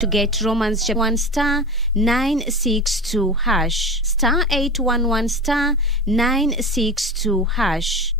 To get Romans chapter 1 star 962 hash star 811 star 962 hash.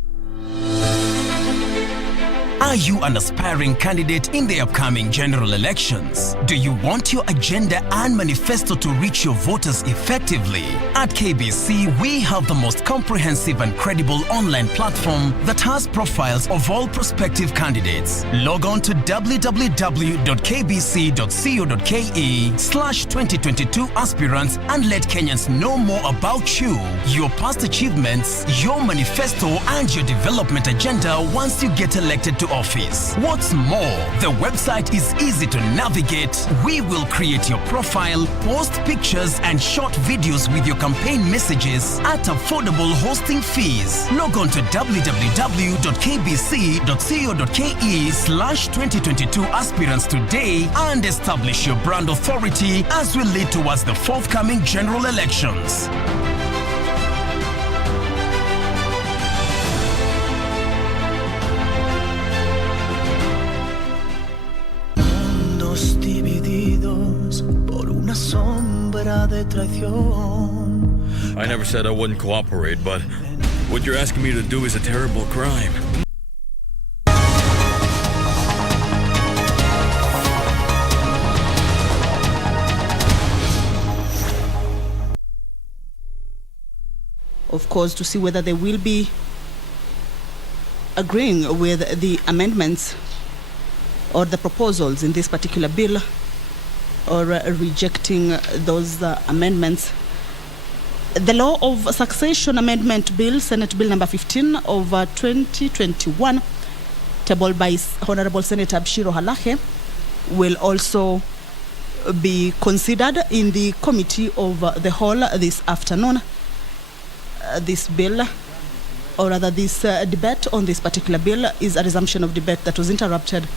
Are you an aspiring candidate in the upcoming general elections? Do you want your agenda and manifesto to reach your voters effectively? At KBC, we have the most comprehensive and credible online platform that has profiles of all prospective candidates. Log on to www.kbc.co.ke/2022 aspirants and let Kenyans know more about you, your past achievements, your manifesto, and your development agenda once you get elected to office. What's more, the website is easy to navigate. We will create your profile, post pictures and short videos with your campaign messages at affordable hosting fees. Log on to www.kbc.co.ke/2022 aspirants today and establish your brand authority as we lead towards the forthcoming general elections. Divididos por una sombra de traición. I never said I wouldn't cooperate, but what you're asking me to do is a terrible crime. Of course, to see whether they will be agreeing with the amendments or the proposals in this particular bill, or rejecting those amendments. The Law of Succession Amendment Bill, Senate Bill number 15 of 2021, tabled by Honorable Senator Abshiro Halahe, will also be considered in the Committee of the Whole this afternoon. This bill, or rather this debate on this particular bill, is a resumption of debate that was interrupted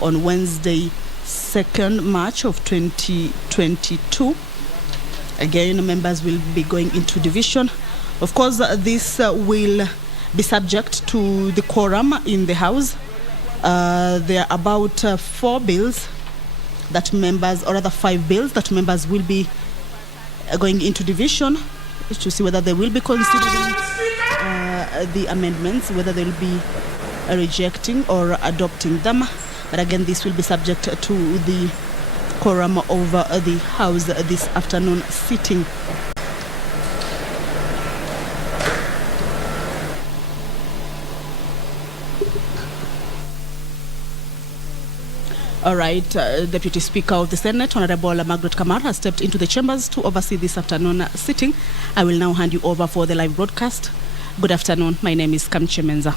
on Wednesday, 2nd March of 2022. Again, members will be going into division. Of course, this will be subject to the quorum in the House. There are about 4 bills that members, or rather 5 bills that members will be going into division to see whether they will be considering the amendments, whether they will be rejecting or adopting them. But again, this will be subject to the quorum of the House this afternoon sitting. All right, Deputy Speaker of the Senate, Honorable Margaret Kamar, has stepped into the chambers to oversee this afternoon sitting. I will now hand you over for the live broadcast. Good afternoon. My name is Kamche Menza.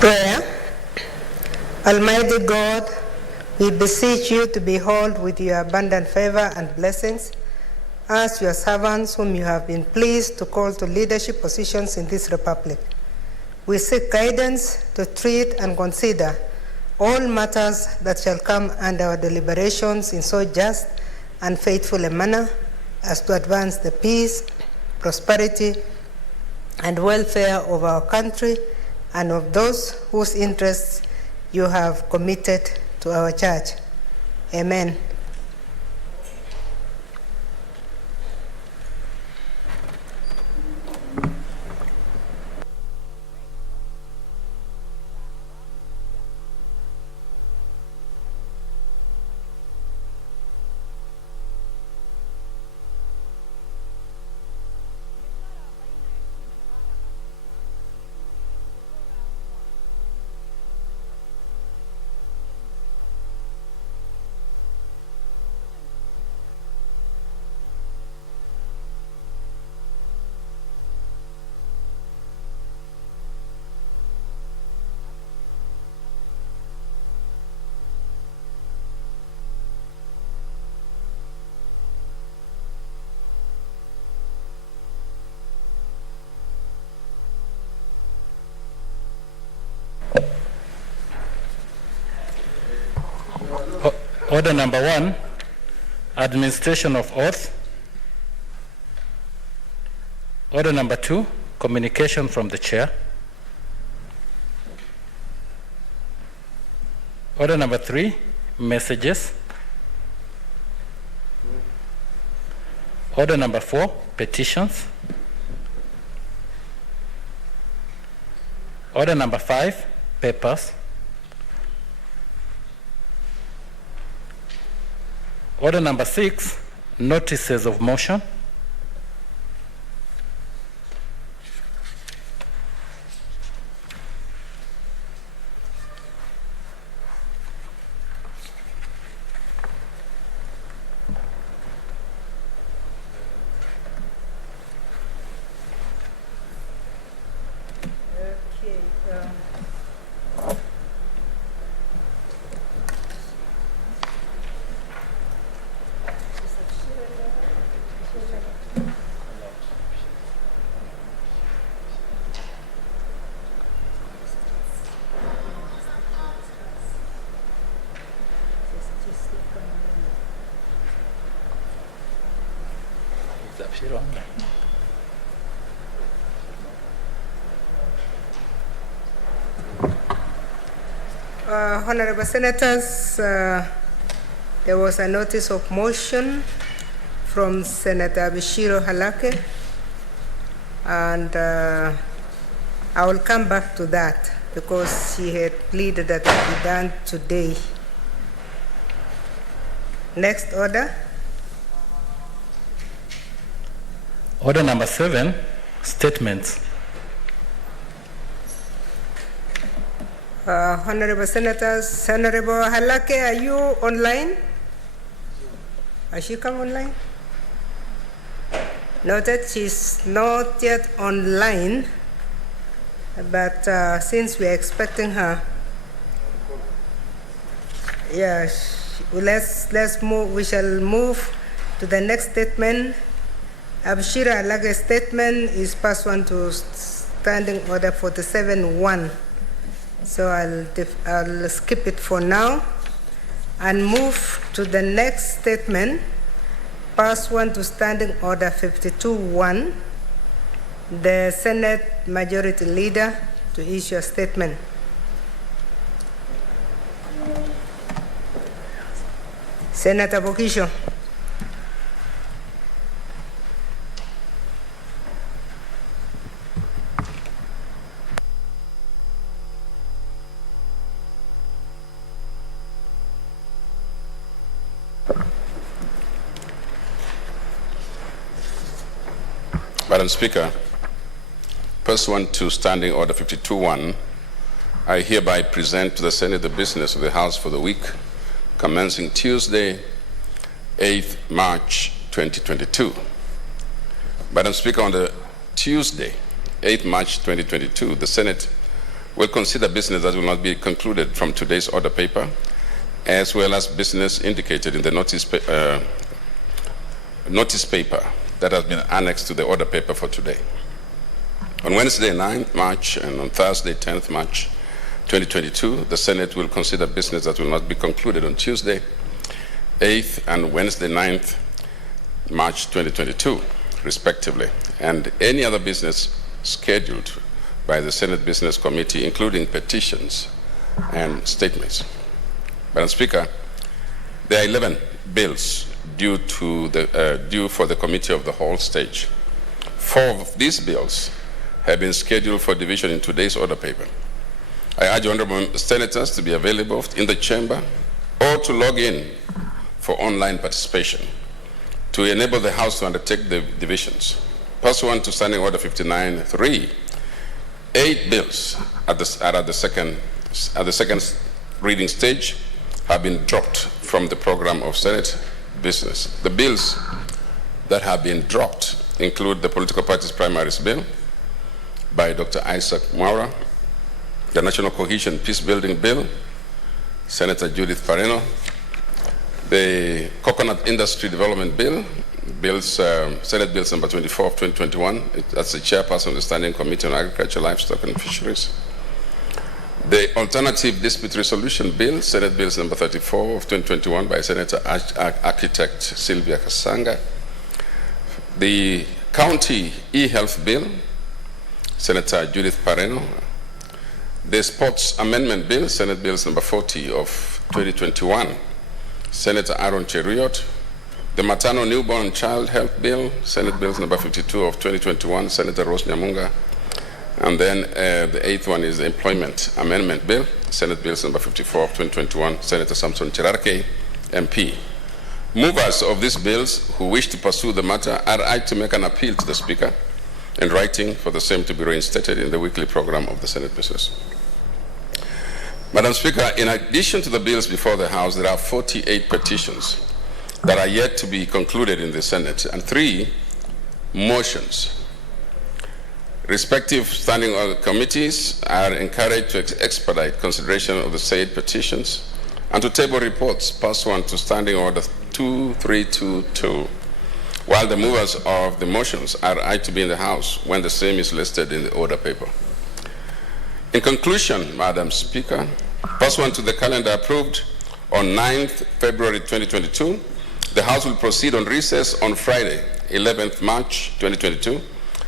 Prayer. Almighty God, we beseech you to behold with your abundant favor and blessings as your servants whom you have been pleased to call to leadership positions in this republic. We seek guidance to treat and consider all matters that shall come under our deliberations in so just and faithful a manner as to advance the peace, prosperity, and welfare of our country and of those whose interests you have committed to our church. Amen. Order number 1, Administration of oath. Order number 2, communication from the chair. Order number 3, messages. Order number 4, petitions. Order number 5, papers. Order number 6, notices of motion. Honorable Senators, there was a notice of motion from Senator Bishiro Halake, and I will come back to that because he had pleaded that it be done today. Next order. Order number 7, statements. Honorable Senators, Honorable Halake, are you online? Has she come online? Noted she's not yet online, but since we're expecting her, yes, let's move. We shall move to the next statement. Abshira Halake's statement is pursuant to Standing Order 47-1. So I'll skip it for now and move to the next statement, pursuant to Standing Order 52-1, the Senate Majority Leader to issue a statement. Senator Bokisho. Madam Speaker, pursuant to Standing Order 52-1, I hereby present to the Senate the business of the House for the week commencing Tuesday, 8th March 2022. Madam Speaker, on the Tuesday, 8th March 2022, the Senate will consider business that will not be concluded from today's order paper, as well as business indicated in the notice paper that has been annexed to the order paper for today. On Wednesday, 9th March, and on Thursday, 10th March 2022, the Senate will consider business that will not be concluded on Tuesday, 8th, and Wednesday, 9th March 2022, respectively, and any other business scheduled by the Senate Business Committee, including petitions and statements. Madam Speaker, there are 11 bills due for the Committee of the Whole stage. 4 of these bills have been scheduled for division in today's order paper. I urge honorable senators to be available in the chamber or to log in for online participation to enable the House to undertake the divisions. Pursuant to Standing Order 59-3, 8 bills at the second reading stage have been dropped from the program of Senate business. The bills that have been dropped include the Political Parties Primaries Bill by Dr. Isaac Mwaura, the National Cohesion Peace Building Bill, Senator Judith Pareno, the Coconut Industry Development Bill, Senate Bills number 24 of 2021, that's the chairperson of the Standing Committee on Agriculture, Livestock and Fisheries. The Alternative Dispute Resolution Bill, Senate Bills number 34 of 2021 by Senator Architect Sylvia Kasanga. The County E-Health Bill, Senator Judith Pareno. The Sports Amendment Bill, Senate Bills number 40 of 2021, Senator Aaron Cheruiyot. The Maternal Newborn Child Health Bill, Senate Bills number 52 of 2021, Senator Rose Nyamunga. And then the eighth one is the Employment Amendment Bill, Senate Bills number 54 of 2021, Senator Samson Cherarke, MP. Movers of these bills who wish to pursue the matter are urged to make an appeal to the Speaker in writing for the same to be reinstated in the weekly program of the Senate business. Madam Speaker, in addition to the bills before the House, there are 48 petitions that are yet to be concluded in the Senate and 3 motions. Respective standing committees are encouraged to expedite consideration of the said petitions and to table reports pursuant to Standing Order 2322, while the movers of the motions are urged to be in the House when the same is listed in the order paper. In conclusion, Madam Speaker, pursuant to the calendar approved on 9th February 2022, the House will proceed on recess on Friday, 11th March 2022,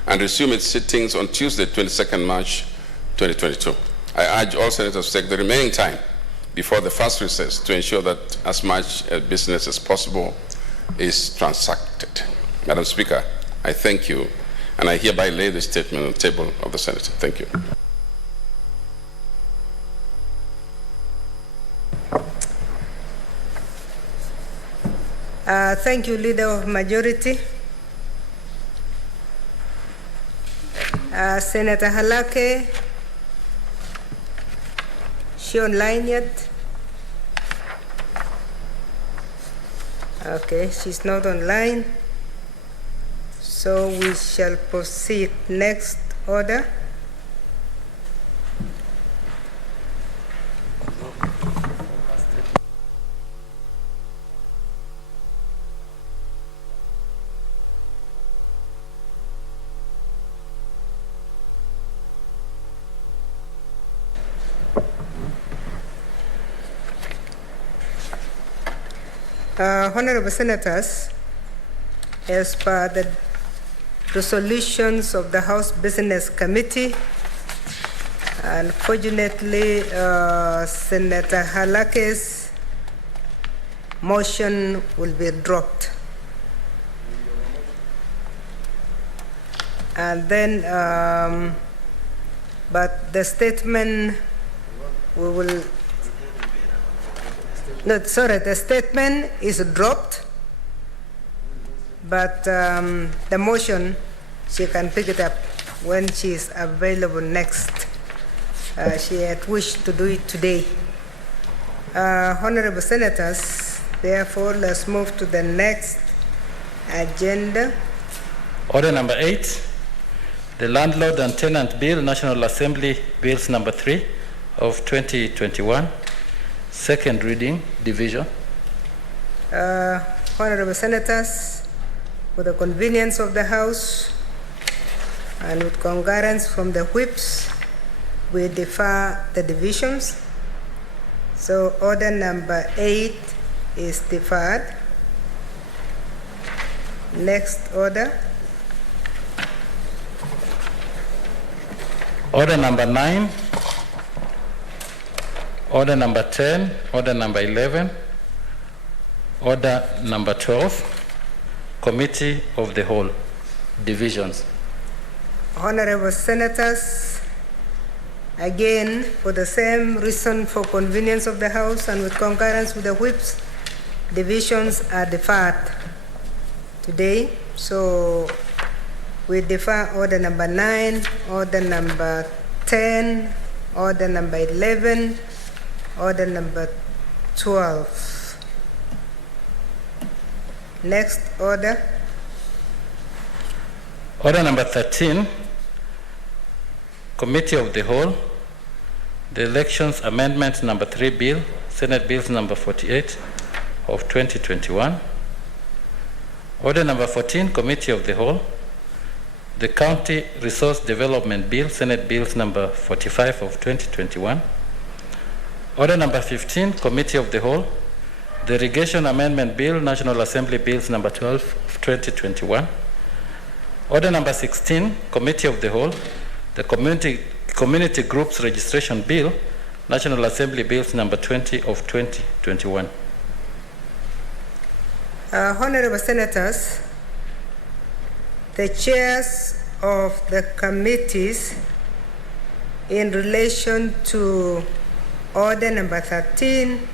and resume its sittings on Tuesday, 22nd March 2022. I urge all senators to take the remaining time before the first recess to ensure that as much business as possible is transacted. Madam Speaker, I thank you, and I hereby lay this statement on the table of the Senate. Thank you. Thank you, Leader of Majority. Senator Halake, she online yet? Okay, she's not online. So we shall proceed. Next order. Honorable Senators, as per the resolutions of the House Business Committee, unfortunately, Senator Halake's motion will be dropped. And then, but the statement we will. No, sorry, the statement is dropped, but the motion, she can pick it up when she is available next. She had wished to do it today. Honorable Senators, therefore, let's move to the next agenda. Order number 8, the Landlord and Tenant Bill, National Assembly Bills number 3 of 2021. Second reading, division. Honorable Senators, for the convenience of the House and with concurrence from the whips, we defer the divisions. So order number 8 is deferred. Next order. Order number 9. Order number 10, order number 11, order number 12, Committee of the Whole, divisions. Honorable Senators, again, for the same reason, for convenience of the House and with concurrence with the whips, divisions are deferred today. So we defer order number 9, order number 10, order number 11, order number 12. Next order. Order number 13, Committee of the Whole, the Elections Amendment number 3 Bill, Senate Bills number 48 of 2021. Order number 14, Committee of the Whole, the County Resource Development Bill, Senate Bills number 45 of 2021. Order number 15, Committee of the Whole. The Irrigation Amendment Bill, National Assembly Bills number 12 of 2021. Order number 16, Committee of the Whole. The Community Groups Registration Bill, National Assembly Bills number 20 of 2021. Honorable Senators, the chairs of the committees in relation to Order number 13,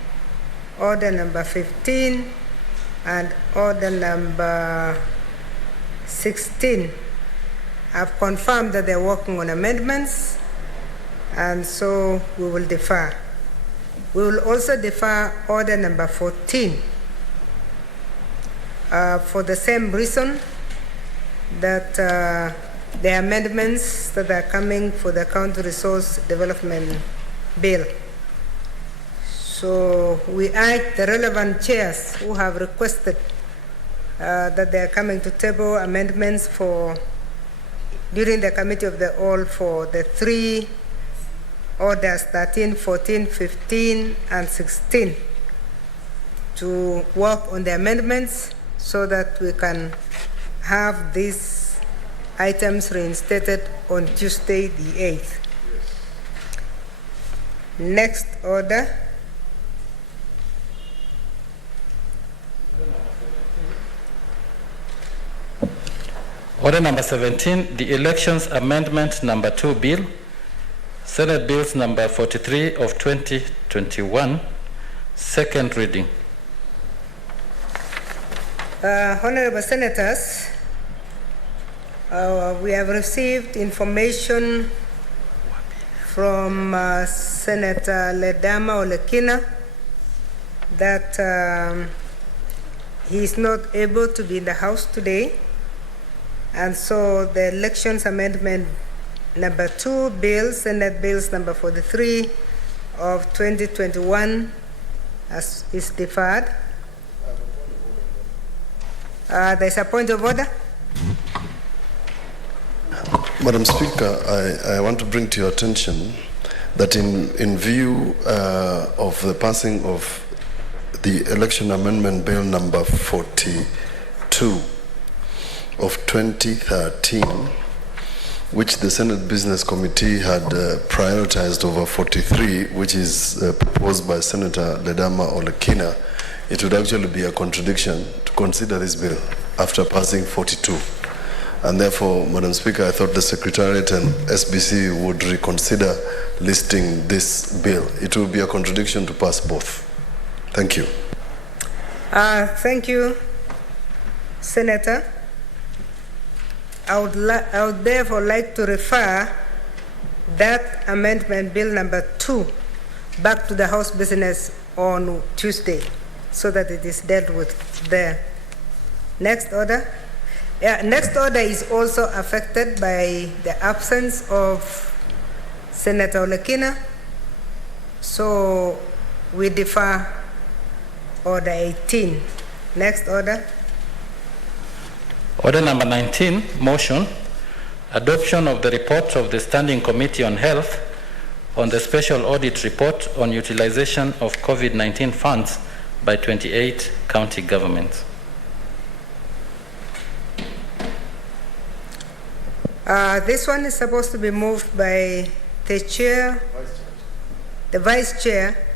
Order number 15, and Order number 16 have confirmed that they're working on amendments, and so we will defer. We will also defer Order number 14 for the same reason that the amendments that are coming for the County Resource Development Bill. So we urge the relevant chairs who have requested that they are coming to table amendments for during the Committee of the Whole for the three orders 13, 14, 15, and 16 to work on the amendments so that we can have these items reinstated on Tuesday the 8th. Next order. Order number 17, the Elections Amendment number 2 Bill, Senate Bills number 43 of 2021, second reading. Honorable Senators, we have received information from Senator Ledama Olekina that he is not able to be in the House today. And so the Elections Amendment number 2 Bill, Senate Bills number 43 of 2021 is deferred. There's a point of order. Madam Speaker, I want to bring to your attention that in view of the passing of the Election Amendment Bill number 42 of 2013, which the Senate Business Committee had prioritized over 43, which is proposed by Senator Ledama Olekina, it would actually be a contradiction to consider this bill after passing 42. And therefore, Madam Speaker, I thought the Secretariat and SBC would reconsider listing this bill. It will be a contradiction to pass both. Thank you. Thank you, Senator. I would therefore like to refer that amendment bill number 2 back to the House business on Tuesday so that it is dealt with there. Next order. Next order is also affected by the absence of Senator Olekina, so we defer order 18. Next order. Order number 19, motion, adoption of the report of the Standing Committee on Health on the special audit report on utilization of COVID-19 funds by 28 county governments. This one is supposed to be moved by the chair, the vice chair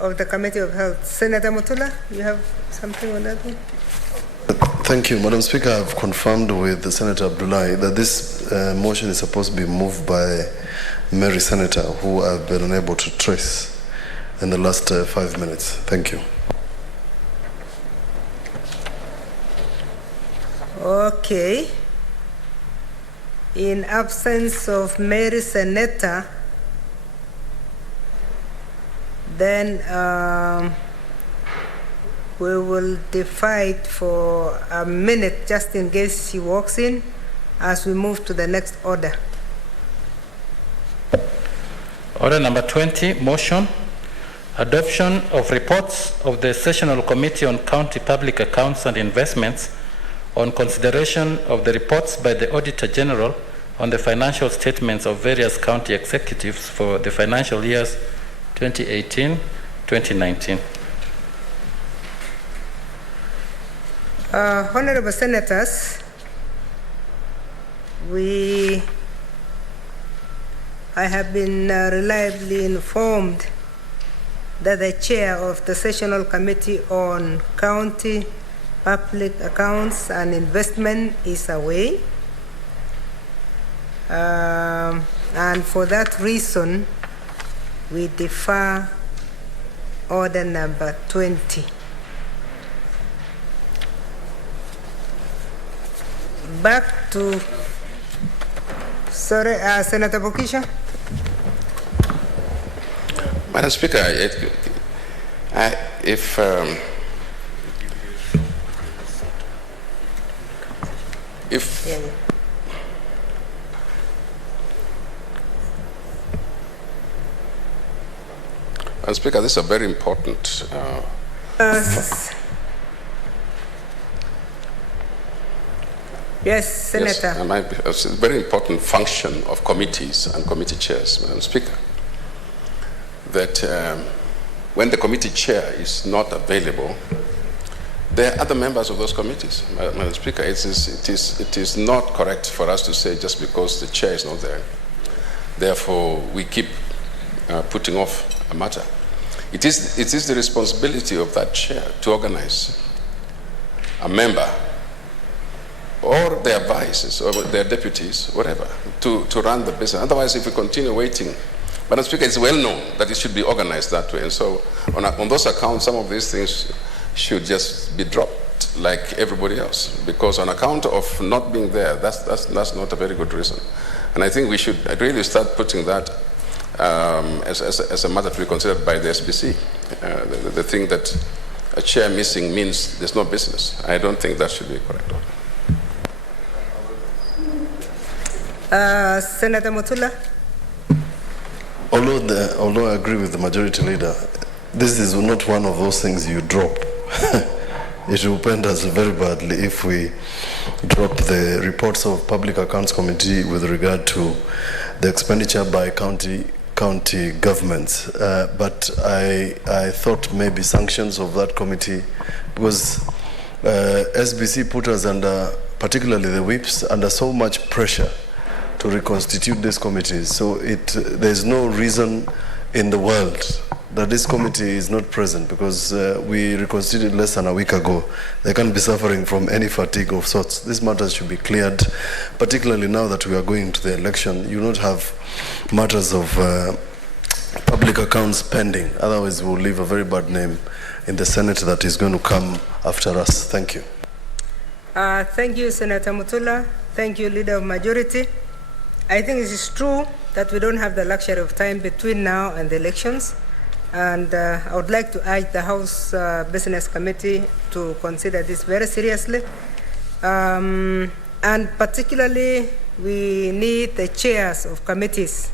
of the Committee of Health. Senator Mutula, you have something on that one? Thank you, Madam Speaker. I have confirmed with Senator Abdullahi that this motion is supposed to be moved by Mary Senator, who I've been unable to trace in the last 5 minutes. Thank you. Okay. In absence of Mary Senator, then we will defer it for a minute just in case she walks in as we move to the next order. Order number 20, motion, adoption of reports of the Sessional Committee on County Public Accounts and Investments on consideration of the reports by the Auditor General on the financial statements of various county executives for the financial years 2018-2019. Honorable Senators, I have been reliably informed that the chair of the Sessional Committee on County Public Accounts and Investment is away. And for that reason, we defer order number 20. Back to, Senator Bokisha. Madam Speaker, Madam Speaker, this is a very important. Yes, Senator. Yes, it's a very important function of committees and committee chairs, Madam Speaker, that when the committee chair is not available, there are other members of those committees. Madam Speaker, it is not correct for us to say just because the chair is not there, therefore we keep putting off a matter. It is the responsibility of that chair to organize a member or their vices or their deputies, whatever, to run the business. Otherwise, if we continue waiting, Madam Speaker, it's well known that it should be organized that way. And so on those accounts, some of these things should just be dropped like everybody else, because on account of not being there, that's not a very good reason. And I think we should really start putting that as a matter to be considered by the SBC. The thing that a chair missing means there's no business. I don't think that should be correct. Senator Mutula. Although I agree with the majority leader, this is not one of those things you drop. It will pain us very badly if we drop the reports of Public Accounts Committee with regard to the expenditure by county governments. But I thought maybe sanctions of that committee, because SBC put us under, particularly the whips, under so much pressure to reconstitute these committees. So there's no reason in the world that this committee is not present, because we reconstituted less than a week ago. They can't be suffering from any fatigue of sorts. These matters should be cleared, particularly now that we are going to the election. You not have matters of public accounts pending. Otherwise, we'll leave a very bad name in the Senate that is going to come after us. Thank you. Thank you, Senator Mutula. Thank you, Leader of Majority. I think it is true that we don't have the luxury of time between now and the elections. And I would like to urge the House Business Committee to consider this very seriously. And particularly, we need the chairs of committees.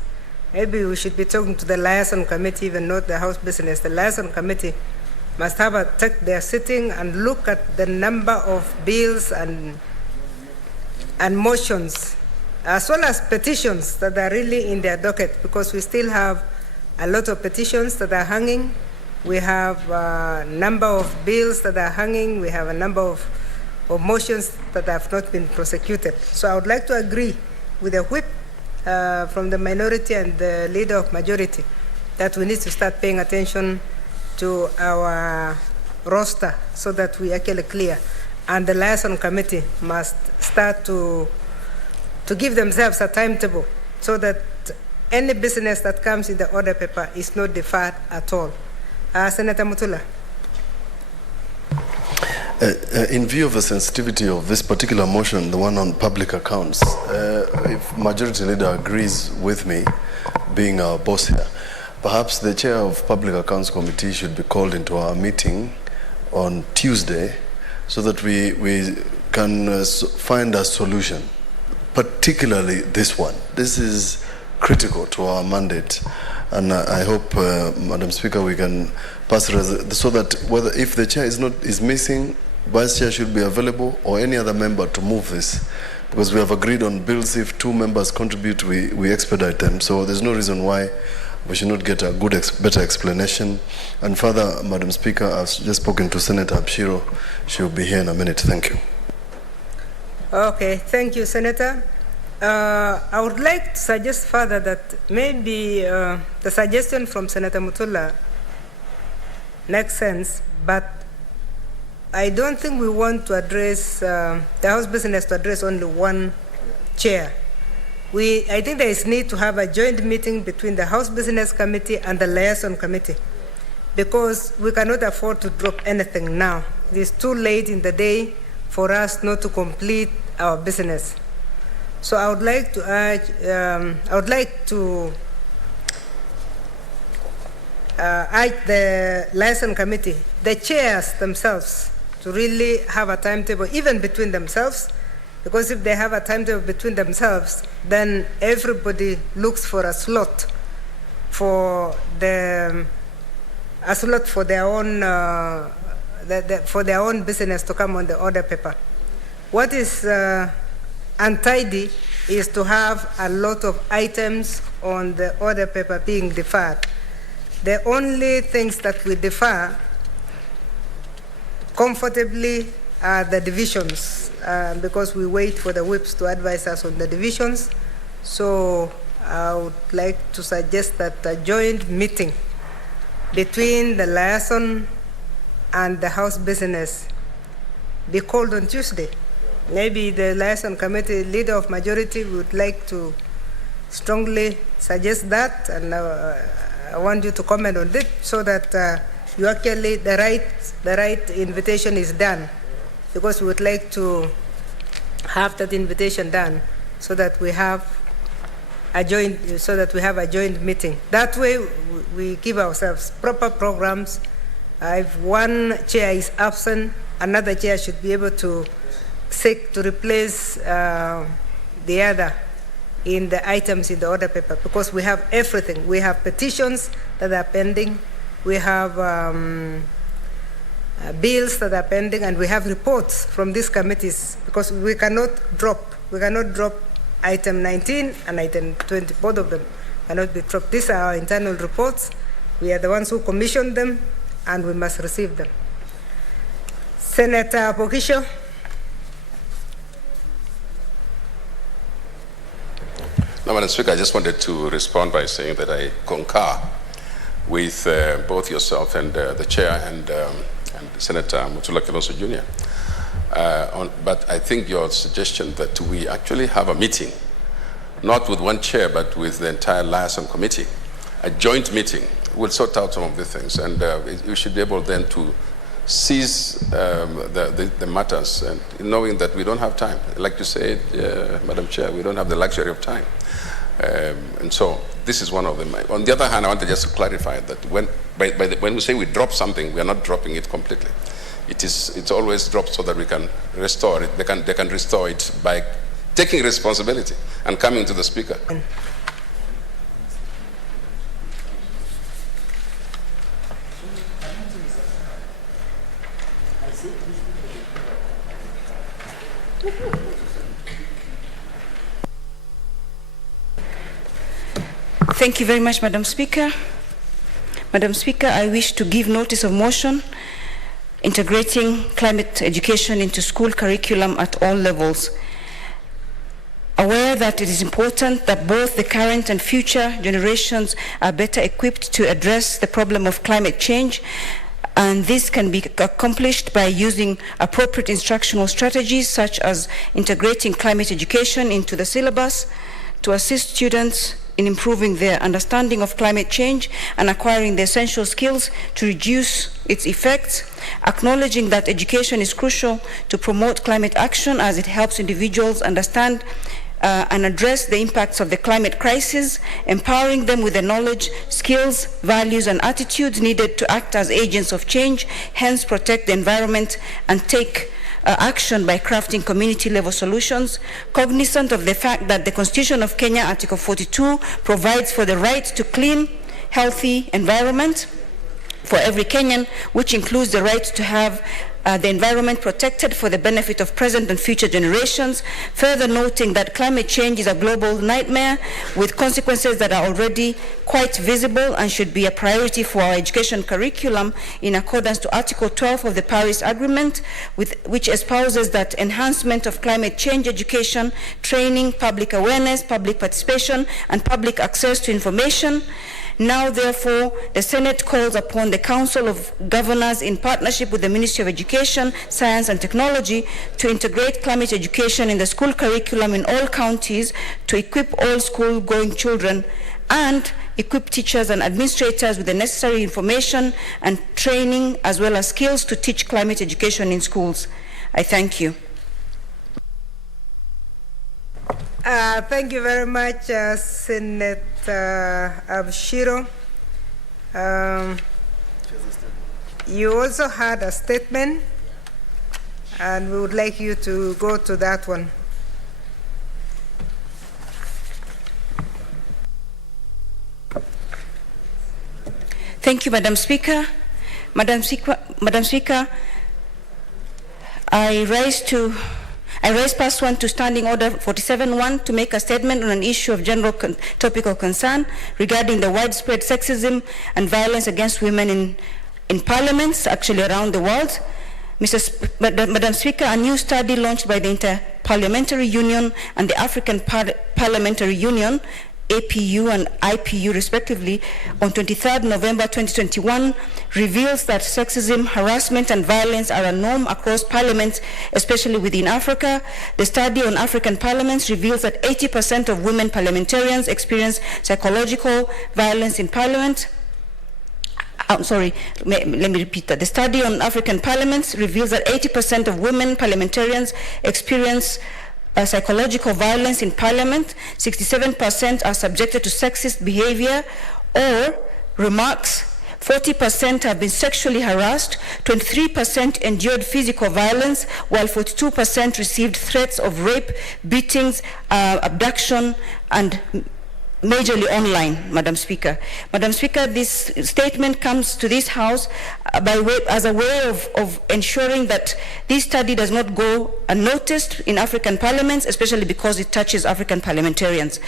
Maybe we should be talking to the liaison committee, even not the House Business. The liaison committee must take their sitting and look at the number of bills and motions, as well as petitions that are really in their docket, because we still have a lot of petitions that are hanging. We have a number of bills that are hanging. We have a number of motions that have not been prosecuted. So I would like to agree with the whip from the minority and the leader of majority that we need to start paying attention to our roster so that we actually clear. And the liaison committee must start to give themselves a timetable so that any business that comes in the order paper is not deferred at all. Senator Mutula. In view of the sensitivity of this particular motion, the one on public accounts, if Majority Leader agrees with me, being our boss here, perhaps the chair of Public Accounts Committee should be called into our meeting on Tuesday so that we can find a solution, particularly this one. This is critical to our mandate, and I hope, Madam Speaker, we can pass so that whether if the chair is missing, Vice Chair should be available, or any other member to move this, because we have agreed on bills. If 2 members contribute, we expedite them. So there's no reason why we should not get a better explanation. And further, Madam Speaker, I've just spoken to Senator Abshiro. She'll be here in a minute. Thank you. Okay, thank you, Senator. I would like to suggest further that maybe the suggestion from Senator Mutula makes sense, but I don't think we want to address the House business to address only one chair. I think there is need to have a joint meeting between the House Business Committee and the Liaison Committee, because we cannot afford to drop anything now. It is too late in the day for us not to complete our business. So I would like to urge, urge the Liaison Committee, the chairs themselves, to really have a timetable, even between themselves, because if they have a timetable between themselves, then everybody looks for a slot for their own for their own business to come on the order paper. What is untidy is to have a lot of items on the order paper being deferred. The only things that we defer comfortably are the divisions, because we wait for the whips to advise us on the divisions. So I would like to suggest that a joint meeting between the liaison and the House business be called on Tuesday. Maybe the Liaison Committee leader of majority would like to strongly suggest that, and I want you to comment on it so that you actually the right invitation is done, because we would like to have that invitation done so that we have a joint meeting. That way we give ourselves proper programs. If one chair is absent, another chair should be able to seek to replace the other in the items in the order paper, because we have everything. We have petitions that are pending, we have bills that are pending, and we have reports from these committees, because we cannot drop item 19 and item 20, both of them cannot be dropped. These are our internal reports. We are the ones who commissioned them, and we must receive them. Senator Pokisho. No, Madam Speaker, I just wanted to respond by saying that I concur with both yourself and the Chair and Senator Mutula Kilonzo Jr. But I think your suggestion that we actually have a meeting, not with one chair, but with the entire Liaison Committee, a joint meeting, will sort out some of the things, and we should be able then to seize the matters, and knowing that we don't have time. Like you said, Madam Chair, we don't have the luxury of time. And so this is one of them. On the other hand, I want to just clarify that when we say we drop something, we are not dropping it completely. It's always dropped so that we can restore it. They can restore it by taking responsibility and coming to the Speaker. Thank you very much, Madam Speaker. Madam Speaker, I wish to give notice of motion integrating climate education into school curriculum at all levels. Aware that it is important that both the current and future generations are better equipped to address the problem of climate change, and this can be accomplished by using appropriate instructional strategies such as integrating climate education into the syllabus to assist students in improving their understanding of climate change and acquiring the essential skills to reduce its effects, acknowledging that education is crucial to promote climate action as it helps individuals understand and address the impacts of the climate crisis, empowering them with the knowledge, skills, values, and attitudes needed to act as agents of change, hence protect the environment and take action by crafting community-level solutions, cognizant of the fact that the Constitution of Kenya, Article 42, provides for the right to clean, healthy environment for every Kenyan, which includes the right to have the environment protected for the benefit of present and future generations, further noting that climate change is a global nightmare with consequences that are already quite visible and should be a priority for our education curriculum in accordance to Article 12 of the Paris Agreement, which espouses that enhancement of climate change education, training, public awareness, public participation, and public access to information. Now, therefore, the Senate calls upon the Council of Governors in partnership with the Ministry of Education, Science and Technology to integrate climate education in the school curriculum in all counties to equip all school-going children and equip teachers and administrators with the necessary information and training as well as skills to teach climate education in schools. I thank you. Thank you very much, Senator Abshiro. You also had a statement, and we would like you to go to that one. Thank you, Madam Speaker. Madam Speaker, I raise past one to Standing Order 47.1 to make a statement on an issue of general topical concern regarding the widespread sexism and violence against women in parliaments, actually around the world. Madam Speaker, a new study launched by the Inter-Parliamentary Union and the African Parliamentary Union, APU and IPU respectively, on 23rd November 2021 reveals that sexism, harassment and violence are a norm across parliaments, especially within Africa. The study on African parliaments reveals that 80% of women parliamentarians experience psychological violence in parliament. Let me repeat that. The study on African parliaments reveals that 80% of women parliamentarians experience psychological violence in parliament, 67% are subjected to sexist behavior or remarks, 40% have been sexually harassed, 23% endured physical violence, while 42% received threats of rape, beatings, abduction, and majorly online, Madam Speaker. Madam Speaker, this statement comes to this House as a way of ensuring that this study does not go unnoticed in African parliaments, especially because it touches African parliamentarians.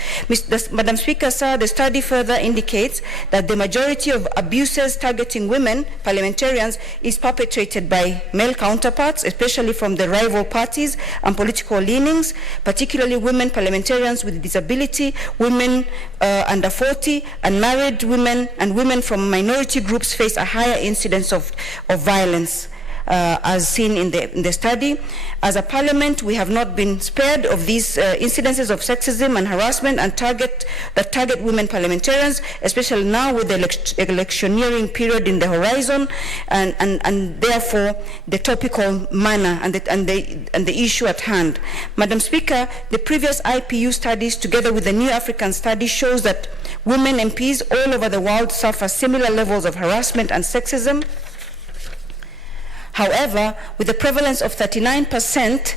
Madam Speaker, sir, the study further indicates that the majority of abuses targeting women parliamentarians is perpetrated by male counterparts, especially from the rival parties and political leanings, particularly women parliamentarians with disability, women under 40, unmarried women, and women from minority groups face a higher incidence of violence, as seen in the study. As a parliament, we have not been spared of these incidences of sexism and harassment and target women parliamentarians, especially now with the electioneering period in the horizon, and therefore the topical manner and the issue at hand. Madam Speaker, the previous IPU studies, together with the new African study, shows that women MPs all over the world suffer similar levels of harassment and sexism. However, with the prevalence of 39%,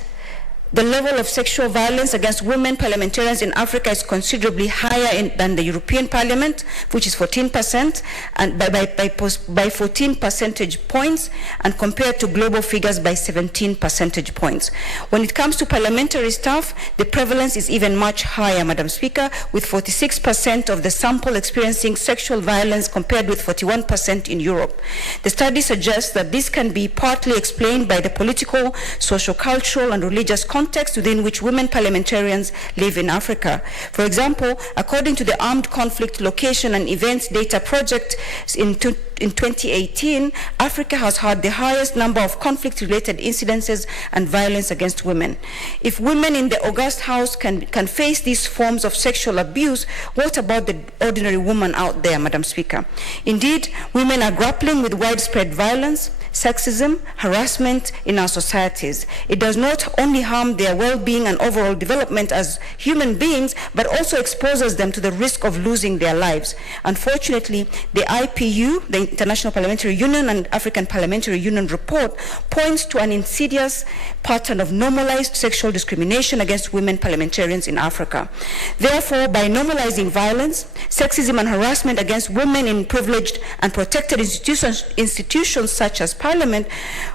the level of sexual violence against women parliamentarians in Africa is considerably higher than the European Parliament, which is 14%, and by 14 percentage points, and compared to global figures by 17 percentage points. When it comes to parliamentary staff, the prevalence is even much higher, Madam Speaker, with 46% of the sample experiencing sexual violence compared with 41% in Europe. The study suggests that this can be partly explained by the political, socio-cultural, and religious context within which women parliamentarians live in Africa. For example, according to the Armed Conflict Location and Events Data Project in 2018, Africa has had the highest number of conflict-related incidences and violence against women. If women in the august House can face these forms of sexual abuse, what about the ordinary woman out there, Madam Speaker? Indeed, women are grappling with widespread violence, sexism, harassment in our societies. It does not only harm their well-being and overall development as human beings, but also exposes them to the risk of losing their lives. Unfortunately, the IPU, the International Parliamentary Union, and African Parliamentary Union report points to an insidious pattern of normalized sexual discrimination against women parliamentarians in Africa. Therefore, by normalizing violence, sexism, and harassment against women in privileged and protected institutions such as Parliament,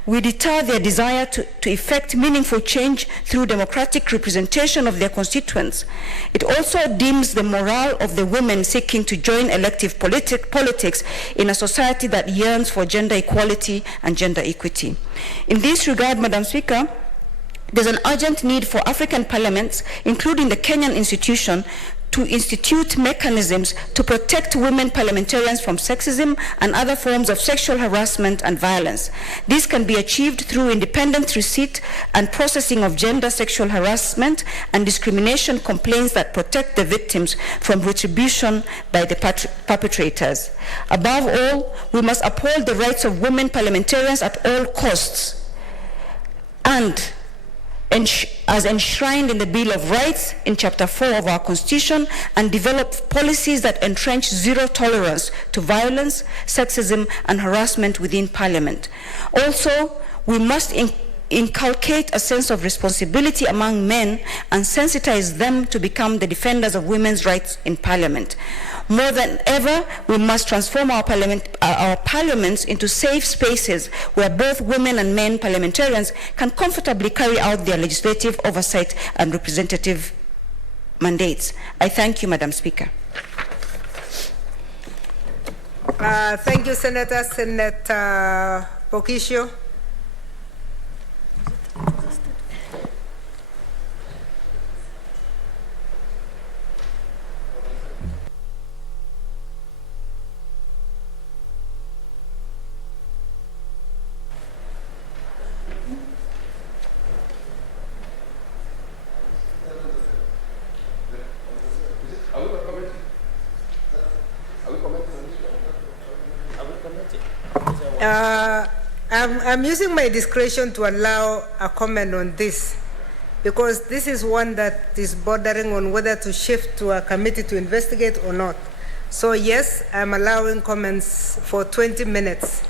we deter their desire to effect meaningful change through democratic representation of their constituents. It also dims the morale of the women seeking to join elective politics in a society that yearns for gender equality and gender equity. In this regard, Madam Speaker, there's an urgent need for African parliaments, including the Kenyan institution, to institute mechanisms to protect women parliamentarians from sexism and other forms of sexual harassment and violence. This can be achieved through independent receipt and processing of gender sexual harassment and discrimination complaints that protect the victims from retribution by the perpetrators. Above all, we must uphold the rights of women parliamentarians at all costs, and as enshrined in the Bill of Rights in Chapter 4 of our Constitution, and develop policies that entrench zero tolerance to violence, sexism, and harassment within Parliament. Also, we must inculcate a sense of responsibility among men and sensitize them to become the defenders of women's rights in Parliament. More than ever, we must transform our parliaments into safe spaces where both women and men parliamentarians can comfortably carry out their legislative oversight and representative mandates. I thank you, Madam Speaker. Thank you, Senator. Senator Pokisho. I'm using my discretion to allow a comment on this, because this is one that is bordering on whether to shift to a committee to investigate or not. So yes, I'm allowing comments for 20 minutes.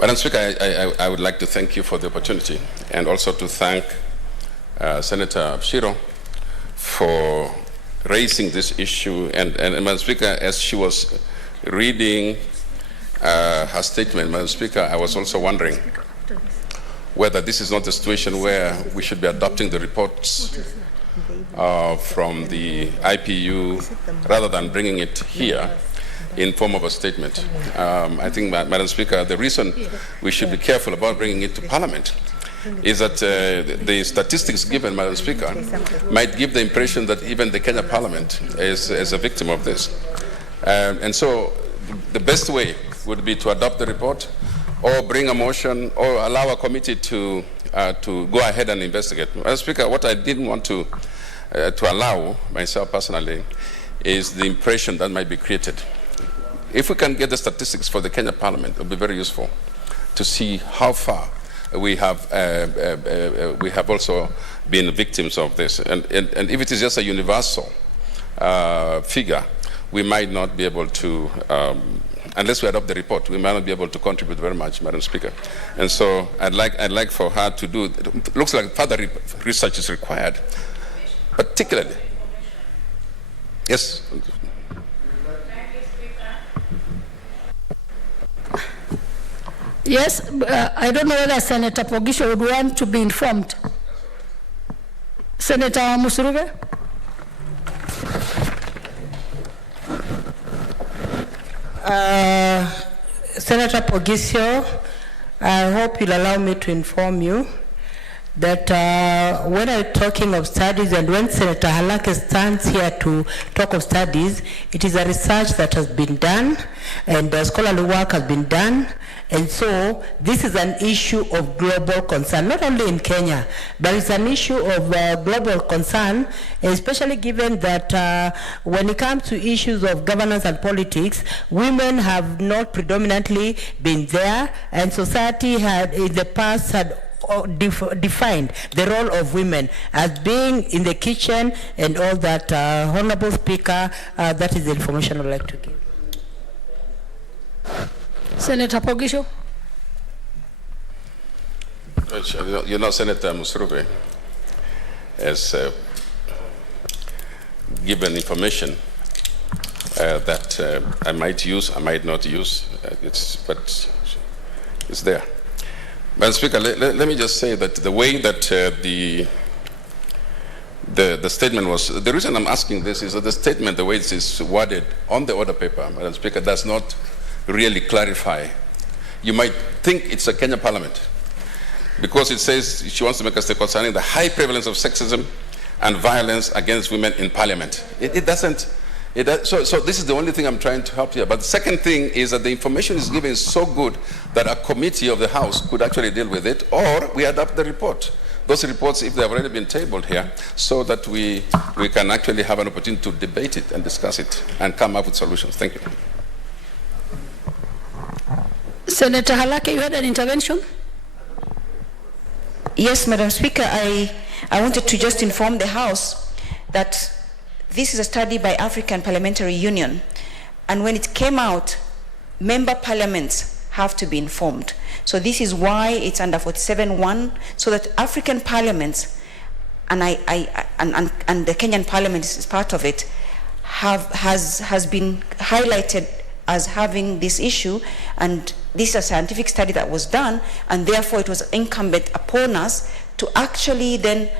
Madam Speaker, I would like to thank you for the opportunity, and also to thank Senator Abshiro for raising this issue. And Madam Speaker, as she was reading her statement, Madam Speaker, I was also wondering whether this is not a situation where we should be adopting the reports from the IPU rather than bringing it here in form of a statement. I think, Madam Speaker, the reason we should be careful about bringing it to Parliament is that the statistics given, Madam Speaker, might give the impression that even the Kenya Parliament is a victim of this. And so the best way would be to adopt the report, or bring a motion, or allow a committee to go ahead and investigate. Madam Speaker, what I didn't want to allow myself personally is the impression that might be created. If we can get the statistics for the Kenya Parliament, it will be very useful to see how far we have also been victims of this. And if it is just a universal figure, we might not be able to, unless we adopt the report, we might not be able to contribute very much, Madam Speaker. And so I'd like for her to do, it looks like further research is required, particularly. Yes. Yes, I don't know whether Senator Pogisho would want to be informed. Senator Musurube? Senator Pogisho, I hope you'll allow me to inform you that when I'm talking of studies, and when Senator Halake stands here to talk of studies, it is a research that has been done, and scholarly work has been done. And so this is an issue of global concern, not only in Kenya, but it's an issue of global concern, especially given that when it comes to issues of governance and politics, women have not predominantly been there, and society had in the past had defined the role of women as being in the kitchen and all that. Honorable Speaker, that is the information I'd like to give. Senator Pogisho? You know, Senator Musurube has given information that I might use, I might not use. But It's there. Madam Speaker, let me just say that the way that the statement was, the reason I'm asking this is that the statement, the way it is worded on the order paper, Madam Speaker, does not really clarify. You might think it's a Kenya Parliament because it says she wants to make a statement concerning the high prevalence of sexism and violence against women in Parliament. It doesn't. So this is the only thing I'm trying to help here. But the second thing is that the information is given is so good that a committee of the House could actually deal with it, or we adapt the report. Those reports, if they have already been tabled here, so that we can actually have an opportunity to debate it and discuss it and come up with solutions. Thank you. Senator Halake, you had an intervention? Yes, Madam Speaker, I wanted to just inform the House that this is a study by African Parliamentary Union, and when it came out, member parliaments have to be informed. So this is why it's under 47.1, so that African parliaments, and the Kenyan Parliament is part of it, has been highlighted as having this issue, and this is a scientific study that was done, and therefore it was incumbent upon us to actually then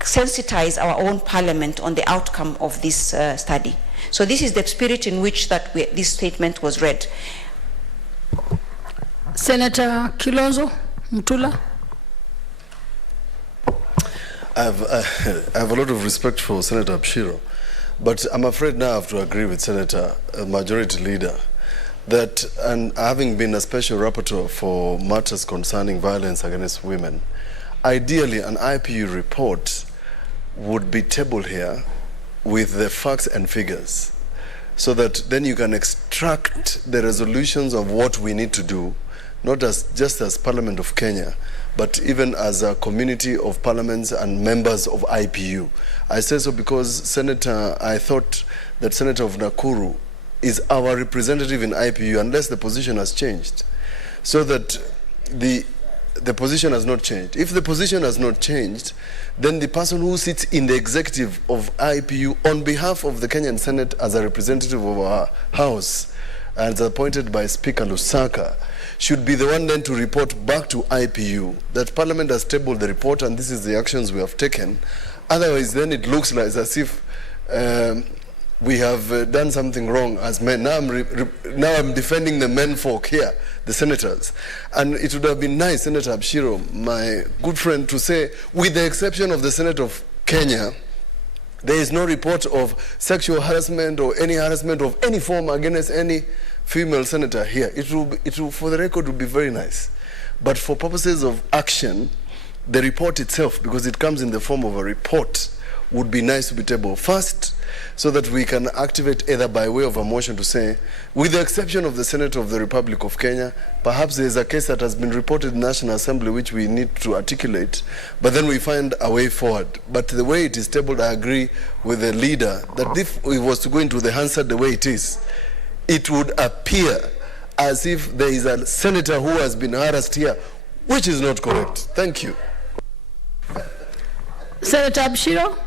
sensitize our own parliament on the outcome of this study. So this is the spirit in which this statement was read. Senator Kilonzo Mutula. I have a lot of respect for Senator Abshiro, but I'm afraid now I have to agree with Senator Majority Leader that, and having been a special rapporteur for matters concerning violence against women, ideally an IPU report would be tabled here with the facts and figures, so that then you can extract the resolutions of what we need to do, not just as Parliament of Kenya, but even as a community of parliaments and members of IPU. I say so because I thought that Senator of Nakuru is our representative in IPU unless the position has changed. So that the position has not changed. If the position has not changed, then the person who sits in the executive of IPU on behalf of the Kenyan Senate as a representative of our House and appointed by Speaker Lusaka should be the one then to report back to IPU that Parliament has tabled the report and this is the actions we have taken. Otherwise, then it looks like as if we have done something wrong as men. Now I'm defending the men folk here, the senators. And it would have been nice, Senator Abshiro, my good friend, to say, with the exception of the Senate of Kenya, there is no report of sexual harassment or any harassment of any form against any female senator here. It will, for the record, would be very nice. But for purposes of action, the report itself, because it comes in the form of a report, would be nice to be tabled first, so that we can activate either by way of a motion to say, with the exception of the Senate of the Republic of Kenya, perhaps there is a case that has been reported in the National Assembly which we need to articulate, but then we find a way forward. But the way it is tabled, I agree with the leader that if we was to go into the Hansard the way it is, it would appear as if there is a senator who has been harassed here, which is not correct. Thank you. Senator Abshiro.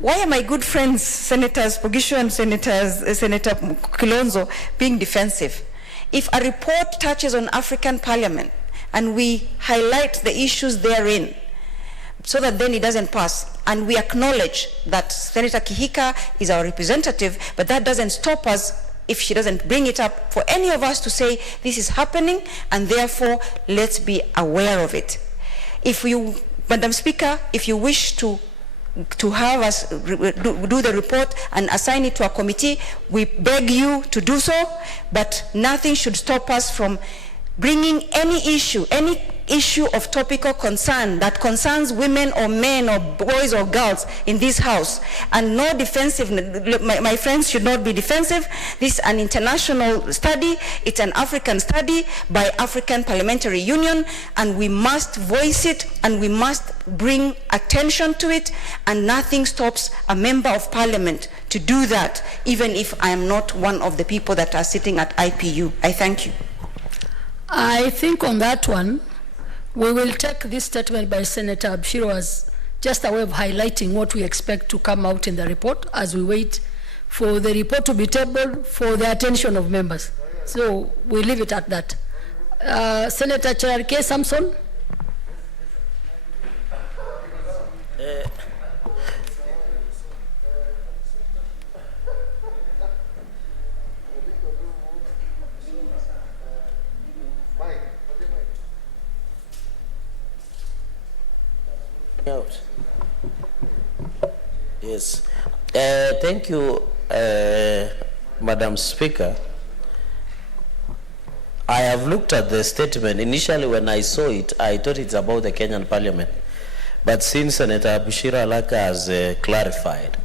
Why are my good friends, Senators Pogisho and Senator Kilonzo, being defensive? If a report touches on African Parliament and we highlight the issues therein, so that then it doesn't pass, and we acknowledge that Senator Kihika is our representative, but that doesn't stop us if she doesn't bring it up for any of us to say this is happening and therefore let's be aware of it. If you, Madam Speaker, if you wish to have us do the report and assign it to a committee, we beg you to do so, but nothing should stop us from bringing any issue of topical concern that concerns women or men or boys or girls in this house. And no defensive, my friends should not be defensive. This is an international study, it's an African study by African Parliamentary Union, and we must voice it and we must bring attention to it, and nothing stops a member of parliament to do that, even if I am not one of the people that are sitting at IPU. I thank you. I think on that one, we will take this statement by Senator Abshiro as just a way of highlighting what we expect to come out in the report as we wait for the report to be tabled for the attention of members. So we leave it at that. Senator Cherarke Samson. Yes. Thank you, Madam Speaker. I have looked at the statement. Initially, when I saw it, I thought it's about the Kenyan Parliament. But since Senator Bushira Alaka has clarified,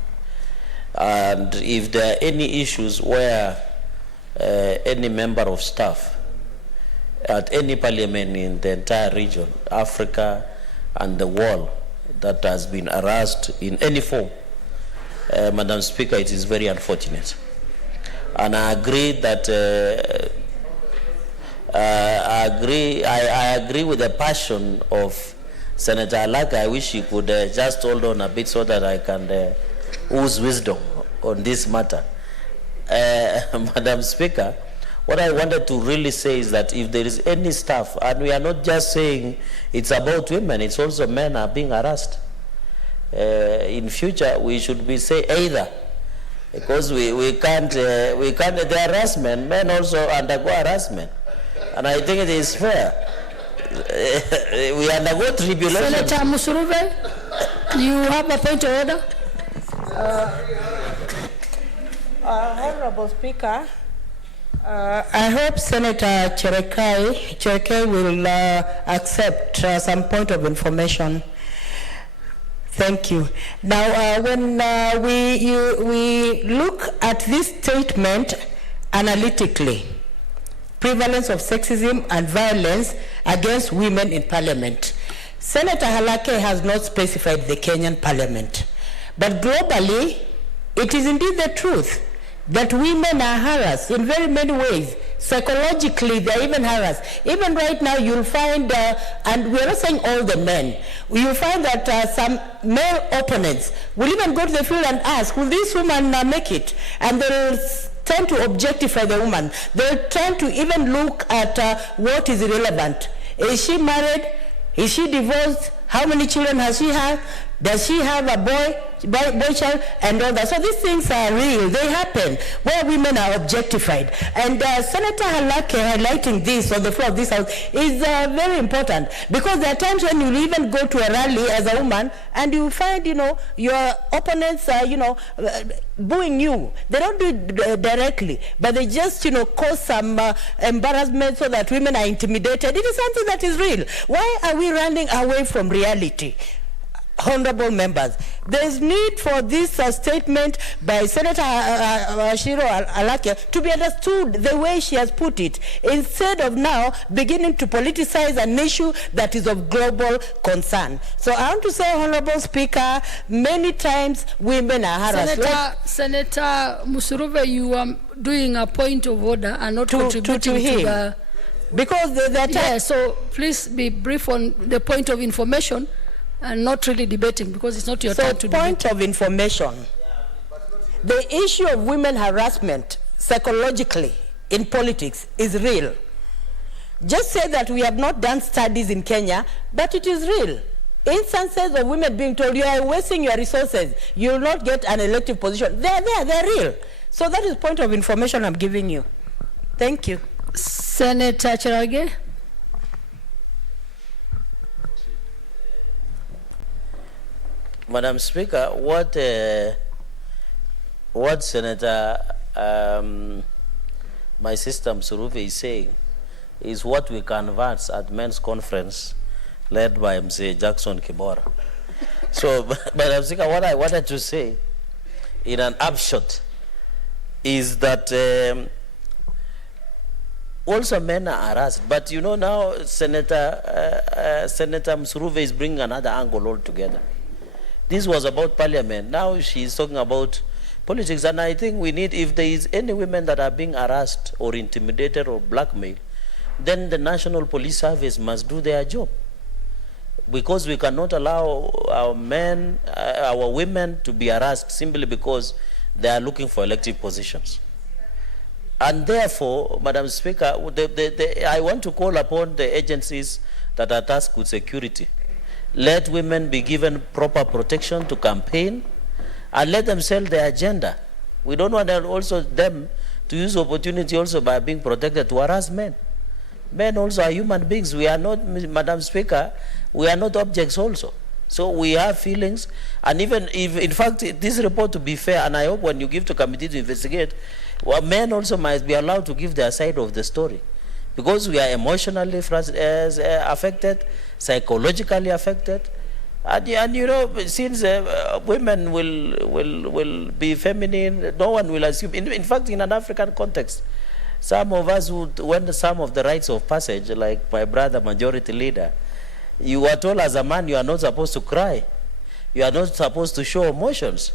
and if there are any issues where any member of staff at any parliament in the entire region, Africa and the world, that has been harassed in any form, Madam Speaker, it is very unfortunate. And I agree that I agree with the passion of Senator Alaka. I wish he could just hold on a bit so that I can ooze wisdom on this matter. Madam Speaker, what I wanted to really say is that if there is any staff, and we are not just saying it's about women, it's also men are being harassed. In future, we should be say either, because we can't the harassment, men also undergo harassment, and I think it is fair. We undergo tribulation. Senator Musuruve, you have a point of order. Honorable Speaker, I hope Senator Cherarke will accept some point of information. Thank you. Now, when we look at this statement analytically, prevalence of sexism and violence against women in Parliament, Senator Halake has not specified the Kenyan Parliament. But globally, it is indeed the truth that women are harassed in very many ways. Psychologically, they're even harassed. Even right now, you'll find, and we're not saying all the men, you'll find that some male opponents will even go to the field and ask, will this woman make it? And they'll tend to objectify the woman. They'll tend to even look at what is irrelevant. Is she married? Is she divorced? How many children has she had? Does she have a boy child, and all that? So these things are real. They happen where women are objectified. And Senator Halake highlighting this on the floor of this house is very important, because there are times when you even go to a rally as a woman and you find, your opponents are, booing you. They don't do it directly, but they just, cause some embarrassment so that women are intimidated. It is something that is real. Why are we running away from reality? Honorable members, there is need for this statement by Senator Shiro Alake to be understood the way she has put it, instead of now beginning to politicize an issue that is of global concern. So I want to say, Honorable Speaker, many times women are harassed. Senator Musuruve, you are doing a point of order and not contributing to the... Because so please be brief on the point of information and not really debating, because it's not your time to debate. So point of information. The issue of women harassment psychologically in politics is real. Just say that we have not done studies in Kenya, but it is real. Instances of women being told, you are wasting your resources, you will not get an elective position. They're real. So that is point of information I'm giving you. Thank you. Senator Cherarge. Madam Speaker, what Senator, my sister Msuruve is saying is what we canvassed at men's conference led by Mzee Jackson Kibora. So, Madam Speaker, what I wanted to say in an upshot is that also men are harassed, but now Senator Msuruve is bringing another angle altogether. This was about parliament. Now she's talking about politics. And I think we need, if there is any women that are being harassed or intimidated or blackmailed, then the National Police Service must do their job. Because we cannot allow our men, our women to be harassed simply because they are looking for elective positions. And therefore, Madam Speaker, I want to call upon the agencies that are tasked with security. Let women be given proper protection to campaign, and let them sell their agenda. We don't want also them to use opportunity also by being protected to harass men. Men also are human beings. We are not, Madam Speaker, we are not objects also. So we have feelings, and even if, in fact, this report, to be fair, and I hope when you give to committee to investigate, well, men also must be allowed to give their side of the story, because we are emotionally affected, psychologically affected, and you know, since women will be feminine, no one will assume. In fact, in an African context, some of us who went some of the rites of passage, like my brother, majority leader, you were told as a man you are not supposed to cry, you are not supposed to show emotions.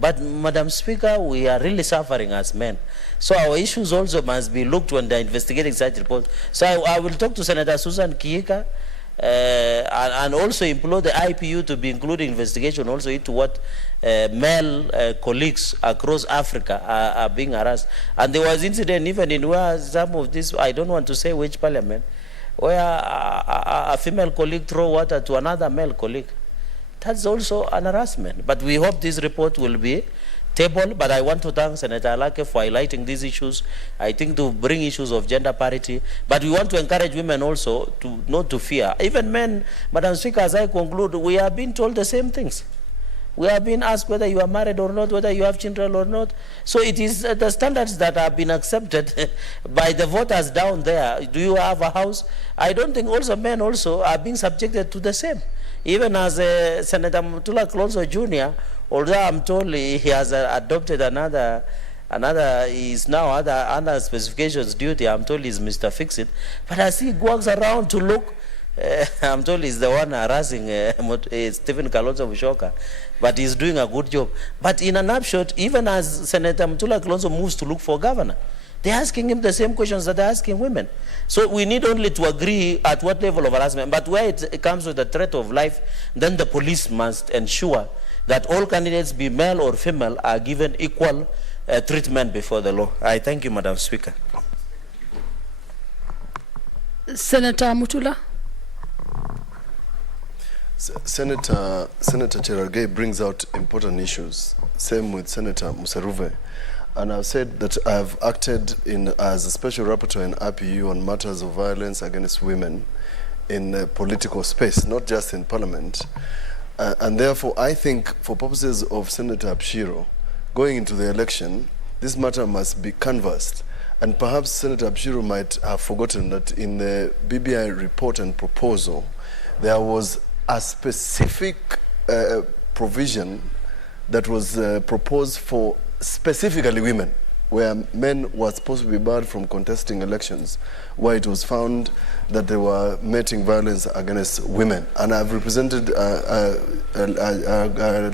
But Madam Speaker, we are really suffering as men. So our issues also must be looked when they're investigating such reports. So I will talk to Senator Susan Kiika and also implore the IPU to be including investigation also into what male colleagues across Africa are being harassed. And there was incident even in where some of this, I don't want to say which parliament, where a female colleague threw water to another male colleague. That's also an harassment. But we hope this report will be tabled. But I want to thank Senator Alake for highlighting these issues, I think, to bring issues of gender parity. But we want to encourage women also to not to fear. Even men, Madam Speaker, as I conclude, we are being told the same things. We are being asked whether you are married or not, whether you have children or not. So it is the standards that have been accepted by the voters down there. Do you have a house? I don't think also men also are being subjected to the same. Even as Senator Mutula Klonzo Jr., although I'm told he has adopted another, he is now under specifications duty, I'm told he's Mr. Fix-It. But as he walks around to look, I'm told he's the one harassing Stephen Kalonzo Musyoka, but he's doing a good job. But in a nutshell, even as Senator Mutula Klonzo moves to look for governor, they're asking him the same questions that they're asking women. So we need only to agree at what level of harassment. But where it comes with the threat of life, then the police must ensure that all candidates, be male or female, are given equal treatment before the law. I thank you, Madam Speaker. Senator Mutula. Senator Cherargei brings out important issues. Same with Senator Musaruve. And I've said that I've acted as a special rapporteur in IPU on matters of violence against women in the political space, not just in Parliament. And therefore, I think for purposes of Senator Abshiro, going into the election, this matter must be canvassed. And perhaps Senator Abshiro might have forgotten that in the BBI report and proposal, there was a specific provision that was proposed for specifically women, where men were supposed to be barred from contesting elections, where it was found that they were meting violence against women. And I've represented a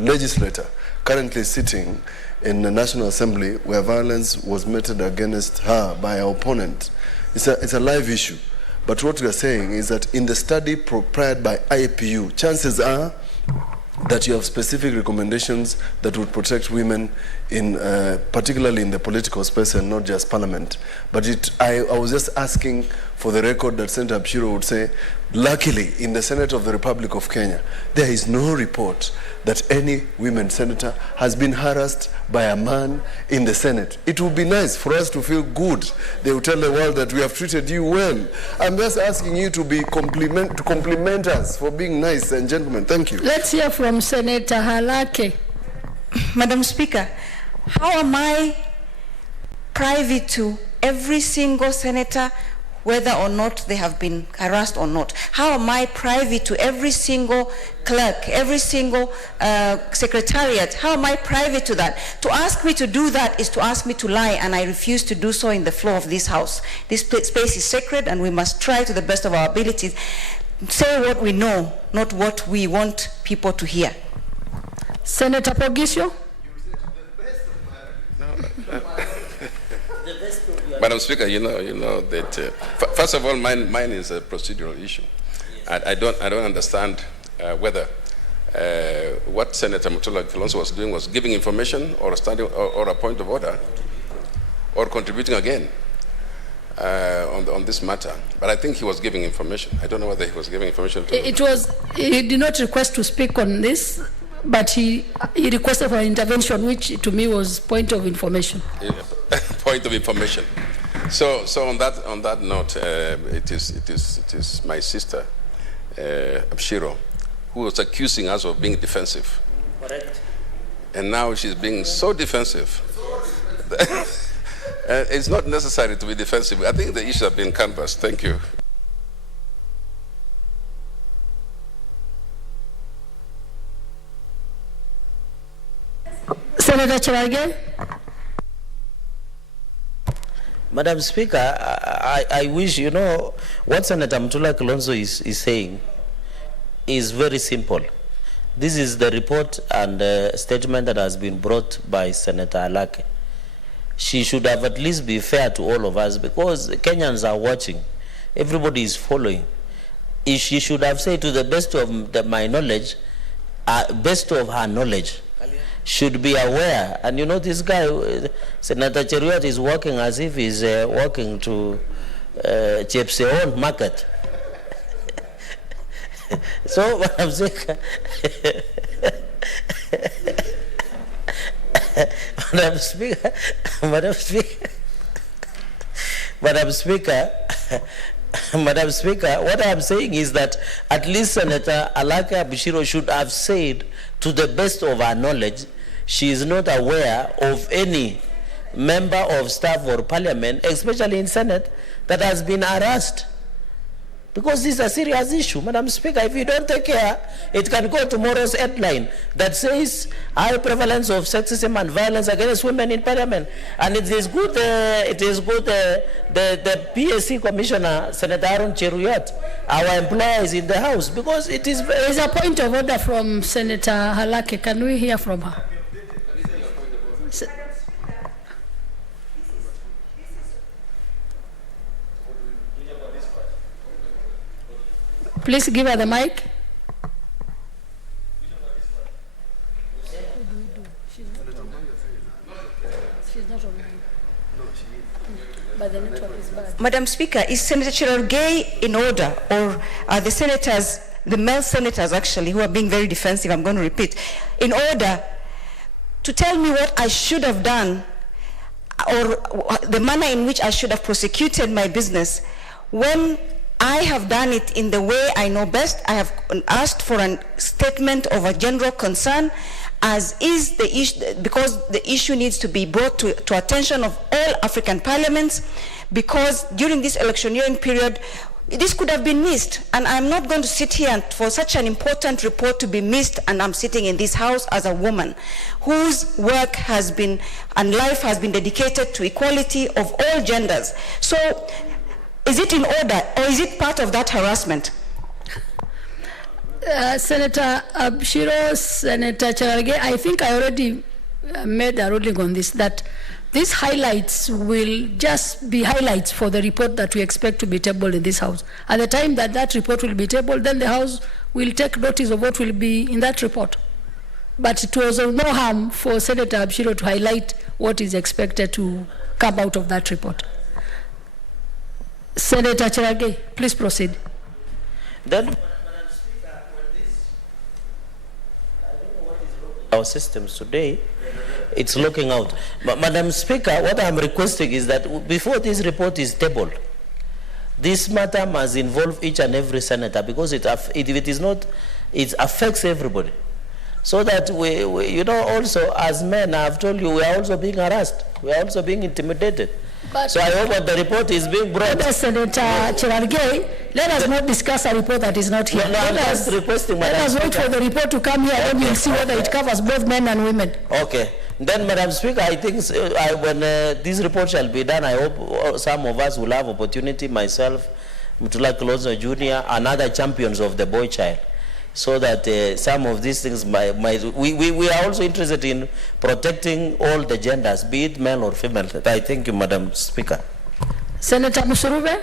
legislator currently sitting in the National Assembly where violence was meted against her by her opponent. It's a live issue. But what we are saying is that in the study prepared by IPU, chances are that you have specific recommendations that would protect women, particularly in the political space and not just Parliament. But I was just asking for the record that Senator Abshiro would say, luckily, in the Senate of the Republic of Kenya, there is no report that any women senator has been harassed by a man in the Senate. It would be nice for us to feel good. They will tell the world that we have treated you well. I'm just asking you to compliment us for being nice and gentlemen. Thank you. Let's hear from Senator Halake. Madam Speaker, how am I privy to every single senator, whether or not they have been harassed or not? How am I privy to every single clerk, every single secretariat? How am I privy to that? To ask me to do that is to ask me to lie, and I refuse to do so in the floor of this House. This space is sacred, and we must try to the best of our abilities say what we know, not what we want people to hear. Senator Pogisho. Madam Speaker, you know that first of all, mine is a procedural issue. I don't understand whether what Senator Mutula Kilonzo was doing was giving information or a point of order or contributing again on this matter. But I think he was giving information. I don't know whether he was giving information to... He did not request to speak on this, but he requested for an intervention, which to me was point of information. Point of information. So on that note, it is my sister, Abshiro, who was accusing us of being defensive. Correct. And now she's being so defensive. It's not necessary to be defensive. I think the issues have been canvassed. Thank you. Senator Cherargei. Madam Speaker, I wish, you know, what Senator Mutula Kilonzo is saying is very simple. This is the report and statement that has been brought by Senator Alake. She should have at least be fair to all of us, because Kenyans are watching. Everybody is following. She should have said, to the best of my knowledge, best of her knowledge, should be aware. And you know, this guy, Senator Cheruiyot, is working as if he's walking to Chepseon market. So what I'm saying, Madam Speaker, what I'm saying is that at least Senator Alake Abshiro should have said, to the best of her knowledge, she is not aware of any member of staff or parliament, especially in Senate, that has been harassed. Because this is a serious issue, Madam Speaker. If you don't take care, it can go tomorrow's headline that says high prevalence of sexism and violence against women in Parliament. And it is good. The PSC Commissioner, Senator Aaron Cheruiyot, our employer, is in the house, because it is. There is a point of order from Senator Halake. Can we hear from her? Please give her the mic. She's not online. But the network is bad. Madam Speaker, is Senator Cherargei in order, or are the senators, the male senators actually, who are being very defensive, I'm going to repeat, in order to tell me what I should have done, or the manner in which I should have prosecuted my business when I have done it in the way I know best? I have asked for a statement of a general concern, as is the issue, because the issue needs to be brought to attention of all African parliaments, because during this electioneering period, this could have been missed. And I'm not going to sit here for such an important report to be missed, and I'm sitting in this house as a woman whose work has been, and life has been dedicated to equality of all genders. So, is it in order, or is it part of that harassment? Senator Abshiro, Senator Cherargei, I think I already made a ruling on this, that these highlights will just be highlights for the report that we expect to be tabled in this House. At the time that that report will be tabled, then the House will take notice of what will be in that report. But it was of no harm for Senator Abshiro to highlight what is expected to come out of that report. Senator Cherargei, please proceed. Then, Madam Speaker, I don't know what is wrong with our systems today. It's looking out. But Madam Speaker, what I'm requesting is that before this report is tabled, this matter must involve each and every senator, because if it is not, it affects everybody. So that we, you know, also as men, I've told you, we are also being harassed. We are also being intimidated. But so I hope that the report is being brought. Senator Cherargei, let us not discuss a report that is not here. No, let us wait for the report to come here, and we'll see whether it covers both men and women. Okay. Then, Madam Speaker, I think when this report shall be done, I hope some of us will have opportunity, myself, Mutula Kilonzo Jr., and other champions of the boy child, so that some of these things we are also interested in protecting all the genders, be it male or female. I thank you, Madam Speaker. Senator Musurube.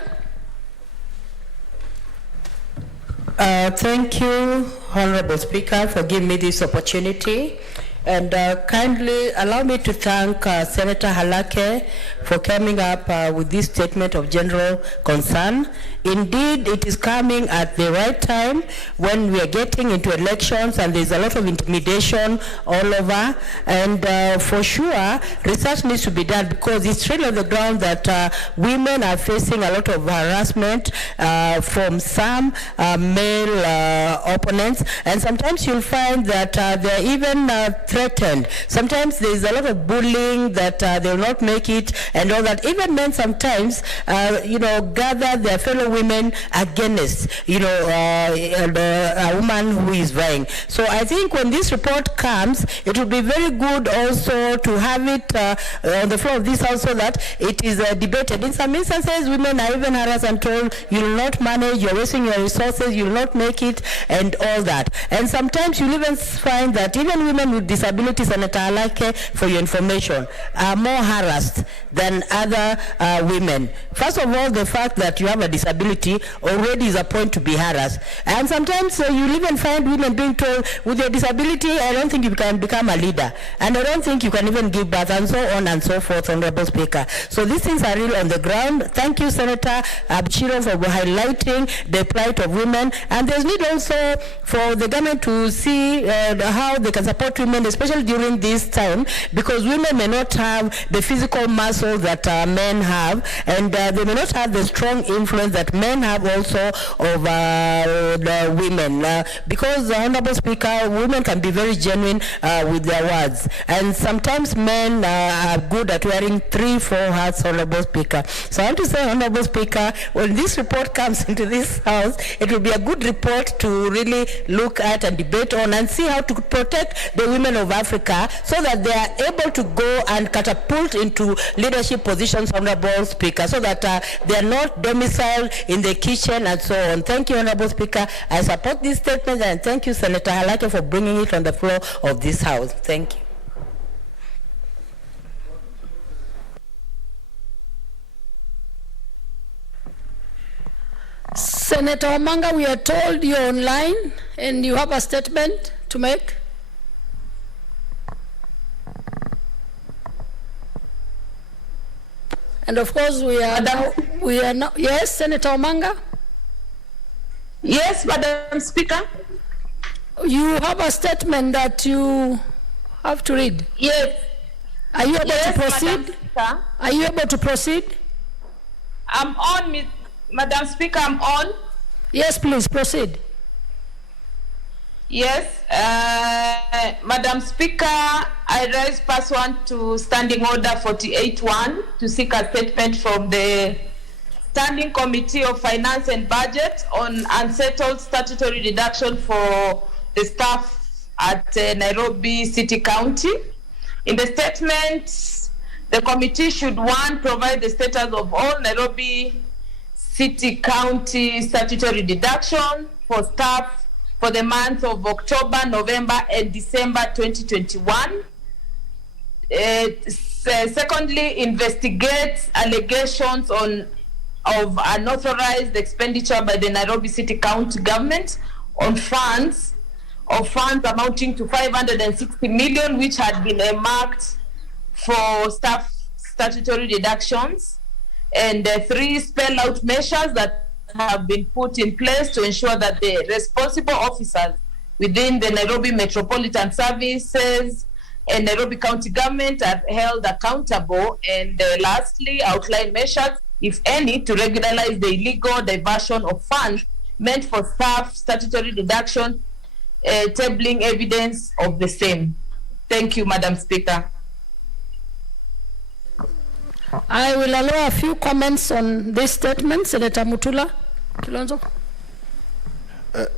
Thank you, Honorable Speaker, for giving me this opportunity. And kindly allow me to thank Senator Halake for coming up with this statement of general concern. Indeed, it is coming at the right time when we are getting into elections and there's a lot of intimidation all over. And for sure, research needs to be done because it's really on the ground that women are facing a lot of harassment from some male opponents. And sometimes you'll find that they're even threatened. Sometimes there's a lot of bullying that they'll not make it and all that. Even men sometimes, gather their fellow women against, a woman who is vying. So I think when this report comes, it will be very good also to have it on the floor of this house so that it is debated. In some instances, women are even harassed and told, you will not manage, you're wasting your resources, you will not make it, and all that. And sometimes you'll even find that even women with disabilities, Senator Alake, for your information, are more harassed than other women. First of all, the fact that you have a disability already is a point to be harassed. And sometimes you'll even find women being told, with your disability, I don't think you can become a leader. And I don't think you can even give birth, and so on and so forth, Honorable Speaker. So these things are real on the ground. Thank you, Senator Abshiro, for highlighting the plight of women. And there's need also for the government to see how they can support women, especially during this time, because women may not have the physical muscle that men have, and they may not have the strong influence that men have also over the women. Because, Honorable Speaker, women can be very genuine with their words, and sometimes men are good at wearing 3-4 hats, Honorable Speaker. So I want to say, Honorable Speaker, when this report comes into this house, it will be a good report to really look at and debate on and see how to protect the women of Africa so that they are able to go and catapult into leadership positions, Honorable Speaker, so that they are not domiciled in the kitchen and so on. Thank you, Honorable Speaker. I support this statement, and thank you, Senator Halake, for bringing it on the floor of this House. Thank you. Senator Omanga, we are told you're online and you have a statement to make. And of course, we are now, yes, Senator Omanga? Yes, Madam Speaker. You have a statement that you have to read. Yes. Are you able Yes, to proceed? Madam Speaker. Are you able to proceed? I'm on, Madam Speaker, I'm on. Yes, please, proceed. Yes, Madam Speaker, I raise pursuant to Standing Order 48-1 to seek a statement from the Standing Committee of Finance and Budget on unsettled statutory deduction for the staff at Nairobi City County. In the statement, the committee should, 1, provide the status of all Nairobi City County statutory deduction for staff for the months of October, November, and December 2021. Secondly, investigate allegations of unauthorized expenditure by the Nairobi City County government on funds amounting to 560 million, which had been earmarked for staff statutory deductions. And 3, spell out measures that have been put in place to ensure that the responsible officers within the Nairobi Metropolitan Services and Nairobi County government are held accountable. And lastly, outline measures, if any, to regularize the illegal diversion of funds meant for staff statutory deduction, tabling evidence of the same. Thank you, Madam Speaker. I will allow a few comments on this statement. Senator Mutula Kilonzo.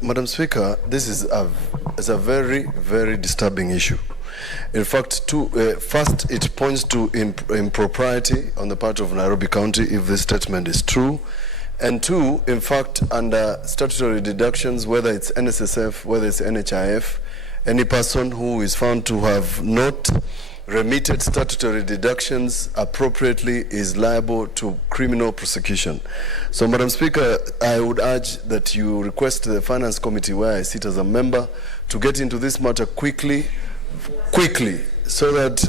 Madam Speaker, this is a very, very disturbing issue. In fact, first, it points to impropriety on the part of Nairobi County if this statement is true. And 2, in fact, under statutory deductions, whether it's NSSF, whether it's NHIF, any person who is found to have not remitted statutory deductions appropriately is liable to criminal prosecution. So, Madam Speaker, I would urge that you request the Finance Committee, where I sit as a member, to get into this matter quickly, so that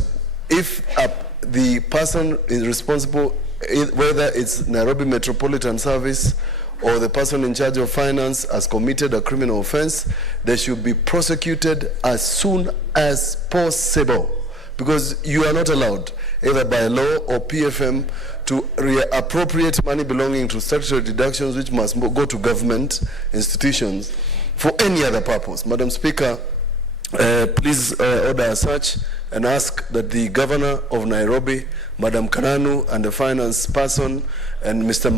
if the person is responsible, whether it's Nairobi Metropolitan Service or the person in charge of finance, has committed a criminal offense, they should be prosecuted as soon as possible. Because you are not allowed, either by law or PFM, to reappropriate money belonging to statutory deductions which must go to government institutions for any other purpose. Madam Speaker, please order as such and ask that the Governor of Nairobi, Madam Kananu, and the finance person, and Mr.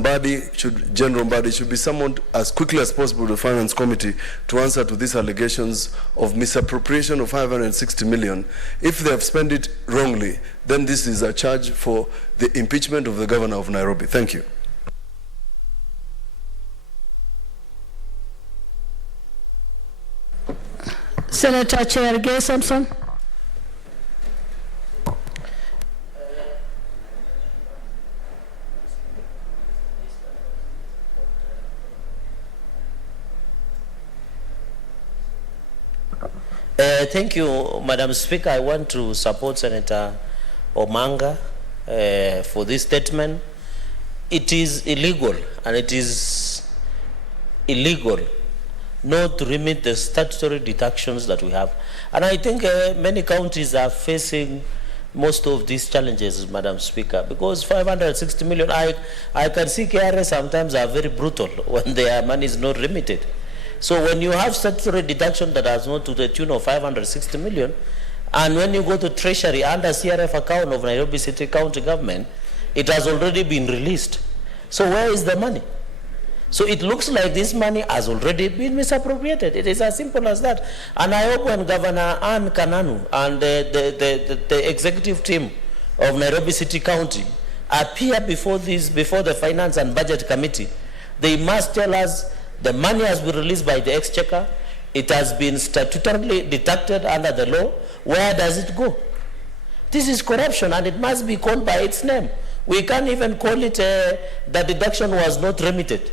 General Mbadi, should be summoned as quickly as possible to the Finance Committee to answer to these allegations of misappropriation of 560 million. If they have spent it wrongly, then this is a charge for the impeachment of the Governor of Nairobi. Thank you. Senator Cherargei Samson. Thank you, Madam Speaker. I want to support Senator Omanga for this statement. It is illegal, and it is illegal not to remit the statutory deductions that we have. And I think many counties are facing most of these challenges, Madam Speaker, because 560 million, I can see KRA sometimes are very brutal when their money is not remitted. So when you have statutory deduction that has not to the tune of 560 million, and when you go to Treasury under CRF account of Nairobi City County Government, it has already been released. So where is the money? So it looks like this money has already been misappropriated. It is as simple as that. And I hope when Governor Ann Kananu and the executive team of Nairobi City County appear before the Finance and Budget Committee, they must tell us the money has been released by the Exchequer. It has been statutorily deducted under the law. Where does it go? This is corruption, and it must be called by its name. We can't even call it the deduction was not remitted.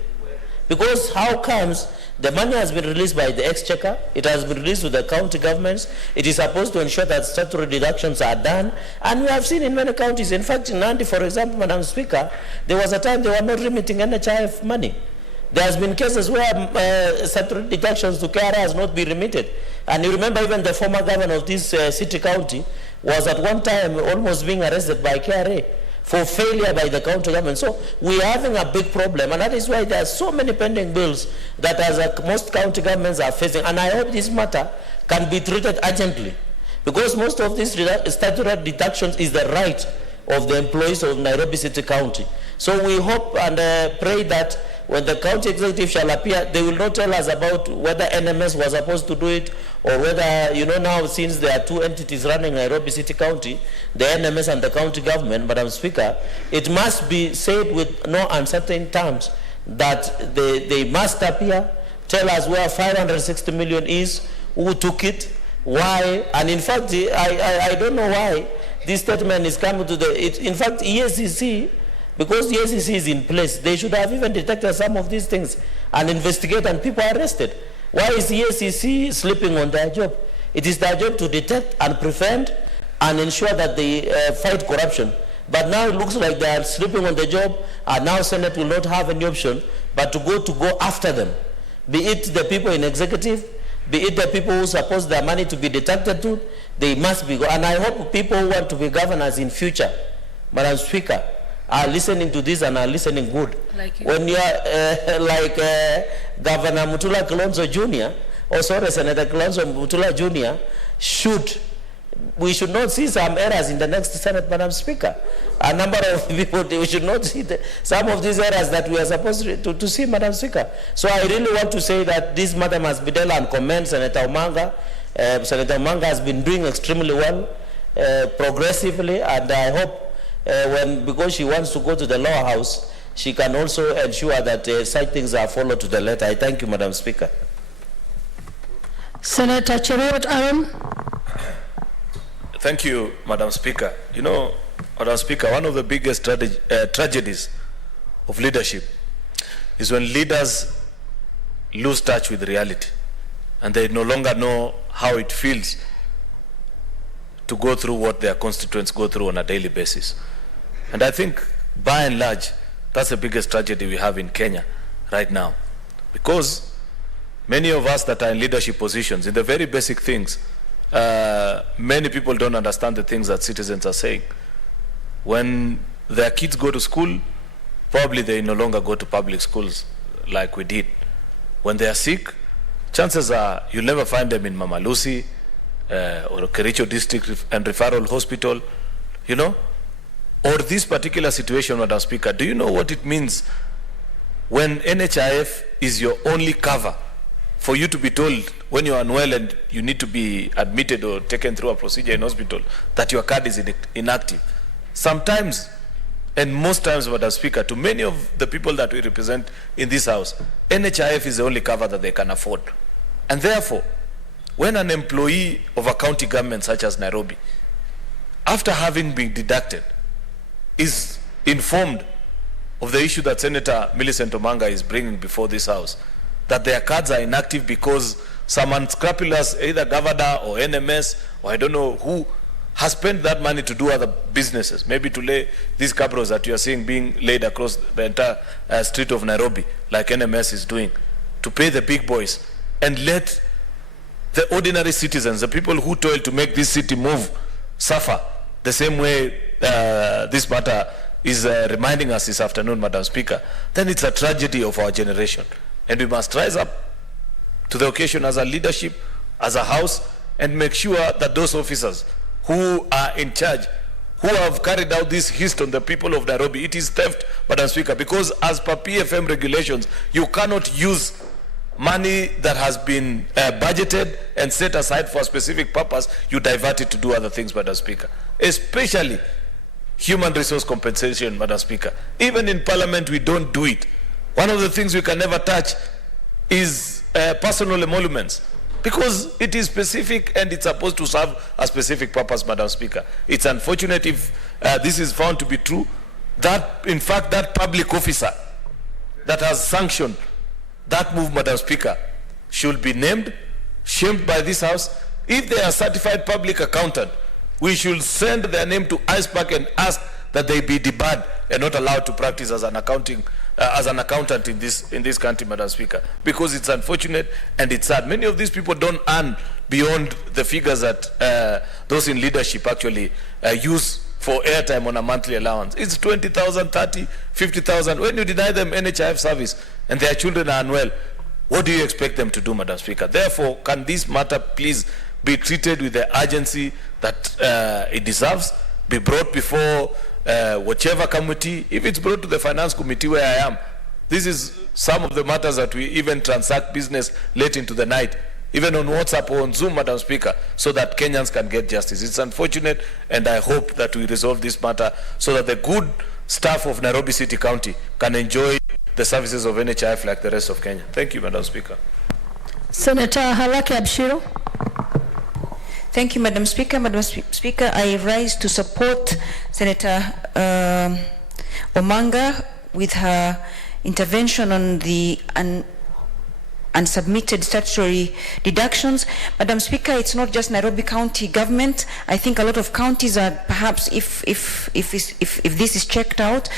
Because how comes the money has been released by the Exchequer, it has been released to the county governments, it is supposed to ensure that statutory deductions are done, and we have seen in many counties, in fact in Nandi, for example, Madam Speaker, there was a time they were not remitting NHIF money. There has been cases where statutory deductions to KRA has not been remitted. And you remember even the former governor of this city county was at one time almost being arrested by KRA for failure by the county government. So we are having a big problem, and that is why there are so many pending bills that most county governments are facing. And I hope this matter can be treated urgently, because most of these statutory deductions is the right of the employees of Nairobi City County. So we hope and pray that when the county executive shall appear, they will not tell us about whether NMS was supposed to do it, or whether, now since there are two entities running Nairobi City County, the NMS and the county government, Madam Speaker, it must be said with no uncertain terms that they must appear, tell us where 560 million is, who took it, why, and in fact, I don't know why this statement is coming to in fact, EACC, because the EACC is in place, they should have even detected some of these things and investigate, and people are arrested. Why is the EACC sleeping on their job? It is their job to detect and prevent and ensure that they fight corruption. But now it looks like they are sleeping on the job, and now Senate will not have any option but to go after them. Be it the people in executive, be it the people who suppose their money to be deducted to, they must be. And I hope people who want to be governors in future, Madam Speaker, are listening to this and are listening good. Like you. When you are like Governor Mutula Kilonzo Jr., Senator Kilonzo Mutula Jr., we should not see some errors in the next Senate, Madam Speaker. A number of people, we should not see some of these errors that we are supposed to see, Madam Speaker. So I really want to say that this matter must be dealt, and commend Senator Omanga. Senator Omanga has been doing extremely well, progressively, and I hope because she wants to go to the lower house, she can also ensure that such things are followed to the letter. I thank you, Madam Speaker. Senator Cheruiyot Aaron. Thank you, Madam Speaker. You know, Madam Speaker, one of the biggest tragedies of leadership is when leaders lose touch with reality and they no longer know how it feels to go through what their constituents go through on a daily basis. And I think, by and large, that's the biggest tragedy we have in Kenya right now. Because many of us that are in leadership positions, in the very basic things, many people don't understand the things that citizens are saying. When their kids go to school, probably they no longer go to public schools like we did. When they are sick, chances are you'll never find them in Mama Lucy or Kericho District and Referral Hospital, you know? Or this particular situation, Madam Speaker, do you know what it means when NHIF is your only cover for you to be told when you're unwell and you need to be admitted or taken through a procedure in hospital that your card is inactive? Sometimes, and most times, Madam Speaker, to many of the people that we represent in this House, NHIF is the only cover that they can afford. And therefore, when an employee of a county government such as Nairobi, after having been deducted, is informed of the issue that Senator Millicent Omanga is bringing before this House, that their cards are inactive because some unscrupulous, either governor or NMS, or I don't know who, has spent that money to do other businesses, maybe to lay these cabros that you are seeing being laid across the entire street of Nairobi, like NMS is doing, to pay the big boys, and let the ordinary citizens, the people who toil to make this city move, suffer the same way this matter is reminding us this afternoon, Madam Speaker. Then it's a tragedy of our generation. And we must rise up to the occasion as a leadership, as a House, and make sure that those officers who are in charge, who have carried out this hit on the people of Nairobi, it is theft, Madam Speaker, because as per PFM regulations, you cannot use money that has been budgeted and set aside for a specific purpose, you divert it to do other things, Madam Speaker. Especially human resource compensation, Madam Speaker. Even in Parliament, we don't do it. One of the things we can never touch is personal emoluments, because it is specific and it's supposed to serve a specific purpose, Madam Speaker. It's unfortunate if this is found to be true, that in fact that public officer that has sanctioned that move, Madam Speaker, should be named, shamed by this House. If they are certified public accountant, we should send their name to ISPAC and ask that they be debarred and not allowed to practice as an accountant in this country, Madam Speaker, because it's unfortunate and it's sad. Many of these people don't earn beyond the figures that those in leadership actually use for airtime on a monthly allowance. It's 20,000, 30, 50,000. When you deny them NHIF service and their children are unwell, what do you expect them to do, Madam Speaker? Therefore, can this matter please be treated with the urgency that it deserves, be brought before whichever committee. If it's brought to the Finance Committee where I am, this is some of the matters that we even transact business late into the night, even on WhatsApp or on Zoom, Madam Speaker, so that Kenyans can get justice. It's unfortunate, and I hope that we resolve this matter so that the good staff of Nairobi City County can enjoy the services of NHIF like the rest of Kenya. Thank you, Madam Speaker. Senator Halake Abshiro. Thank you, Madam Speaker. Madam Speaker, I rise to support Senator Omanga with her intervention on the unsubmitted statutory deductions. Madam Speaker, it's not just Nairobi County government. I think a lot of counties are perhaps, if this is checked out,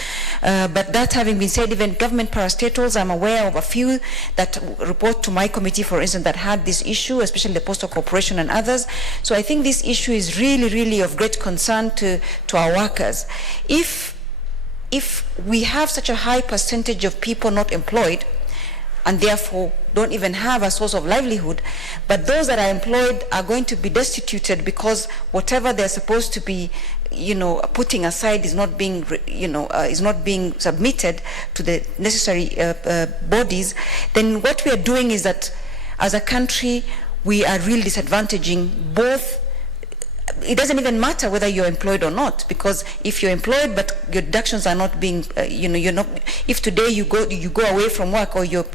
but that having been said, even government parastatals, I'm aware of a few that report to my committee, for instance, that had this issue, especially the Postal Corporation and others. So I think this issue is really, really of great concern to our workers. If we have such a high percentage of people not employed, and therefore don't even have a source of livelihood, but those that are employed are going to be destituted because whatever they're supposed to be, putting aside is not being, is not being submitted to the necessary bodies. Then what we are doing is that, as a country, we are really disadvantaging both it doesn't even matter whether you're employed or not, because if you're employed but your deductions are not being, you're not. If today you go away from work, or you're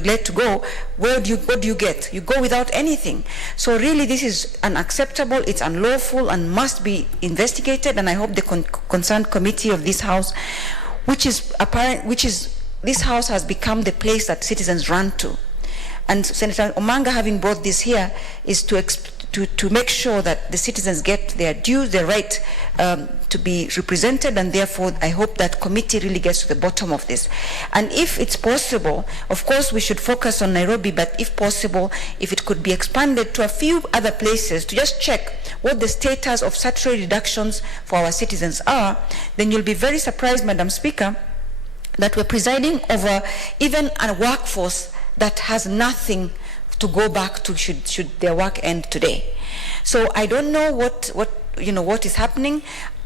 let to go, what do you get? You go without anything. So really, this is unacceptable. It's unlawful and must be investigated. And I hope the concerned committee of this House, this House has become the place that citizens run to. And Senator Omanga, having brought this here, is to make sure that the citizens get their dues, their right to be represented, and therefore I hope that committee really gets to the bottom of this. And if it's possible, of course we should focus on Nairobi, but if possible, if it could be expanded to a few other places to just check what the status of statutory deductions for our citizens are, then you'll be very surprised, Madam Speaker, that we're presiding over even a workforce that has nothing to go back to should their work end today. So I don't know what is happening.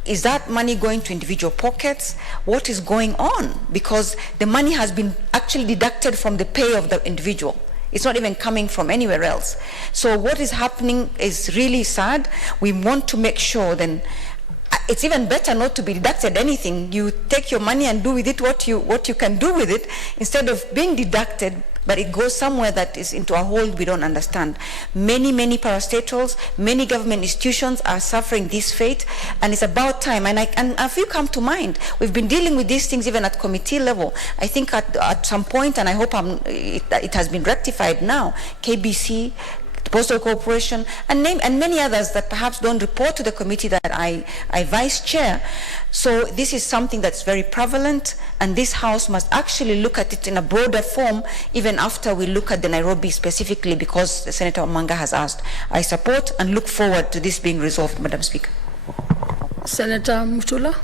Is that money going to individual pockets? What is going on? Because the money has been actually deducted from the pay of the individual. It's not even coming from anywhere else. So what is happening is really sad. We want to make sure then it's even better not to be deducted anything. You take your money and do with it what you can do with it, instead of being deducted, but it goes somewhere that is into a hole we don't understand. Many parastatals, many government institutions are suffering this fate, and it's about time. And a few come to mind. We've been dealing with these things even at committee level. I think at some point, and I hope it has been rectified now, KBC, Postal Corporation, and many others that perhaps don't report to the committee that I vice chair. So this is something that's very prevalent, and this House must actually look at it in a broader form, even after we look at the Nairobi specifically, because Senator Omanga has asked. I support and look forward to this being resolved, Madam Speaker. Senator Mutula.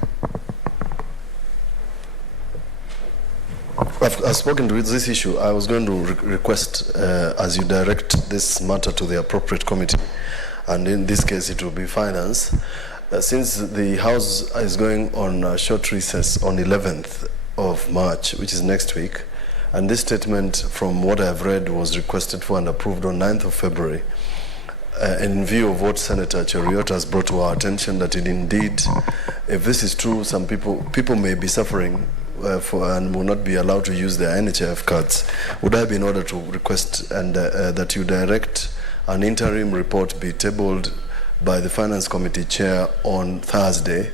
I've spoken to this issue. I was going to request, as you direct this matter to the appropriate committee, and in this case it will be finance, since the House is going on a short recess on 11th of March, which is next week, and this statement, from what I've read, was requested for and approved on 9th of February, in view of what Senator Cheruiyot has brought to our attention, that indeed, if this is true, some people may be suffering and will not be allowed to use their NHIF cards. Would I be in order to request that you direct an interim report be tabled by the Finance Committee Chair on Thursday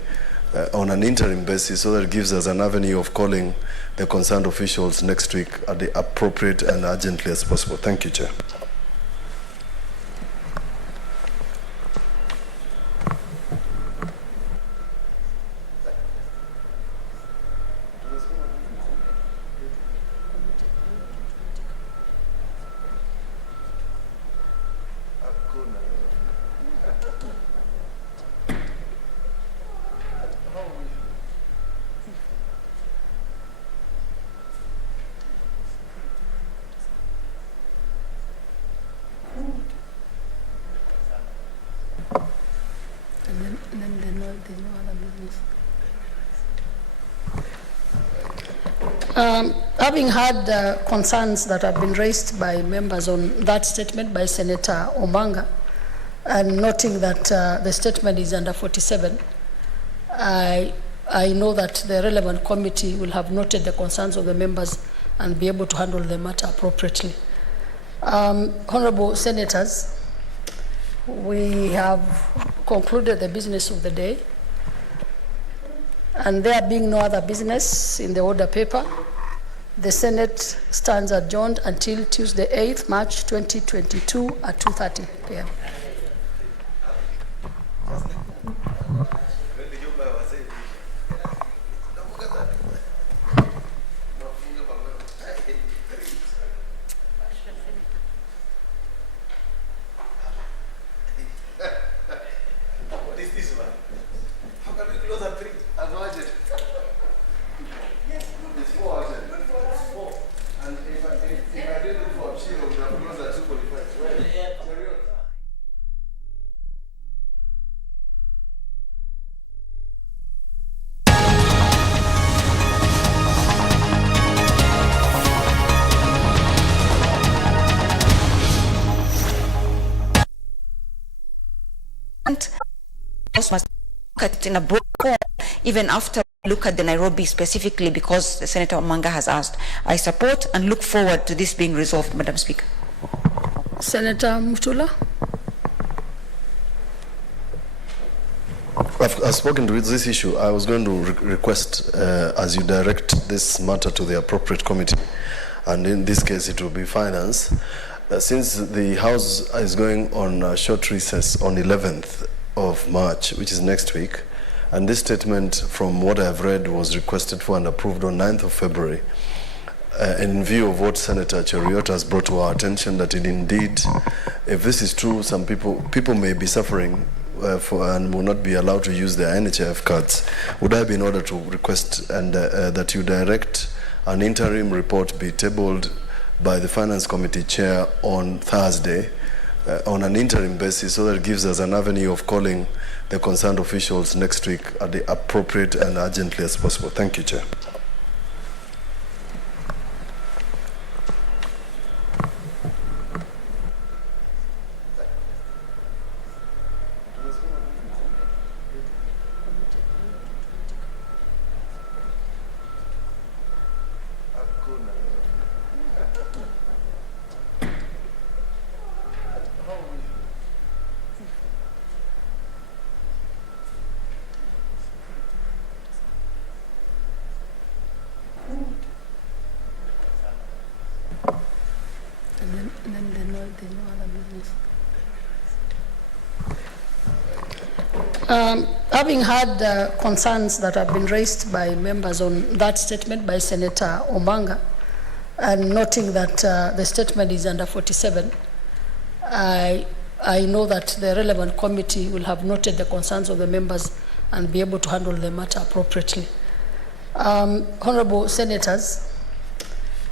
on an interim basis, so that it gives us an avenue of calling the concerned officials next week at the appropriate and urgently as possible. Thank you, Chair. Having had concerns that have been raised by members on that statement by Senator Omanga, and noting that the statement is under 47, I know that the relevant committee will have noted the concerns of the members and be able to handle the matter appropriately. Honorable Senators, we have concluded the business of the day, and there being no other business in the order paper, the Senate stands adjourned until Tuesday, 8th March 2022 at 2:30 p.m. at it in a broad form, even after we look at the Nairobi specifically, because Senator Omanga has asked. I support and look forward to this being resolved, Madam Speaker. Senator Mutula. I've spoken to this issue. I was going to request, as you direct this matter to the appropriate committee, and in this case it will be finance, since the House is going on a short recess on 11th of March, which is next week, and this statement, from what I have read, was requested for and approved on 9th of February, in view of what Senator Cheruiyot has brought to our attention, that it indeed, if this is true, some people may be suffering and will not be allowed to use their NHIF cards. Would I be in order to request and that you direct an interim report be tabled by the Finance Committee Chair on Thursday on an interim basis, so that it gives us an avenue of calling the concerned officials next week at the appropriate and urgently as possible. Thank you, Chair. Having heard the concerns that have been raised by members on that statement by Senator Omanga, and noting that the statement is under 47, I know that the relevant committee will have noted the concerns of the members and be able to handle the matter appropriately. Honorable Senators,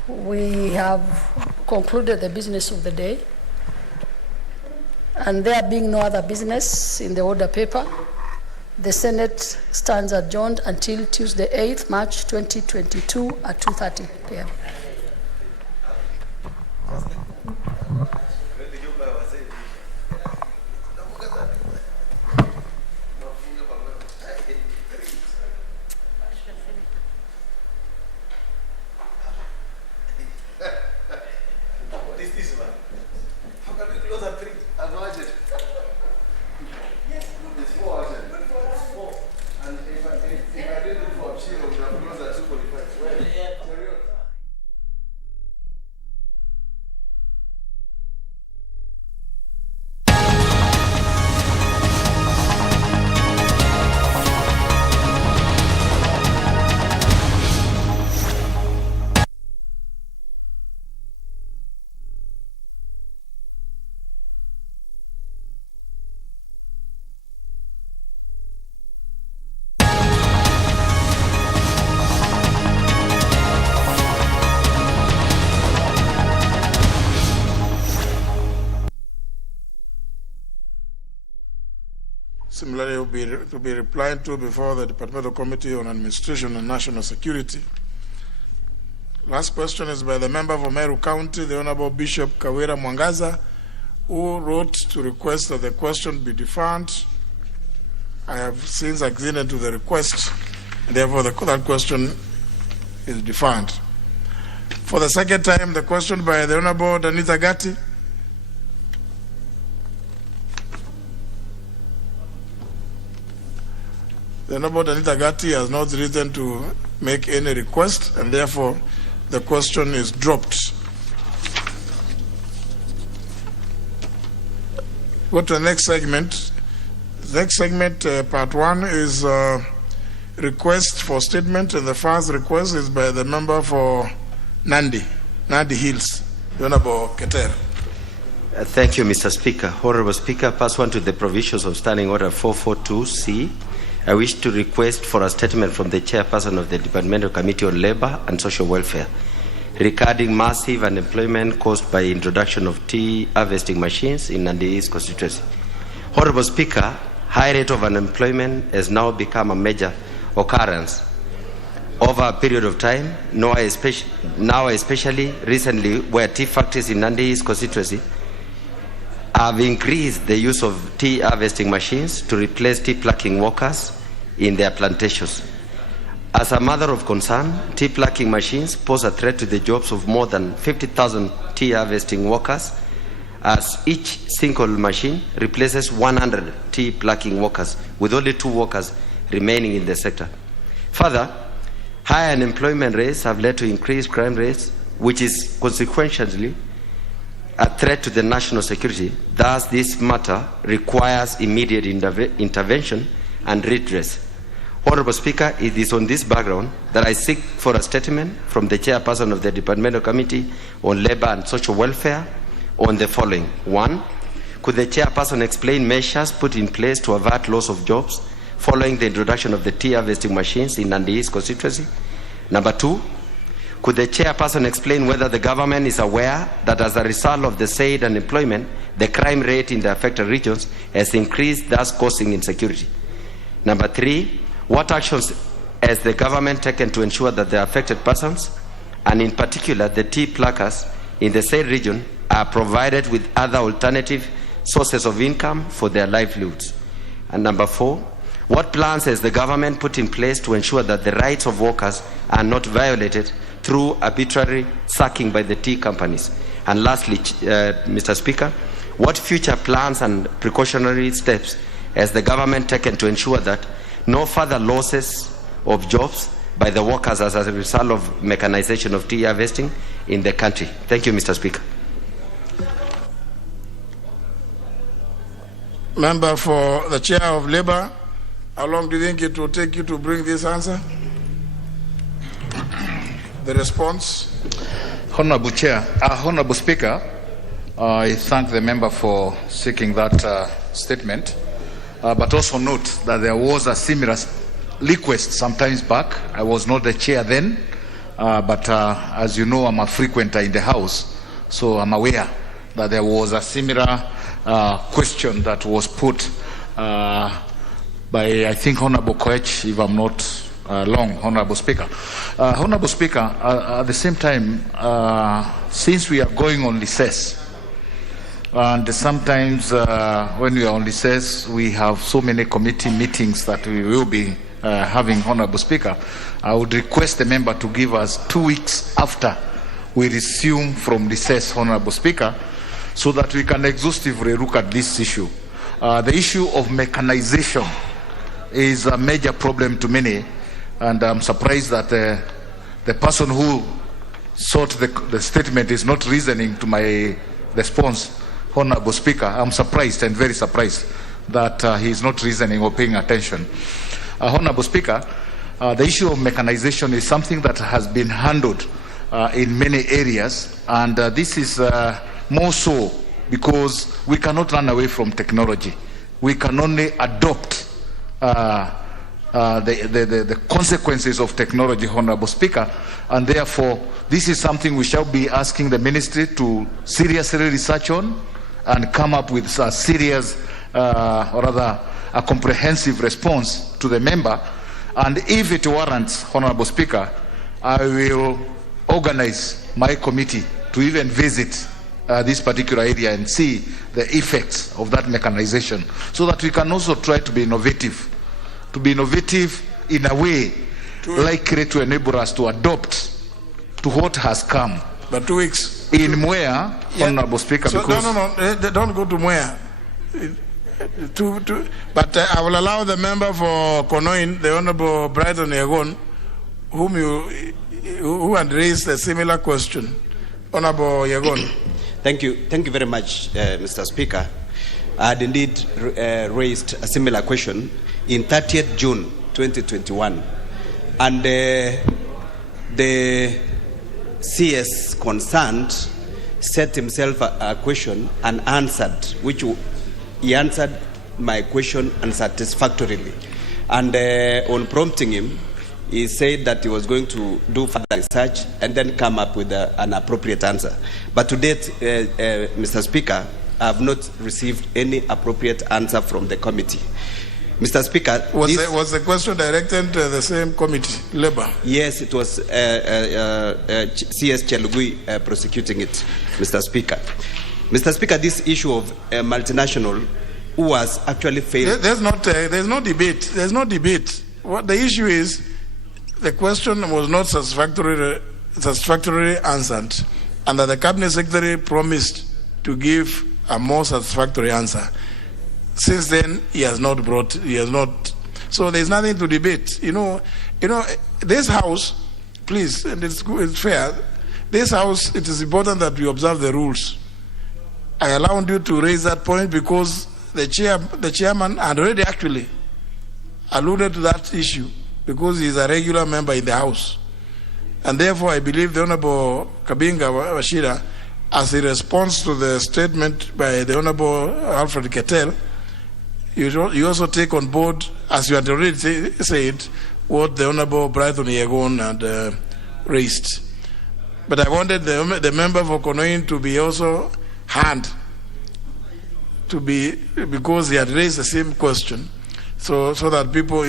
we have concluded the business of the day, and there being no other business in the order paper, the Senate stands adjourned until Tuesday, 8th March 2022 at 2:30 p.m. What is this one? How can we close at 3? I've watched it. Yes, it's 4 hours. And if I didn't look for Chile, we would have closed at 2:45. Similarly, to be replied to before the Departmental Committee on Administration and National Security. Last question is by the member for Meru County, the Honorable Bishop Kawira Mwangaza, who wrote to request that the question be deferred. I have since acceded to the request, and therefore that question is deferred. For the second time, the question by the Honorable Danita Gatti. The Honorable Danita Gatti has not written to make any request, and therefore the question is dropped. Go to the next segment. The next segment, part 1, is request for statement, and the first request is by the member for Nandi Hills, the Honorable Keter. Thank you, Mr. Speaker. Honorable Speaker, pursuant to the provisions of Standing Order 442C, I wish to request for a statement from the chairperson of the Departmental Committee on Labor and Social Welfare regarding massive unemployment caused by introduction of tea harvesting machines in Nandi East constituency. Honorable Speaker, high rate of unemployment has now become a major occurrence over a period of time, now especially recently, where tea factories in Nandi East constituency have increased the use of tea harvesting machines to replace tea plucking workers in their plantations. As a matter of concern, tea plucking machines pose a threat to the jobs of more than 50,000 tea harvesting workers, as each single machine replaces 100 tea plucking workers, with only 2 workers remaining in the sector. Further, high unemployment rates have led to increased crime rates, which is consequentially a threat to the national security. Thus, this matter requires immediate intervention and redress. Honorable Speaker, it is on this background that I seek for a statement from the Chairperson of the Departmental Committee on Labour and Social Welfare on the following. 1. Could the Chairperson explain measures put in place to avert loss of jobs following the introduction of the tea harvesting machines in Nandi East constituency? Number 2. Could the Chairperson explain whether the government is aware that as a result of the said unemployment, the crime rate in the affected regions has increased, thus causing insecurity? Number 3. What actions has the government taken to ensure that the affected persons, and in particular the tea pluckers in the said region, are provided with other alternative sources of income for their livelihoods? And number 4, what plans has the government put in place to ensure that the rights of workers are not violated through arbitrary sacking by the tea companies? And lastly, Mr. Speaker, what future plans and precautionary steps has the government taken to ensure that no further losses of jobs by the workers as a result of mechanization of tea harvesting in the country? Thank you, Mr. Speaker. Member for the Chair of Labour, how long do you think it will take you to bring this answer? The response? Honorable Chair, Honorable Speaker, I thank the member for seeking that statement, but also note that there was a similar request sometimes back. I was not the chair then, but as you know, I'm a frequenter in the House, so I'm aware that there was a similar question that was put by, I think, Honorable Koech, if I'm not long, Honorable Speaker. Honorable Speaker, at the same time, since we are going on recess, and sometimes when we are on recess, we have so many committee meetings that we will be having, Honorable Speaker, I would request the member to give us 2 weeks after we resume from recess, Honorable Speaker, so that we can exhaustively look at this issue. The issue of mechanization is a major problem to many, and I'm surprised that the person who sought the statement is not listening to my response, Honorable Speaker. I'm surprised and very surprised that he is not listening or paying attention. Honorable Speaker, the issue of mechanization is something that has been handled in many areas, and this is more so because we cannot run away from technology. We can only adopt the consequences of technology, Honorable Speaker, and therefore this is something we shall be asking the ministry to seriously research on and come up with a serious, or rather a comprehensive response to the member. And if it warrants, Honorable Speaker, I will organize my committee to even visit this particular area and see the effects of that mechanization, so that we can also try to be innovative in a way likely to enable us to adopt to what has come. But 2 weeks. In Mwea, yeah. Honorable Speaker, so because... No, don't go to Mwea. But I will allow the member for Konoin, the Honorable Brighton Yegon, who had raised a similar question. Honorable Yegon. Thank you very much, Mr. Speaker. I had indeed raised a similar question in 30th June 2021, and the CS concerned set himself a question and answered, which he answered my question unsatisfactorily. And on prompting him, he said that he was going to do further research and then come up with an appropriate answer. But to date, Mr. Speaker, I have not received any appropriate answer from the committee. Mr. Speaker, was the question directed to the same committee, Labour? Yes, it was CS Chelugui prosecuting it, Mr. Speaker. Mr. Speaker, this issue of multinational who has actually failed. There's no debate. There's no debate. what the issue is, the question was not satisfactorily answered, and that the Cabinet Secretary promised to give a more satisfactory answer. Since then, he has not. So there's nothing to debate. You know, this House, please, and it's fair. This House, it is important that we observe the rules. I allowed you to raise that point because the chairman had already actually alluded to that issue because he is a regular member in the House. And therefore, I believe the Honorable Kabinga Washira, as a response to the statement by the Honorable Alfred Ketel, you also take on board, as you had already said, what the Honorable Brighton Yegon had raised. But I wanted the member for Konoin to be also because he had raised the same question, so that people,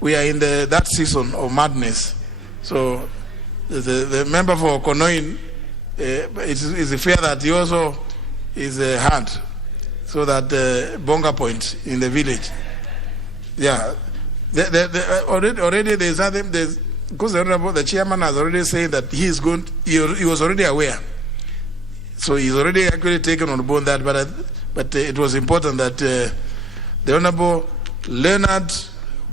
we are in that season of madness. So the member for Konoin, it's fair that he also is a hand, so that Bonga Point in the village. Yeah, already there's nothing. Because the chairman has already said that he was already aware. So he's already actually taken on board that, but it was important that the Honorable Leonard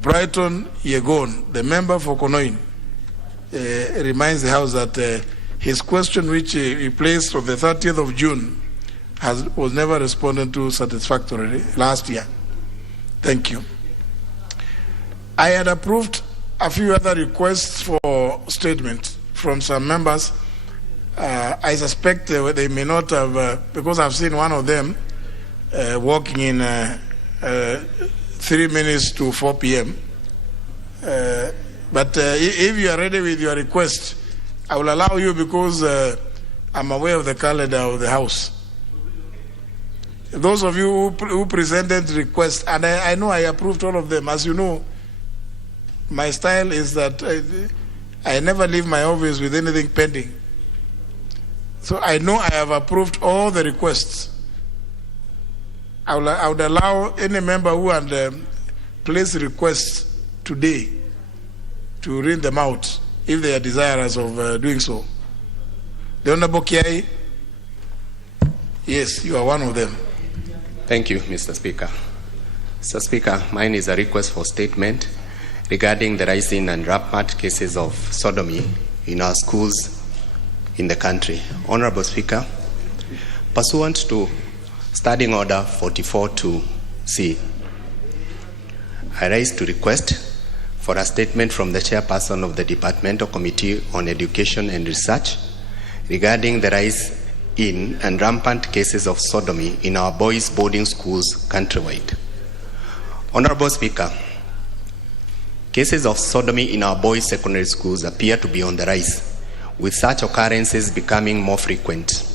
Brighton Yegon, the member for Konoin, reminds the House that his question, which he placed on the 30th of June, was never responded to satisfactorily last year. Thank you. I had approved a few other requests for statement from some members. I suspect they may not have, because I've seen one of them walking in 3 minutes to 4 p.m. But if you are ready with your request, I will allow you because I'm aware of the calendar of the House. Those of you who presented requests, and I know I approved all of them. As you know, my style is that I never leave my office with anything pending. So I know I have approved all the requests. I would allow any member who had placed requests today to read them out if they are desirous of doing so. The Honorable Kiai, yes, you are one of them. Thank you, Mr. Speaker. Mr. Speaker, mine is a request for statement regarding the rising and rampant cases of sodomy in our schools in the country. Honorable Speaker, pursuant to Standing Order 44-2C, I rise to request for a statement from the chairperson of the Departmental Committee on Education and Research regarding the rise in and rampant cases of sodomy in our boys' boarding schools countrywide. Honorable Speaker, cases of sodomy in our boys' secondary schools appear to be on the rise, with such occurrences becoming more frequent.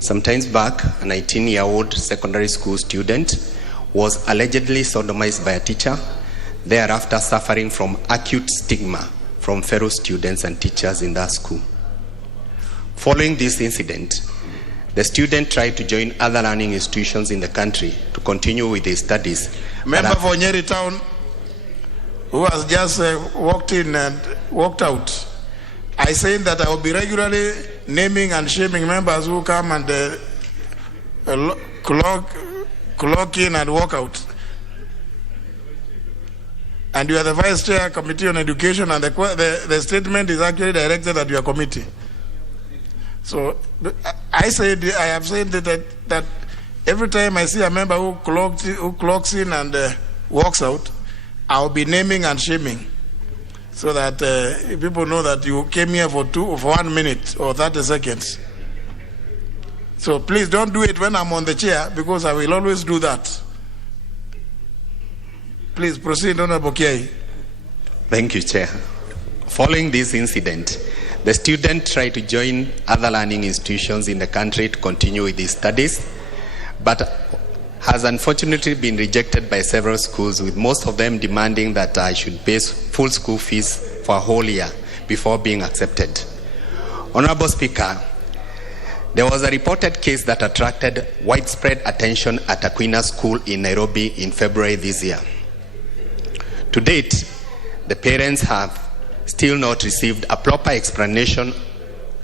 Some time back, a 19-year-old secondary school student was allegedly sodomized by a teacher, thereafter suffering from acute stigma from fellow students and teachers in that school. Following this incident, the student tried to join other learning institutions in the country to continue with his studies. Member for Nyeri Town, who has just walked in and walked out, I said that I will be regularly naming and shaming members who come and clock in and walk out. And you are the Vice Chair, Committee on Education, and the statement is actually directed at your committee. So I have said that every time I see a member who clocks in and walks out, I will be naming and shaming, so that people know that you came here for 1 minute or 30 seconds. So please don't do it when I'm on the chair, because I will always do that. Please proceed, Honorable Kiai. Thank you, Chair. Following this incident, the student tried to join other learning institutions in the country to continue with his studies, but has unfortunately been rejected by several schools, with most of them demanding that I should pay full school fees for a whole year before being accepted. Honorable Speaker, there was a reported case that attracted widespread attention at Aquina School in Nairobi in February this year. To date, the parents have still not received a proper explanation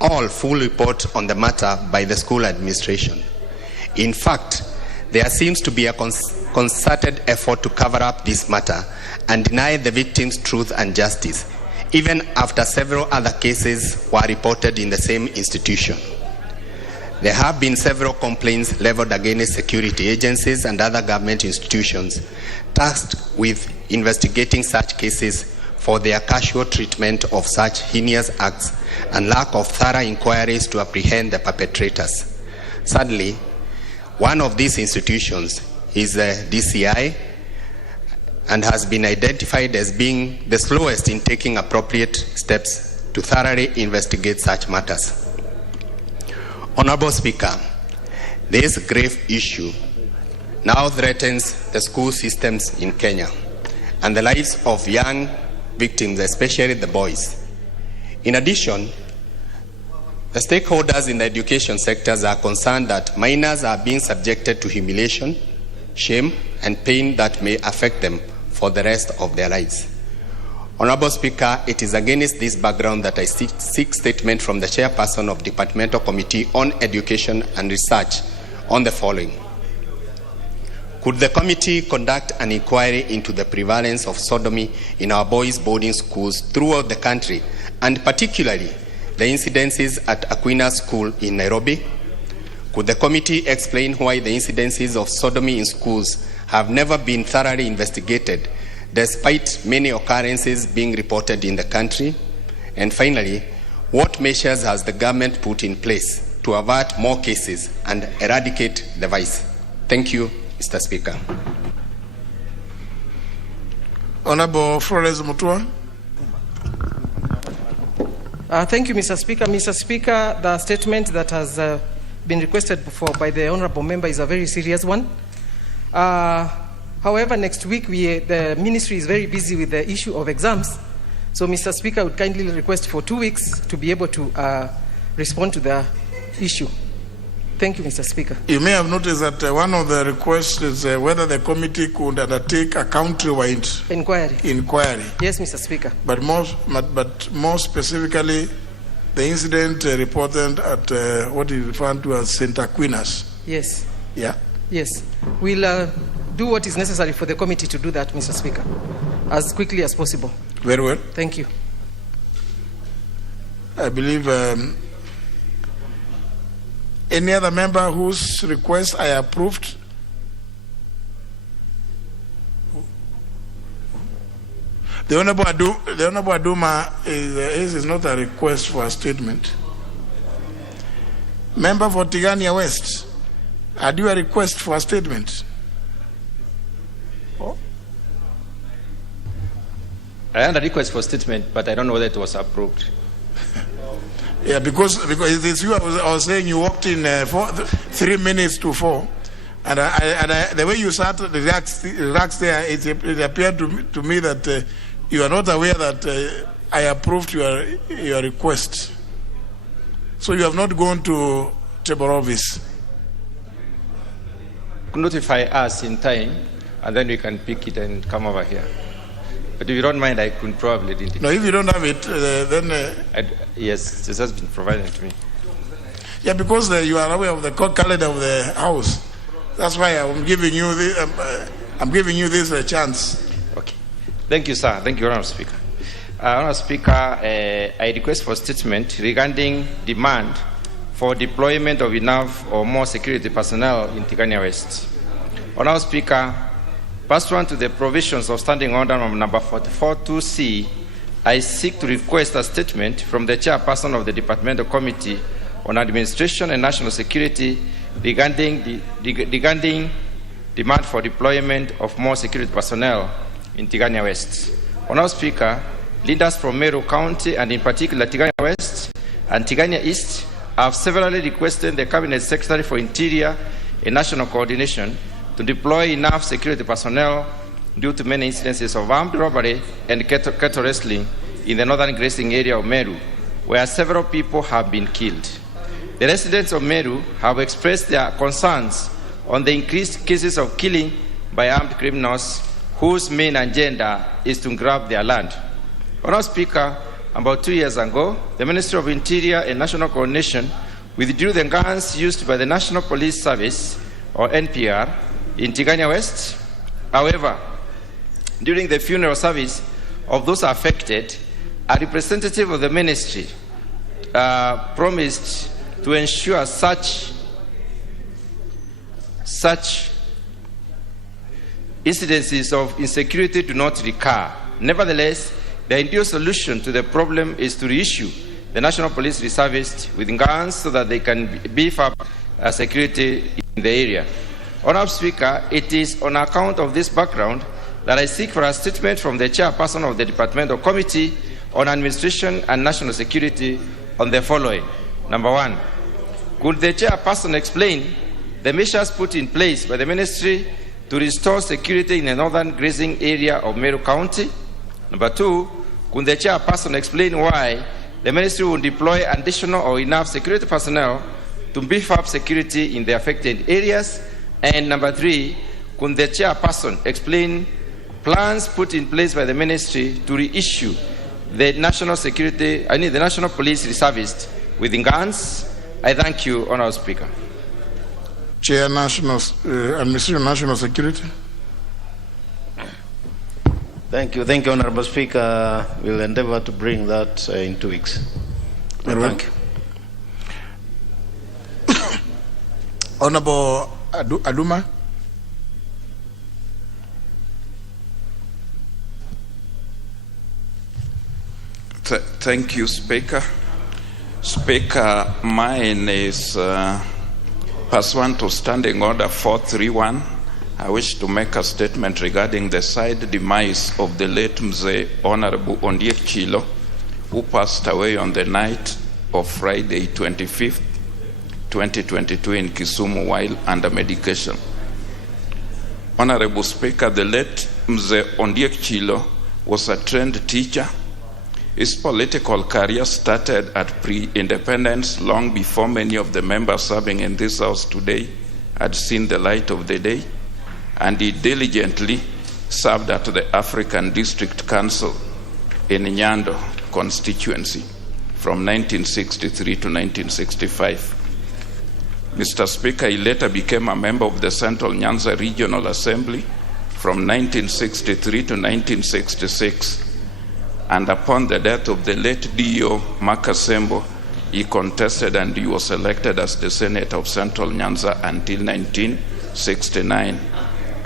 or full report on the matter by the school administration. In fact, there seems to be a concerted effort to cover up this matter and deny the victims truth and justice, even after several other cases were reported in the same institution. There have been several complaints leveled against security agencies and other government institutions tasked with investigating such cases for their casual treatment of such heinous acts and lack of thorough inquiries to apprehend the perpetrators. Sadly, one of these institutions is the DCI and has been identified as being the slowest in taking appropriate steps to thoroughly investigate such matters. Honorable Speaker, this grave issue now threatens the school systems in Kenya and the lives of young victims, especially the boys. In addition, the stakeholders in the education sectors are concerned that minors are being subjected to humiliation, shame, and pain that may affect them for the rest of their lives. Honorable Speaker, it is against this background that I seek statement from the chairperson of Departmental Committee on Education and Research on the following. Could the committee conduct an inquiry into the prevalence of sodomy in our boys' boarding schools throughout the country, and particularly the incidences at Aquinas School in Nairobi? Could the committee explain why the incidences of sodomy in schools have never been thoroughly investigated, despite many occurrences being reported in the country? And finally, what measures has the government put in place to avert more cases and eradicate the vice? Thank you, Mr. Speaker. Honorable Flores Mutua. Thank you, Mr. Speaker. Mr. Speaker, the statement that has been requested for by the honorable member is a very serious one. However, next week the ministry is very busy with the issue of exams. So, Mr. Speaker, I would kindly request for 2 weeks to be able to respond to the issue. Thank you, Mr. Speaker. You may have noticed that one of the requests is whether the committee could undertake a countrywide inquiry. Yes, Mr. Speaker. But more specifically, the incident reported at what is referred to as St. Aquinas. Yes. Yeah. Yes. We'll do what is necessary for the committee to do that, Mr. Speaker, as quickly as possible. Very well. Thank you. I believe any other member whose request I approved? The Honorable Aduma is not a request for a statement. Member for Tigania West, I do a request for a statement. Oh. I had a request for statement, but I don't know whether it was approved. Yeah, because it is you. I was saying you walked in 3 minutes to 4, and the way you started the relaxed there, it appeared to me that you are not aware that I approved your request. So you have not gone to table office. Notify us in time, and then we can pick it and come over here. But if you don't mind, I could probably didn't. No, if you don't have it, then... yes, this has been provided to me. Yeah, because you are aware of the calendar of the House. That's why I'm giving you this chance. Okay. Thank you, sir. Thank you, Honourable Speaker. Honourable Speaker, I request for statement regarding demand for deployment of enough or more security personnel in Tigania West. Honourable Speaker, pursuant to the provisions of Standing Order number 44-2C, I seek to request a statement from the chairperson of the Departmental Committee on Administration and National Security regarding demand for deployment of more security personnel in Tigania West. Honourable Speaker, leaders from Meru County and in particular Tigania West and Tigania East have severally requested the Cabinet Secretary for Interior and National Coordination to deploy enough security personnel due to many incidences of armed robbery and cattle wrestling in the northern grazing area of Meru, where several people have been killed. The residents of Meru have expressed their concerns on the increased cases of killing by armed criminals whose main agenda is to grab their land. Honorable Speaker, about 2 years ago, the Ministry of Interior and National Coordination withdrew the guns used by the National Police Service, or NPR, in Tigania West. However, during the funeral service of those affected, a representative of the ministry promised to ensure such incidences of insecurity do not recur. Nevertheless, the ideal solution to the problem is to reissue the National Police Reservists with guns so that they can beef up security in the area. Honorable Speaker, it is on account of this background that I seek for a statement from the chairperson of the Departmental Committee on Administration and National Security on the following. Number one, could the chairperson explain the measures put in place by the ministry to restore security in the northern grazing area of Meru County? Number two, could the chairperson explain why the ministry will deploy additional or enough security personnel to beef up security in the affected areas? And number three, could the chairperson explain plans put in place by the ministry to reissue the National Police Reservists with guns? I thank you, Honourable Speaker. Chair, Administration of National Security. Thank you, Honourable Speaker. We'll endeavour to bring that in 2 weeks. Thank you. Honourable Aduma. Thank you, Speaker. Speaker, mine is pursuant to Standing Order 431. I wish to make a statement regarding the side demise of the late Mzee Honorable Ondiek Chilo, who passed away on the night of Friday 25th, 2022 in Kisumu while under medication. Honorable Speaker, the late Mzee Ondiek Chilo was a trained teacher. His political career started at pre-independence long before many of the members serving in this House today had seen the light of the day, and he diligently served at the African District Council in Nyando constituency from 1963 to 1965. Mr. Speaker, he later became a member of the Central Nyanza Regional Assembly from 1963 to 1966. And upon the death of the late D.O. Makasembo, he contested and he was elected as the Senate of Central Nyanza until 1969,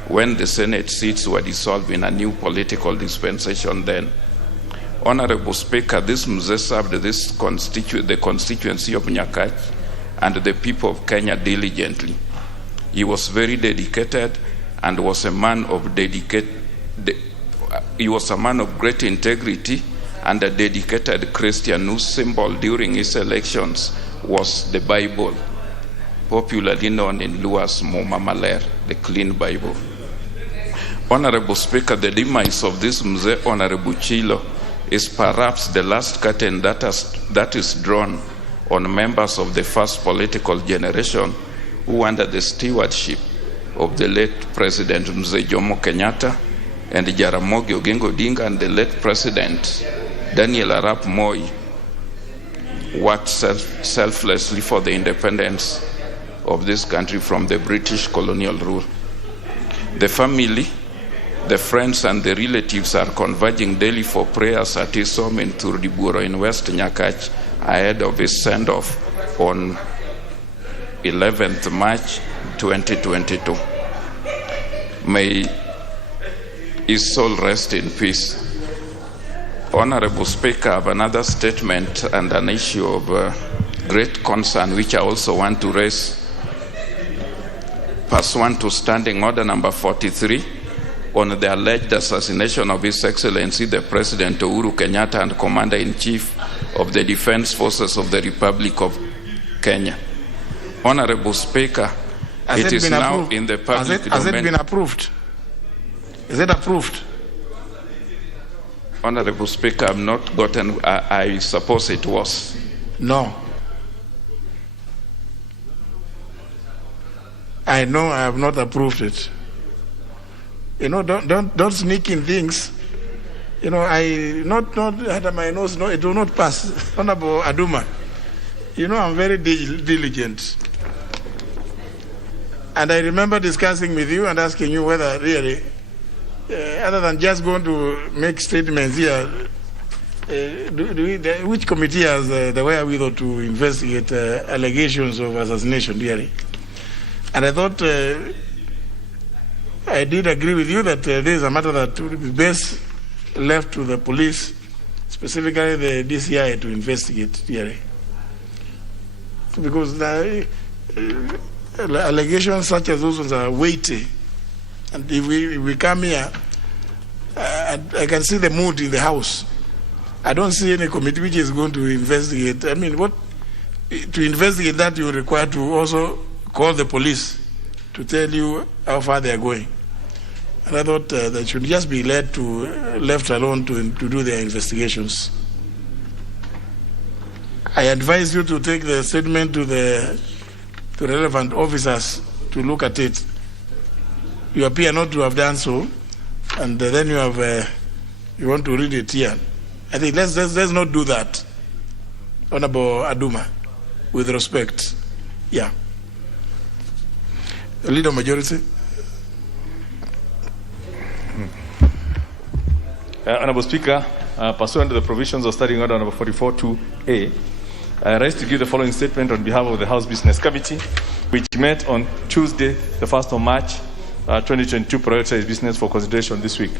when the Senate seats were dissolved in a new political dispensation then. Honorable Speaker, this Mzee served the constituency of Nyakach and the people of Kenya diligently. He was very dedicated and was a man of great integrity and a dedicated Christian whose symbol during his elections was the Bible, popularly known in Luo as Mumamaler, the clean Bible. Honorable Speaker, the demise of this Mzee Honorable Chilo is perhaps the last curtain that is drawn on members of the first political generation who, under the stewardship of the late President Mzee Jomo Kenyatta and Jaramogi Oginga Odinga and the late President Daniel Arap Moi, worked selflessly for the independence of this country from the British colonial rule. The family, the friends and the relatives are converging daily for prayers at his home in Turdiburo in West Nyakach ahead of his send-off on 11th March 2022. May his soul rest in peace. Honorable Speaker, I have another statement and an issue of great concern which I also want to raise. Pursuant to Standing Order number 43 on the alleged assassination of His Excellency the President Uhuru Kenyatta and Commander-in-Chief of the Defense Forces of the Republic of Kenya. Honorable Speaker, it is now in the public domain. Has it been approved? Is it approved? Honorable Speaker, I have not gotten, I suppose it was. No. I know I have not approved it. You know, don't sneak in things You know, I not under my nose, no, it will not pass. Honorable Aduma, you know, I'm very diligent. And I remember discussing with you and asking you whether really, other than just going to make statements here, which committee has the wherewithal to investigate allegations of assassination, really? And I thought, I did agree with you that this is a matter that would be best left to the police, specifically the DCI, to investigate, really. Because the allegations such as those ones are weighty. And if we come here, I can see the mood in the House. I don't see any committee which is going to investigate. I mean, to investigate that, you require to also call the police to tell you how far they are going. And I thought they should just be left alone to do their investigations. I advise you to take the statement to the relevant officers to look at it. You appear not to have done so, and then you want to read it here. I think let's not do that, Honorable Aduma, with respect. Yeah. Leader Majority. Honorable Speaker, pursuant to the provisions of Standing Order number 44.2a, I rise to give the following statement on behalf of the House Business Committee, which met on Tuesday, the 1st of March, 2022, prioritized business for consideration this week.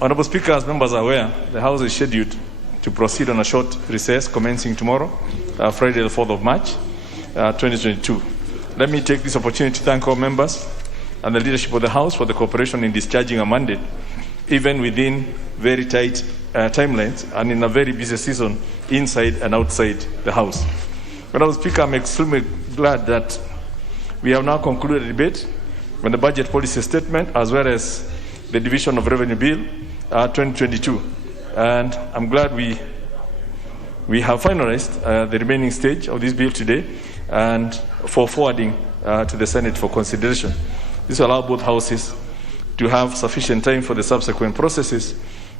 Honorable Speaker, as members are aware, the House is scheduled to proceed on a short recess commencing tomorrow, Friday, the 4th of March, 2022. Let me take this opportunity to thank all members and the leadership of the House for the cooperation in discharging a mandate, even within very tight timelines and in a very busy season inside and outside the House. Honorable Speaker, I'm extremely glad that we have now concluded a debate on the budget policy statement as well as the Division of Revenue Bill 2022. And I'm glad we have finalized the remaining stage of this bill today and for forwarding to the Senate for consideration. This will allow both houses to have sufficient time for the subsequent processes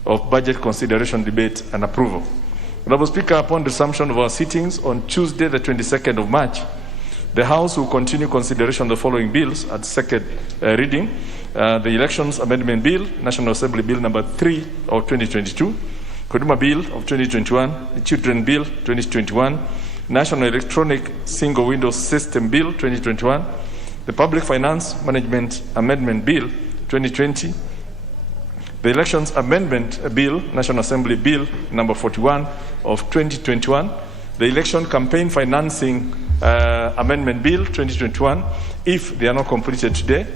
of budget consideration, debate, and approval. Honorable Speaker, upon resumption of our sittings on Tuesday, the 22nd of March, the House will continue consideration of the following bills at second reading. The Elections Amendment Bill, National Assembly Bill number 3 of 2022, Huduma Bill of 2021, the Children Bill 2021, National Electronic Single Window System Bill 2021, the Public Finance Management Amendment Bill 2020, the Elections Amendment Bill, National Assembly Bill number 41 of 2021, the Election Campaign Financing Amendment Bill 2021, if they are not completed today,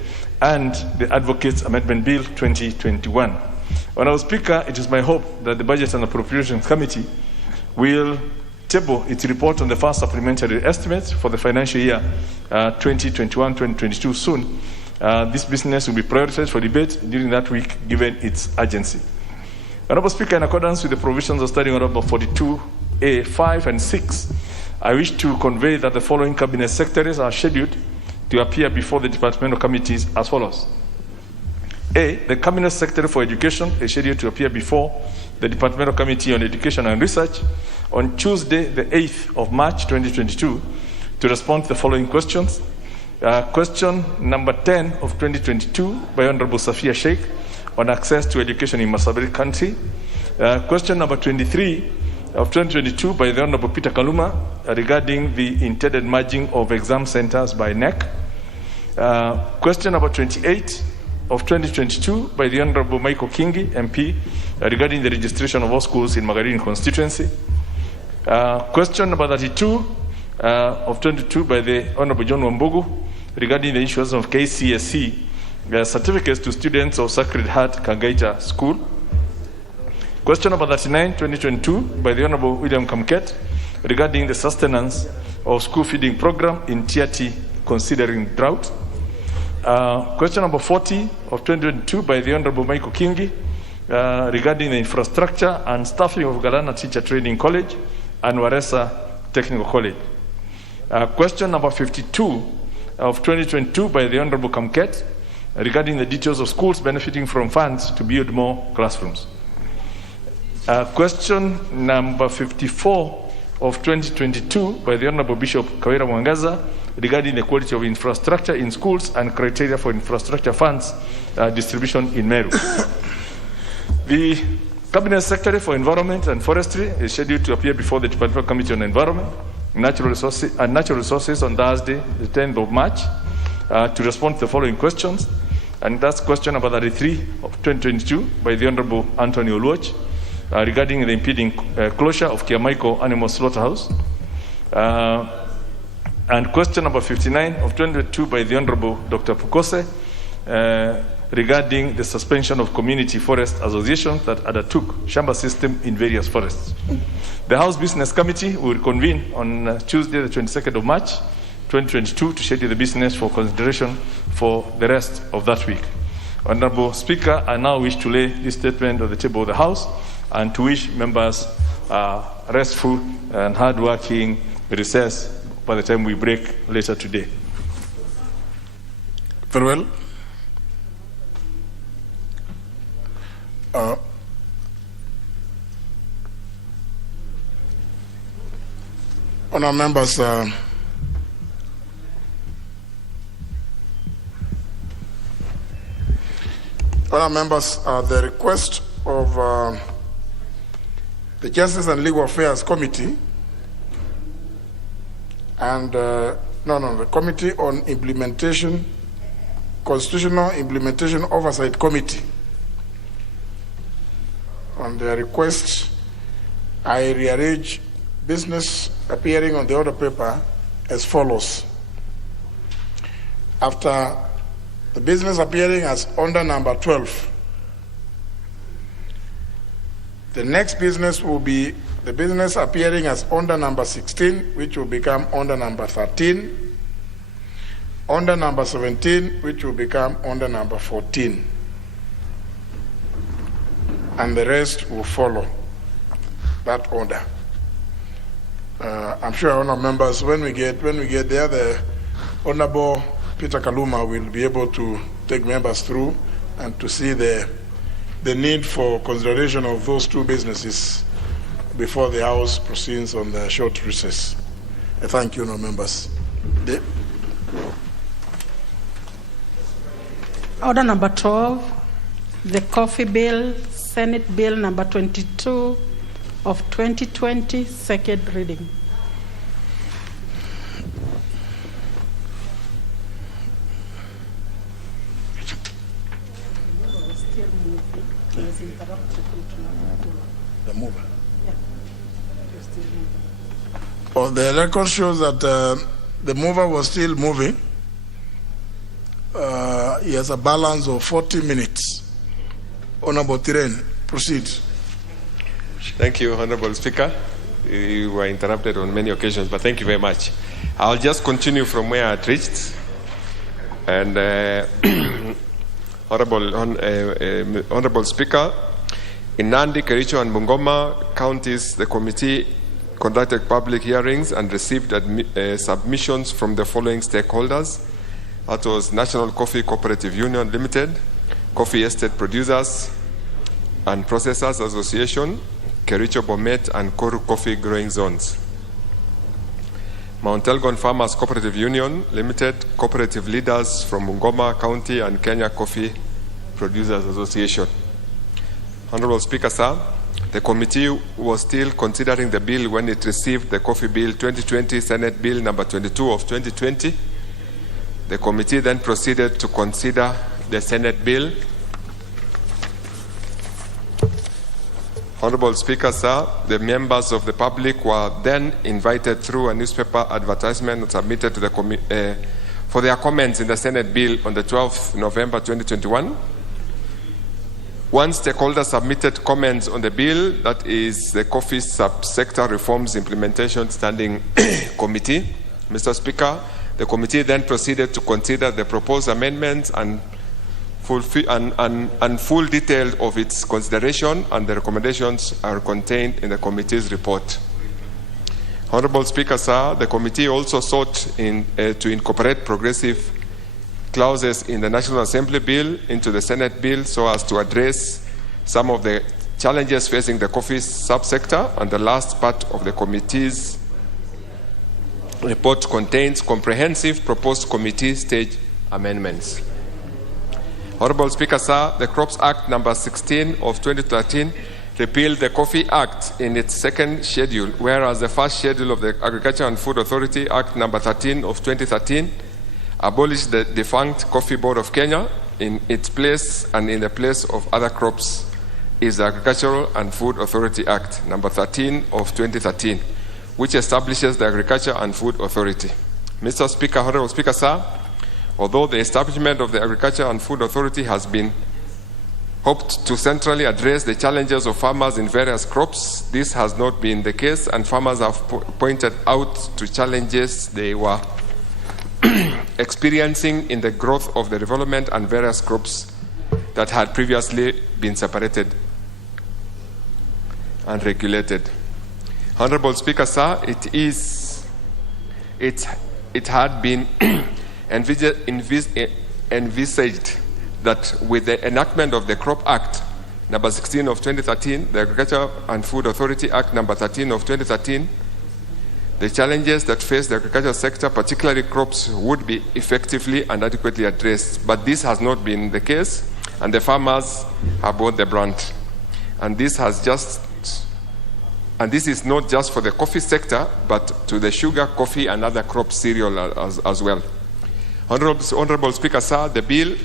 and the Advocates Amendment Bill 2021. Honorable Speaker, it is my hope that the Budget and Appropriations Committee will table its report on the first supplementary estimates for the financial year 2021-2022 soon. This business will be prioritized for debate during that week, given its urgency. Honorable Speaker, in accordance with the provisions of Standing Order number 42A, 5 and 6, I wish to convey that the following cabinet secretaries are scheduled to appear before the departmental committees as follows. A, the Cabinet Secretary for Education is scheduled to appear before the Departmental Committee on Education and Research on Tuesday, the 8th of March, 2022, to respond to the following questions. Question number 10 of 2022 by Honorable Safia Sheikh on access to education in Marsabit country. Question number 23 of 2022 by the Honorable Peter Kaluma regarding the intended merging of exam centers by NEC. Question number 28 of 2022 by the Honorable Michael Kingi, MP, regarding the registration of all schools in Magarini constituency. Question number 32 of 22 by the Honorable John Wambugu regarding the issuance of KCSE certificates to students of Sacred Heart Kangaita School. Question number 39, 2022 by the Honorable William Kamket regarding the sustenance of school feeding program in Tiati considering drought. Question number 40 of 2022 by the Honorable Michael Kingi regarding the infrastructure and staffing of Galana Teacher Training College and Waresa Technical College. Question number 52 of 2022 by the Honorable Kamket regarding the details of schools benefiting from funds to build more classrooms. Question number 54 of 2022 by the Honorable Bishop Kawira Mwangaza regarding the quality of infrastructure in schools and criteria for infrastructure funds distribution in Meru. The Cabinet Secretary for Environment and Forestry is scheduled to appear before the Departmental Committee on Environment, Natural Resources on Thursday, the 10th of March, to respond to the following questions. And that's question number 33 of 2022 by the Honorable Anthony Oluoch regarding the impending closure of Kiamaiko Animal Slaughterhouse. And question number 59 of 2022 by the Honorable Dr. Pukose regarding the suspension of community forest associations that undertook shamba system in various forests. The House Business Committee will convene on Tuesday, the 22nd of March, 2022 to schedule the business for consideration for the rest of that week. Honorable Speaker, I now wish to lay this statement on the table of the House and to wish members restful and hard-working recess by the time we break later today. Very well. Honourable members, the request of the Justice and Legal Affairs Committee and the Committee on Implementation, Constitutional Implementation Oversight Committee. On their request, I rearrange business appearing on the order paper as follows. After the business appearing as under number 12, the next business will be the business appearing as under number 16, which will become under number 13, under number 17, which will become under number 14. And the rest will follow that order. I'm sure honourable members, when we get there, the Honourable Peter Kaluma will be able to take members through and to see the need for consideration of those two businesses before the House proceeds on the short recess. Thank you, honourable members. Order number 12, the coffee bill, Senate Bill number 22 of 2020, second reading. The mover. Well, the record shows that the mover was still moving. He has a balance of 40 minutes. Honorable Tiren, proceed. Thank you, Honorable Speaker. You were interrupted on many occasions, but thank you very much. I'll just continue from where I reached. And Honorable Speaker, in Nandi, Kericho, and Bungoma counties, the committee conducted public hearings and received submissions from the following stakeholders. That was National Coffee Cooperative Union Limited, Coffee Estate Producers and Processors Association, Kericho Bomet and Koru Coffee Growing Zones. Mount Elgon Farmers Cooperative Union Limited, cooperative leaders from Bungoma County and Kenya Coffee Producers Association. Honorable Speaker, sir, the committee was still considering the bill when it received the Coffee Bill 2020, Senate Bill number 22 of 2020. The committee then proceeded to consider the Senate bill. Honorable Speaker, sir, the members of the public were then invited through a newspaper advertisement and submitted to the for their comments in the Senate bill on the 12th November 2021. One stakeholder submitted comments on the bill, that is the Coffee Subsector Reforms Implementation Standing Committee. Mr. Speaker, the committee then proceeded to consider the proposed amendments and full detail of its consideration, and the recommendations are contained in the committee's report. Honorable Speaker, sir, the committee also sought to incorporate progressive clauses in the National Assembly bill into the Senate bill so as to address some of the challenges facing the coffee subsector, and the last part of the committee's report contains comprehensive proposed committee stage amendments. Honorable Speaker, sir, the Crops Act number 16 of 2013 repealed the Coffee Act in its second schedule, whereas the first schedule of the Agriculture and Food Authority Act number 13 of 2013 abolished the defunct Coffee Board of Kenya. In its place and in the place of other crops is the Agricultural and Food Authority Act number 13 of 2013, which establishes the Agriculture and Food Authority. Mr. Speaker, Honorable Speaker, sir, although the establishment of the Agriculture and Food Authority has been hoped to centrally address the challenges of farmers in various crops, this has not been the case, and farmers have pointed out to challenges they were experiencing in the growth of the development and various crops that had previously been separated and regulated. Honorable Speaker, sir, it had been envisaged that with the enactment of the Crop Act number 16 of 2013, the Agriculture and Food Authority Act number 13 of 2013, the challenges that face the agricultural sector, particularly crops, would be effectively and adequately addressed. But this has not been the case, and the farmers have borne the brunt. And this is not just for the coffee sector, but to the sugar, coffee, and other crop cereal as well. Honorable Speaker, sir, the bill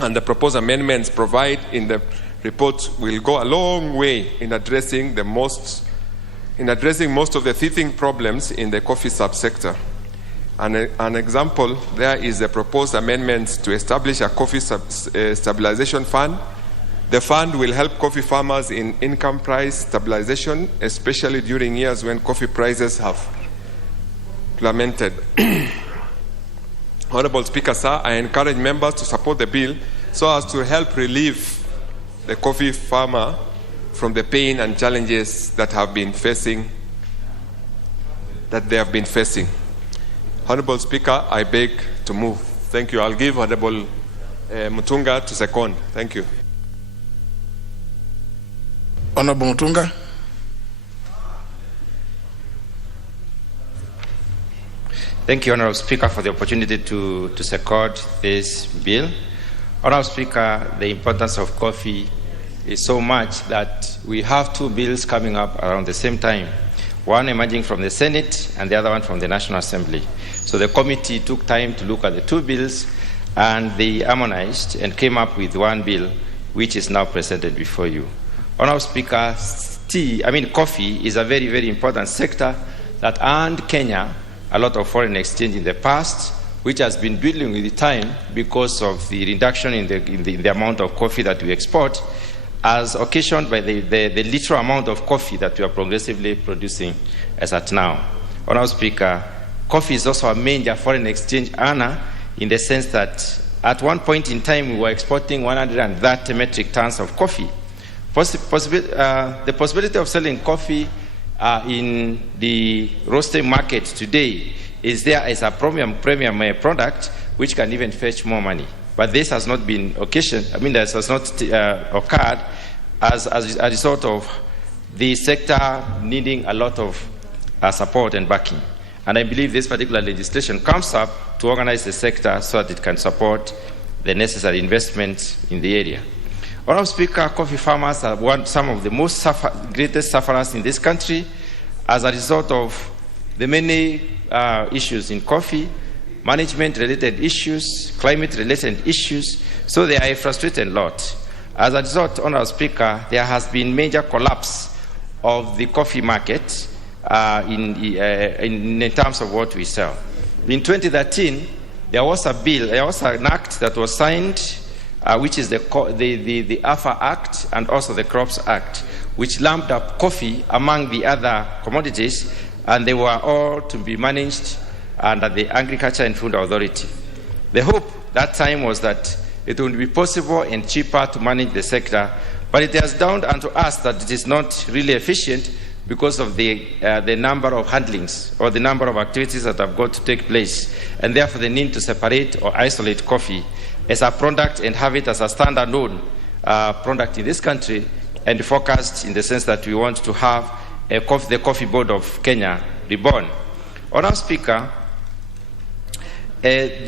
and the proposed amendments provided in the report will go a long way in addressing most of the teething problems in the coffee subsector. An example there is the proposed amendments to establish a coffee stabilization fund. The fund will help coffee farmers in income price stabilization, especially during years when coffee prices have plummeted. Honorable Speaker, sir, I encourage members to support the bill so as to help relieve the coffee farmer from the pain and challenges that they have been facing. Honorable Speaker, I beg to move. Thank you. I'll give Honorable Mutunga to second. Thank you. Honorable Mutunga. Thank you, Honorable Speaker, for the opportunity to second this bill. Honorable Speaker, the importance of coffee is so much that we have two bills coming up around the same time, one emerging from the Senate and the other one from the National Assembly. So the committee took time to look at the two bills, and they harmonized and came up with one bill, which is now presented before you. Honorable Speaker, coffee is a very, very important sector that earned Kenya a lot of foreign exchange in the past, which has been dwindling with time because of the reduction in the amount of coffee that we export, as occasioned by the literal amount of coffee that we are progressively producing as at now. Honorable Speaker, coffee is also a major foreign exchange earner in the sense that at one point in time we were exporting 130 metric tons of coffee. The possibility of selling coffee in the roasting market today is there as a premium product which can even fetch more money. But this has not been this has not occurred as a result of the sector needing a lot of support and backing. And I believe this particular legislation comes up to organize the sector so that it can support the necessary investments in the area. Honorable Speaker, coffee farmers are some of the greatest sufferers in this country as a result of the many issues in coffee, management-related issues, climate-related issues, so they are a frustrated lot. As a result, Honorable Speaker, there has been major collapse of the coffee market in terms of what we sell. In 2013, there was an act that was signed, which is the AFA Act and also the Crops Act, which lumped up coffee among the other commodities, and they were all to be managed under the Agriculture and Food Authority. The hope that time was that it would be possible and cheaper to manage the sector, but it has dawned unto us that it is not really efficient because of the number of handlings or the number of activities that have got to take place, and therefore the need to separate or isolate coffee as a product and have it as a standalone product in this country and focused in the sense that we want to have the Coffee Board of Kenya reborn. Honourable Speaker, in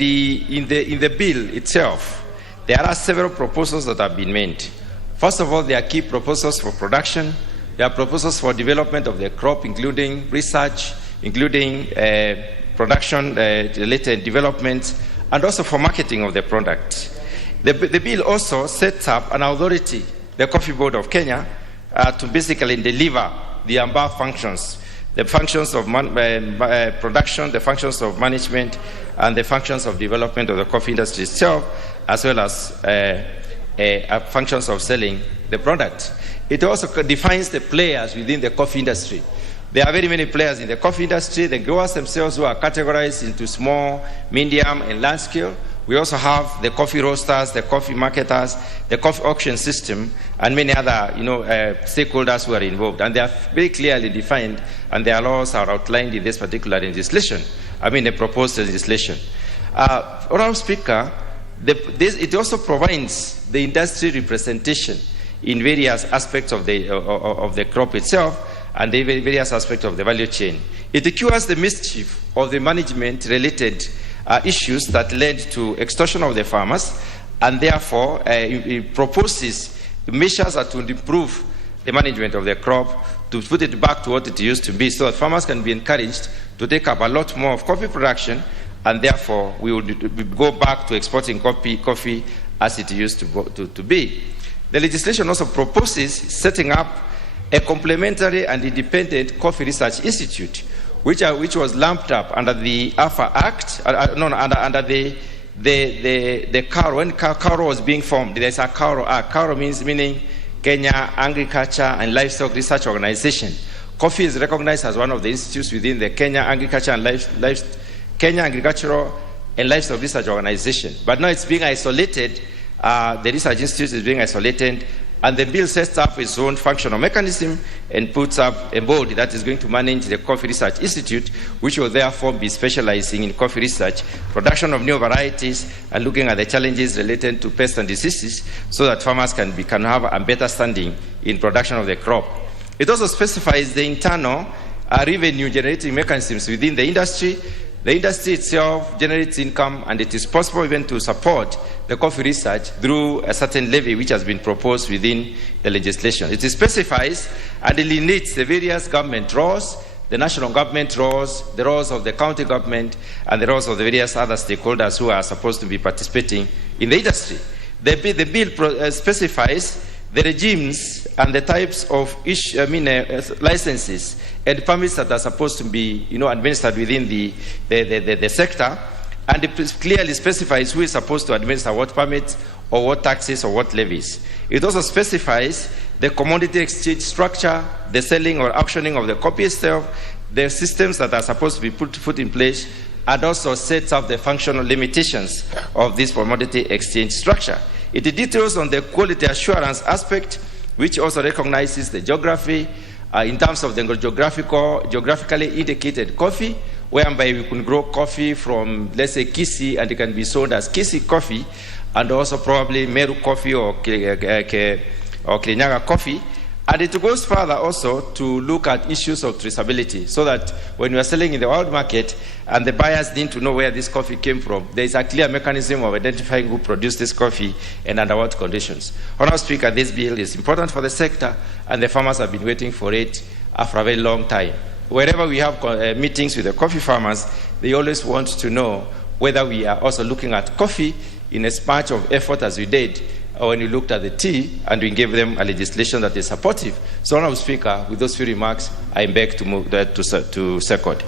the bill itself, there are several proposals that have been made. First of all, there are key proposals for production. There are proposals for development of the crop, including research, including production-related developments, and also for marketing of the product. The bill also sets up an authority, the Coffee Board of Kenya, to basically deliver the above functions, the functions of production, the functions of management, and the functions of development of the coffee industry itself, as well as functions of selling the product. It also defines the players within the coffee industry. There are very many players in the coffee industry, the growers themselves who are categorized into small, medium, and large scale. We also have the coffee roasters, the coffee marketers, the coffee auction system, and many other stakeholders who are involved. And they are very clearly defined, and their laws are outlined in this particular legislation, the proposed legislation. Honourable Speaker, it also provides the industry representation in various aspects of the crop itself and the various aspects of the value chain. It cures the mischief of the management-related issues that led to extortion of the farmers, and therefore it proposes measures that will improve the management of the crop to put it back to what it used to be, so that farmers can be encouraged to take up a lot more of coffee production, and therefore we would go back to exporting coffee as it used to be. The legislation also proposes setting up a complementary and independent coffee research institute, which was lumped up under the AFA Act, under the CARO. When CARO was being formed, there's a CARO Act. CARO meaning Kenya Agriculture and Livestock Research Organization. Coffee is recognized as one of the institutes within the Kenya Agricultural and Livestock Research Organization. But now it's being isolated. The research institute is being isolated, and the bill sets up its own functional mechanism and puts up a board that is going to manage the Coffee Research Institute, which will therefore be specializing in coffee research, production of new varieties, and looking at the challenges related to pests and diseases, so that farmers can have a better standing in production of the crop. It also specifies the internal revenue-generating mechanisms within the industry. The industry itself generates income, and it is possible even to support the coffee research through a certain levy which has been proposed within the legislation. It specifies and delineates the various government roles, the national government roles, the roles of the county government, and the roles of the various other stakeholders who are supposed to be participating in the industry. The bill specifies the regimes and the types of licenses and permits that are supposed to be administered within the sector, and it clearly specifies who is supposed to administer what permits or what taxes or what levies. It also specifies the commodity exchange structure, the selling or auctioning of the coffee itself, the systems that are supposed to be put in place, and also sets up the functional limitations of this commodity exchange structure. It details on the quality assurance aspect, which also recognizes the geography in terms of the geographically indicated coffee, whereby we can grow coffee from, let's say, Kisii, and it can be sold as Kisii coffee, and also probably Meru coffee or Kirinyaga coffee. And it goes further also to look at issues of traceability, so that when you are selling in the world market and the buyers need to know where this coffee came from, there is a clear mechanism of identifying who produced this coffee and under what conditions. Honourable Speaker, this bill is important for the sector, and the farmers have been waiting for it for a very long time. Wherever we have meetings with the coffee farmers, they always want to know whether we are also looking at coffee in as much of effort as we did when we looked at the tea, and we gave them a legislation that is supportive. So, Honourable Speaker, with those few remarks, I beg to move that to second.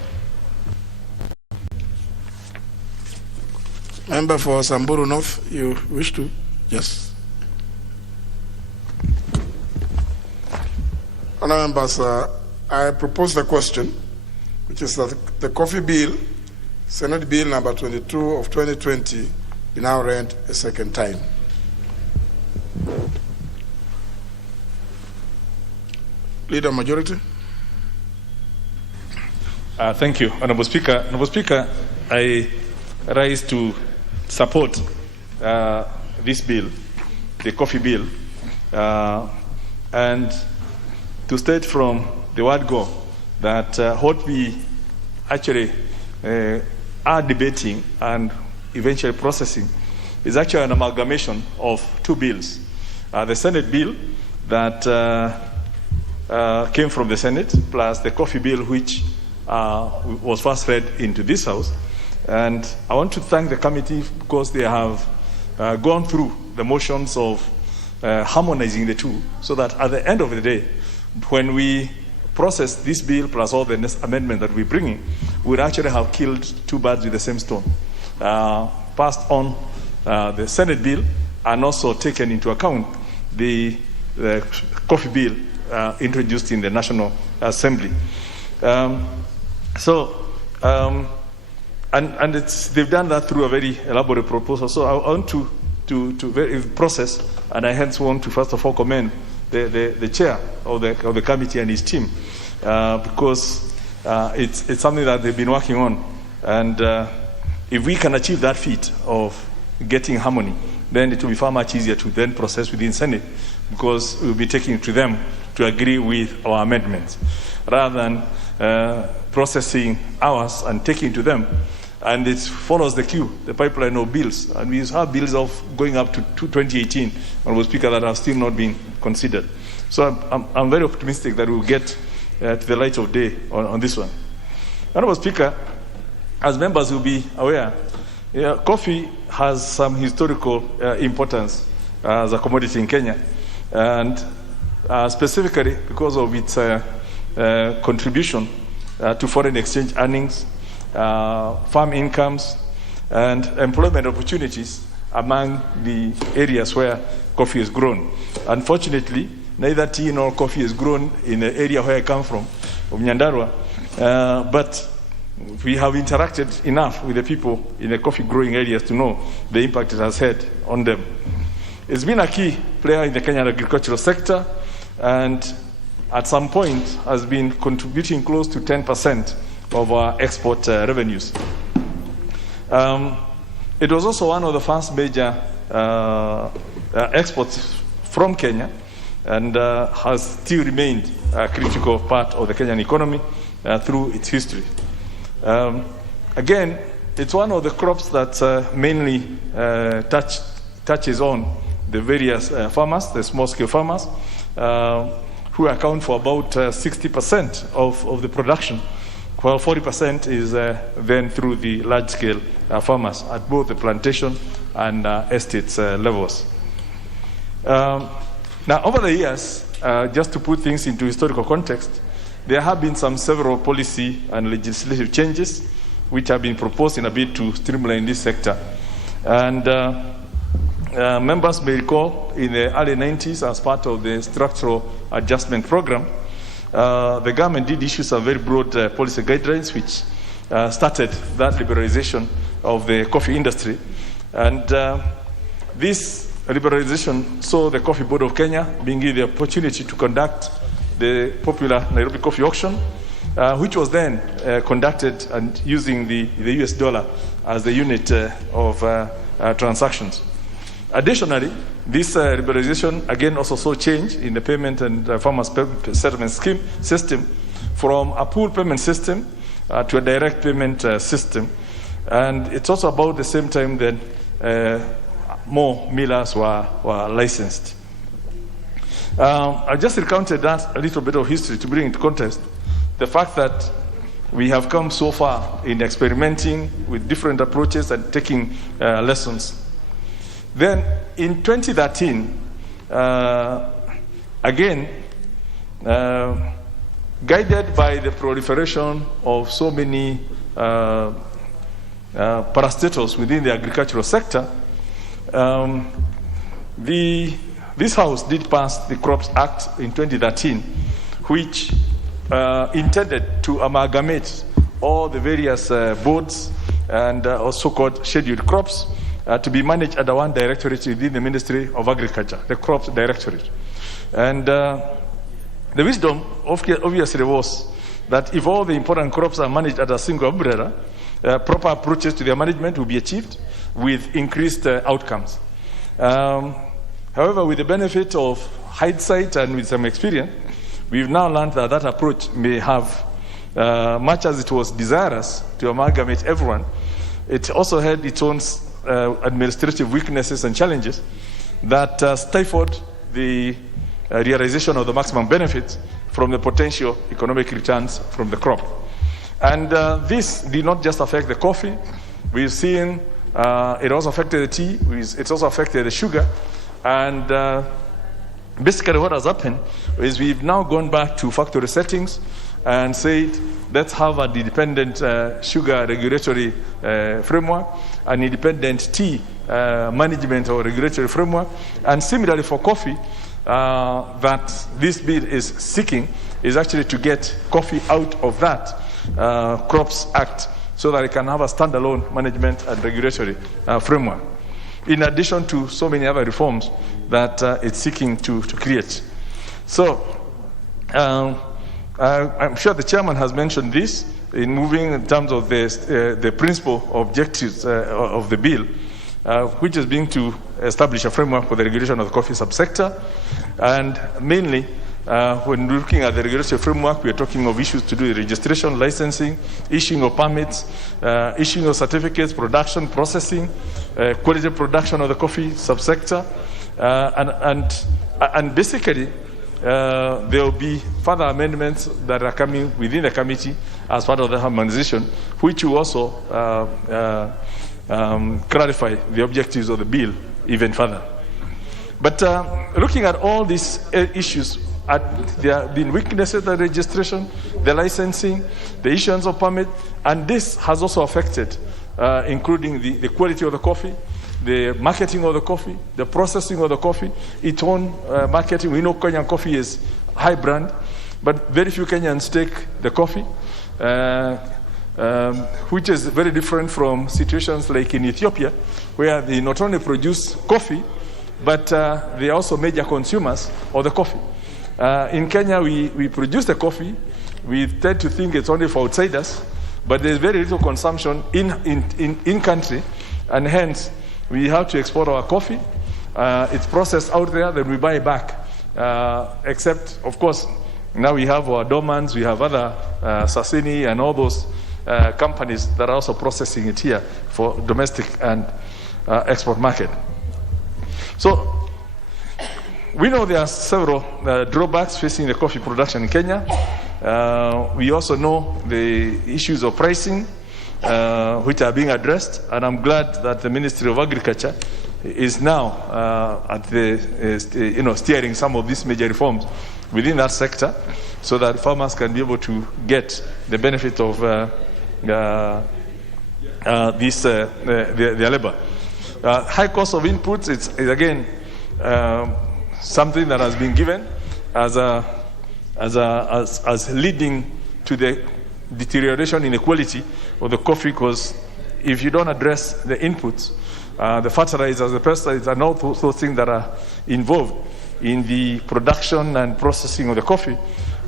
Member for Samburu North, you wish to? Yes. Honourable Members, I propose the question, which is that the coffee bill, Senate Bill number 22 of 2020, be now read a second time. Leader Majority. Thank you, Honourable Speaker. Honourable Speaker, I rise to support this bill, the coffee bill, and to state from the word go that what we actually are debating and eventually processing is actually an amalgamation of two bills. The Senate bill that came from the Senate, plus the coffee bill which was first read into this House. And I want to thank the committee because they have gone through the motions of harmonizing the two, so that at the end of the day, when we process this bill plus all the next amendment that we're bringing, we'd actually have killed two birds with the same stone. Passed on the Senate bill and also taken into account the coffee bill introduced in the National Assembly. And they've done that through a very elaborate proposal. So I want to process, and I hence want to first of all commend the chair of the committee and his team, because it's something that they've been working on. And if we can achieve that feat of getting harmony, then it will be far much easier to then process within Senate, because we'll be taking it to them to agree with our amendments, rather than processing ours and taking to them. And it follows the queue, the pipeline of bills. And we have bills of going up to 2018, Honourable Speaker, that have still not been considered. So I'm very optimistic that we'll get to the light of day on this one. Honourable Speaker, as members will be aware, coffee has some historical importance as a commodity in Kenya, and specifically because of its contribution to foreign exchange earnings, farm incomes, and employment opportunities among the areas where coffee is grown. Unfortunately, neither tea nor coffee is grown in the area where I come from, of Nyandarua, but we have interacted enough with the people in the coffee growing areas to know the impact it has had on them. It's been a key player in the Kenyan agricultural sector, and at some point has been contributing close to 10% of our export revenues. It was also one of the first major exports from Kenya, and has still remained a critical part of the Kenyan economy through its history. Again, it's one of the crops that mainly touches on the various farmers, the small-scale farmers, who account for about 60% of the production, while 40% is then through the large-scale farmers at both the plantation and estates levels. Now, over the years, just to put things into historical context, there have been several policy and legislative changes which have been proposed in a bid to streamline this sector. And members may recall in the early 90s, as part of the structural adjustment program, the government did issue some very broad policy guidelines which started that liberalization of the coffee industry. And this liberalization saw the Coffee Board of Kenya being given the opportunity to conduct the popular Nairobi Coffee Auction, which was then conducted and using the US dollar as the unit of transactions. Additionally, this liberalization again also saw change in the payment and farmers' settlement scheme system from a pool payment system to a direct payment system. And it's also about the same time that more millers were licensed. I just recounted that a little bit of history to bring into context the fact that we have come so far in experimenting with different approaches and taking lessons. Then in 2013, again, guided by the proliferation of so many parastatals within the agricultural sector, this House did pass the Crops Act in 2013, which intended to amalgamate all the various boards and also called scheduled crops to be managed under one directorate within the Ministry of Agriculture, the Crops Directorate. And the wisdom obviously was that if all the important crops are managed under a single umbrella, proper approaches to their management will be achieved with increased outcomes. However, with the benefit of hindsight and with some experience, we've now learned that that approach may have, much as it was desirous to amalgamate everyone, it also had its own administrative weaknesses and challenges that stifled the realization of the maximum benefits from the potential economic returns from the crop. And this did not just affect the coffee. We've seen it also affected the tea. It's also affected the sugar. And basically what has happened is we've now gone back to factory settings and said, let's have an independent sugar regulatory framework, an independent tea management or regulatory framework. And similarly for coffee, that this bill is seeking is actually to get coffee out of that Crops Act so that it can have a standalone management and regulatory framework, in addition to so many other reforms that it's seeking to create. So I'm sure the chairman has mentioned this in moving in terms of the principal objectives of the bill, which is being to establish a framework for the regulation of the coffee subsector. And mainly, when looking at the regulatory framework, we are talking of issues to do with registration, licensing, issuing of permits, issuing of certificates, production, processing, quality production of the coffee subsector, and basically there will be further amendments that are coming within the committee as part of the harmonization, which will also clarify the objectives of the bill even further. But looking at all these issues, there have been weaknesses in the registration, the licensing, the issuance of permit, and this has also affected, including the quality of the coffee, the marketing of the coffee, the processing of the coffee, its own marketing. We know Kenyan coffee is high brand, but very few Kenyans take the coffee, which is very different from situations like in Ethiopia, where they not only produce coffee, but they are also major consumers of the coffee. In Kenya, we produce the coffee. We tend to think it's only for outsiders, but there's very little consumption in country, and hence we have to export our coffee. It's processed out there, then we buy it back. Except, of course, now we have our Dormans, we have other Sasini and all those companies that are also processing it here for domestic and export market. So we know there are several drawbacks facing the coffee production in Kenya. We also know the issues of pricing, which are being addressed, and I'm glad that the Ministry of Agriculture is now at the steering some of these major reforms within that sector, so that farmers can be able to get the benefit of their labor. High cost of inputs is again something that has been given as leading to the deterioration in the quality of the coffee, because if you don't address the inputs, the fertilizers, the pesticides, and all those things that are involved in the production and processing of the coffee,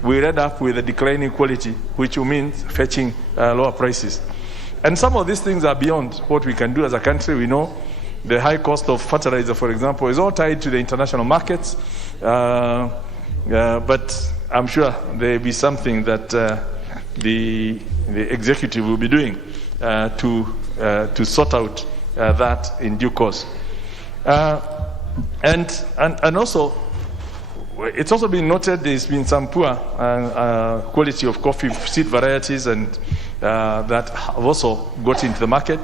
we end up with a declining quality, which will mean fetching lower prices. And some of these things are beyond what we can do as a country. We know the high cost of fertilizer, for example, is all tied to the international markets. But I'm sure there will be something that the executive will be doing to sort out that in due course. And also, it's also been noted there's been some poor quality of coffee seed varieties and that have also got into the market.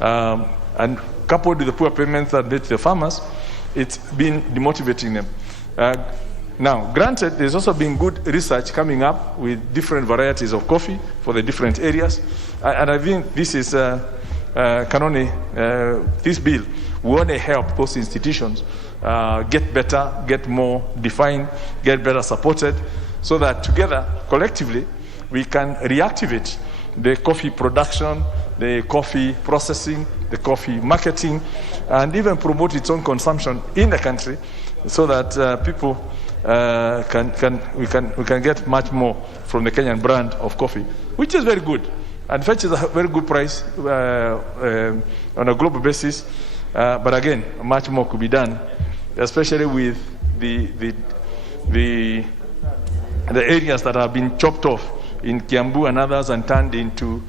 And coupled with the poor payments that made to the farmers, it's been demotivating them. Now, granted, there's also been good research coming up with different varieties of coffee for the different areas. And I think this is this bill will only help those institutions get better, get more defined, get better supported, so that together, collectively, we can reactivate the coffee production, the coffee processing, the coffee marketing, and even promote its own consumption in the country, so that people we can get much more from the Kenyan brand of coffee, which is very good and fetches a very good price on a global basis. But again, much more could be done, especially with the the areas that have been chopped off in Kiambu and others and turned into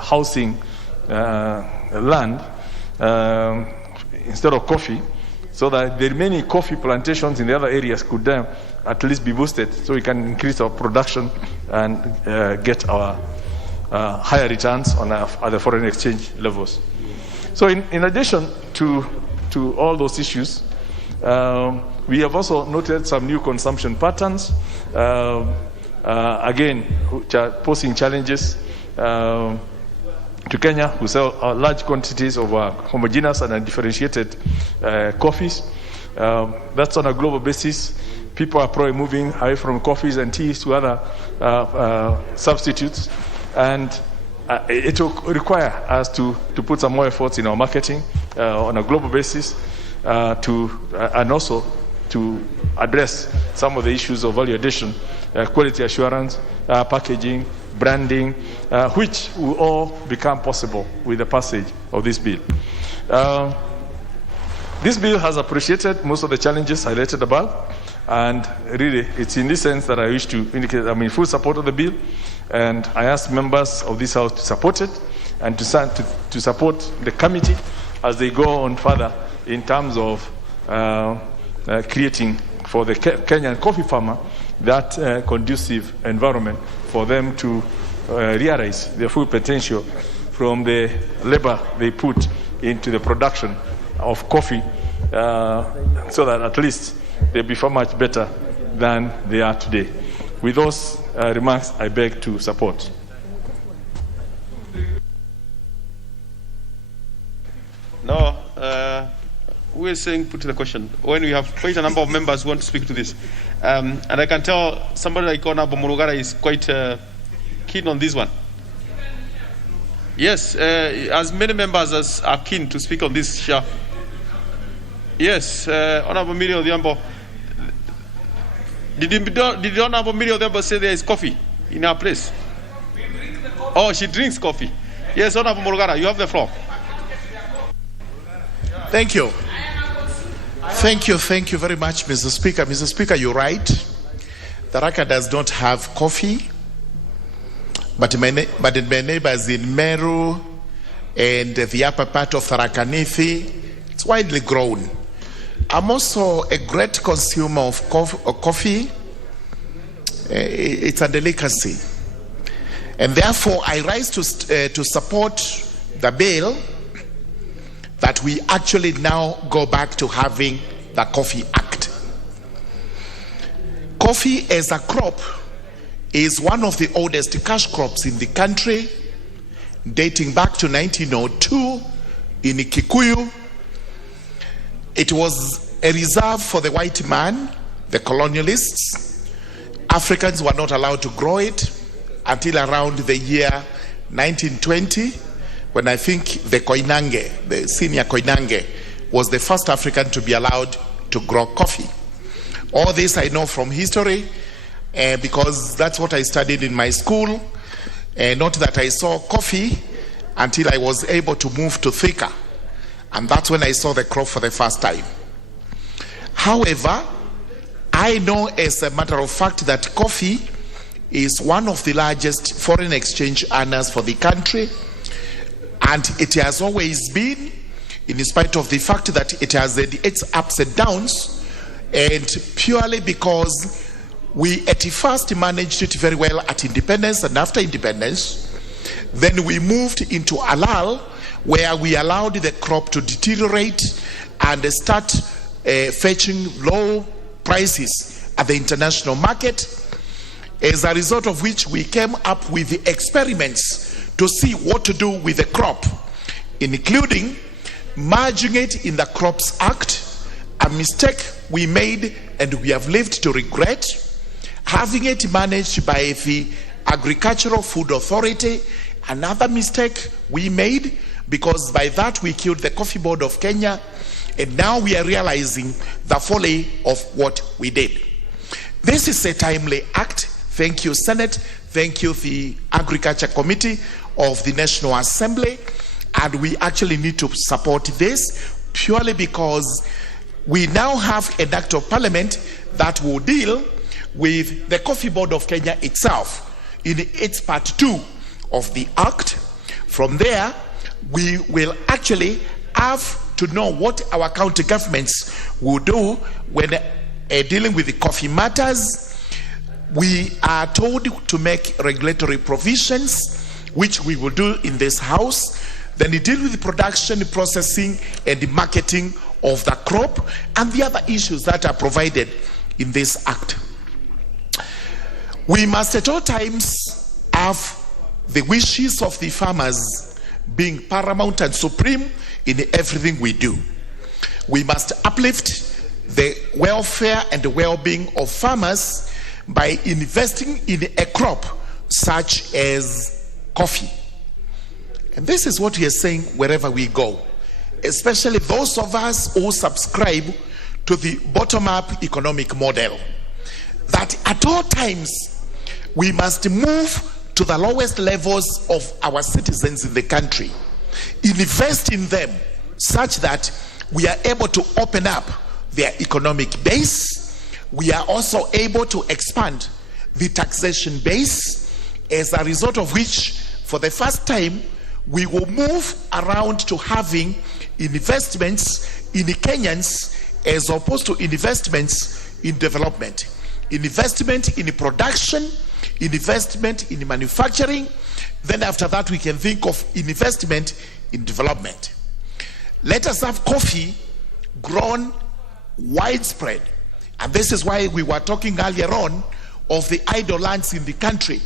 housing land instead of coffee, so that the remaining coffee plantations in the other areas could then at least be boosted, so we can increase our production and get our higher returns on at the foreign exchange levels. So in addition to all those issues, we have also noted some new consumption patterns, again, which are posing challenges to Kenya, who sell large quantities of homogeneous and undifferentiated coffees. That's on a global basis. People are probably moving away from coffees and teas to other substitutes, and it will require us to put some more efforts in our marketing on a global basis, and also to address some of the issues of value addition, quality assurance, packaging, branding, which will all become possible with the passage of this bill. This bill has appreciated most of the challenges highlighted above, and really it's in this sense that I wish to indicate I'm in full support of the bill, and I ask members of this House to support it and to support the committee as they go on further in terms of creating for the Kenyan coffee farmer that conducive environment for them to realize their full potential from the labor they put into the production of coffee, so that at least they'll be far much better than they are today. With those remarks, I beg to support. No, who is saying put to the question? When we have quite a number of members who want to speak to this. And I can tell somebody like Honorable Murugara is quite keen on this one. Yes, as many members as are keen to speak on this, Shah. Yes, Honorable Miri Odhiambo. Did Honorable Miri Odhiambo say there is coffee in her place? Oh, she drinks coffee. Yes, Honorable Murugara, you have the floor. Thank you. Thank you very much, Mr. Speaker. Mr. Speaker, you're right. Tharaka does not have coffee, but in my neighbors in Meru and the upper part of Tharaka Nithi, it's widely grown. I'm also a great consumer of coffee. It's a delicacy. And therefore, I rise to support the bill that we actually now go back to having the Coffee Act. Coffee as a crop is one of the oldest cash crops in the country, dating back to 1902 in Kikuyu. It was a reserve for the white man, the colonialists. Africans were not allowed to grow it until around the year 1920, when I think the Koinange, the senior Koinange, was the first African to be allowed to grow coffee. All this I know from history, because that's what I studied in my school. Not that I saw coffee until I was able to move to Thika, and that's when I saw the crop for the first time. However, I know as a matter of fact that coffee is one of the largest foreign exchange earners for the country, and it has always been, in spite of the fact that it has had its ups and downs, and purely because we at first managed it very well at independence, and after independence, then we moved into a lull where we allowed the crop to deteriorate and start fetching low prices at the international market, as a result of which we came up with the experiments to see what to do with the crop, including merging it in the Crops Act, a mistake we made and we have lived to regret, having it managed by the Agricultural Food Authority, another mistake we made, because by that we killed the Coffee Board of Kenya, and now we are realizing the folly of what we did. This is a timely act. Thank you, Senate. Thank you, the Agriculture Committee of the National Assembly. And we actually need to support this purely because we now have an act of parliament that will deal with the Coffee Board of Kenya itself in its part 2 of the act. From there, we will actually have to know what our county governments will do when dealing with the coffee matters. We are told to make regulatory provisions, which we will do in this house. Then we deal with the production, processing, and the marketing of the crop and the other issues that are provided in this act. We must at all times have the wishes of the farmers being paramount and supreme in everything we do. We must uplift the welfare and the well-being of farmers by investing in a crop such as coffee. And this is what we are saying wherever we go, especially those of us who subscribe to the bottom-up economic model, that at all times we must move to the lowest levels of our citizens in the country, invest in them such that we are able to open up their economic base. We are also able to expand the taxation base, as a result of which, for the first time, we will move around to having investments in Kenyans as opposed to investments in development, investment in production, investment in manufacturing. Then after that, we can think of investment in development. Let us have coffee grown widespread. And this is why we were talking earlier on of the idle lands in the country,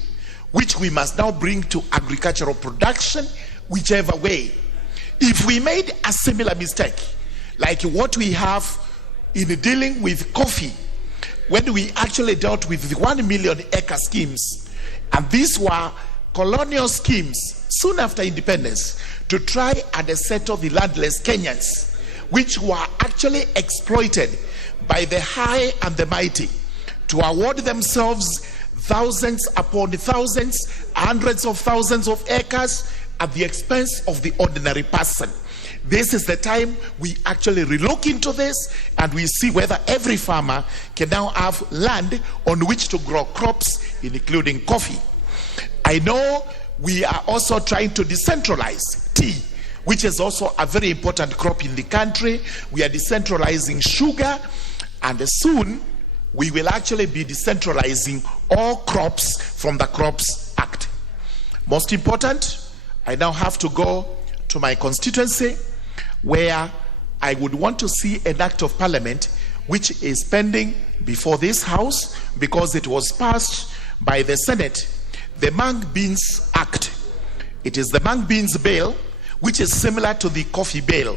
which we must now bring to agricultural production, whichever way. If we made a similar mistake, like what we have in dealing with coffee, when we actually dealt with the 1 million acre schemes, and these were colonial schemes soon after independence to try and settle the landless Kenyans, which were actually exploited by the high and the mighty to award themselves thousands upon thousands, hundreds of thousands of acres at the expense of the ordinary person. This is the time we actually relook into this and we see whether every farmer can now have land on which to grow crops, including coffee. I know we are also trying to decentralize tea, which is also a very important crop in the country. We are decentralizing sugar, and soon we will actually be decentralizing all crops from the Crops Act. Most important, I now have to go to my constituency, where I would want to see an act of parliament which is pending before this house because it was passed by the Senate, the Mung Beans Act. It is the Mung Beans Bill, which is similar to the coffee bill.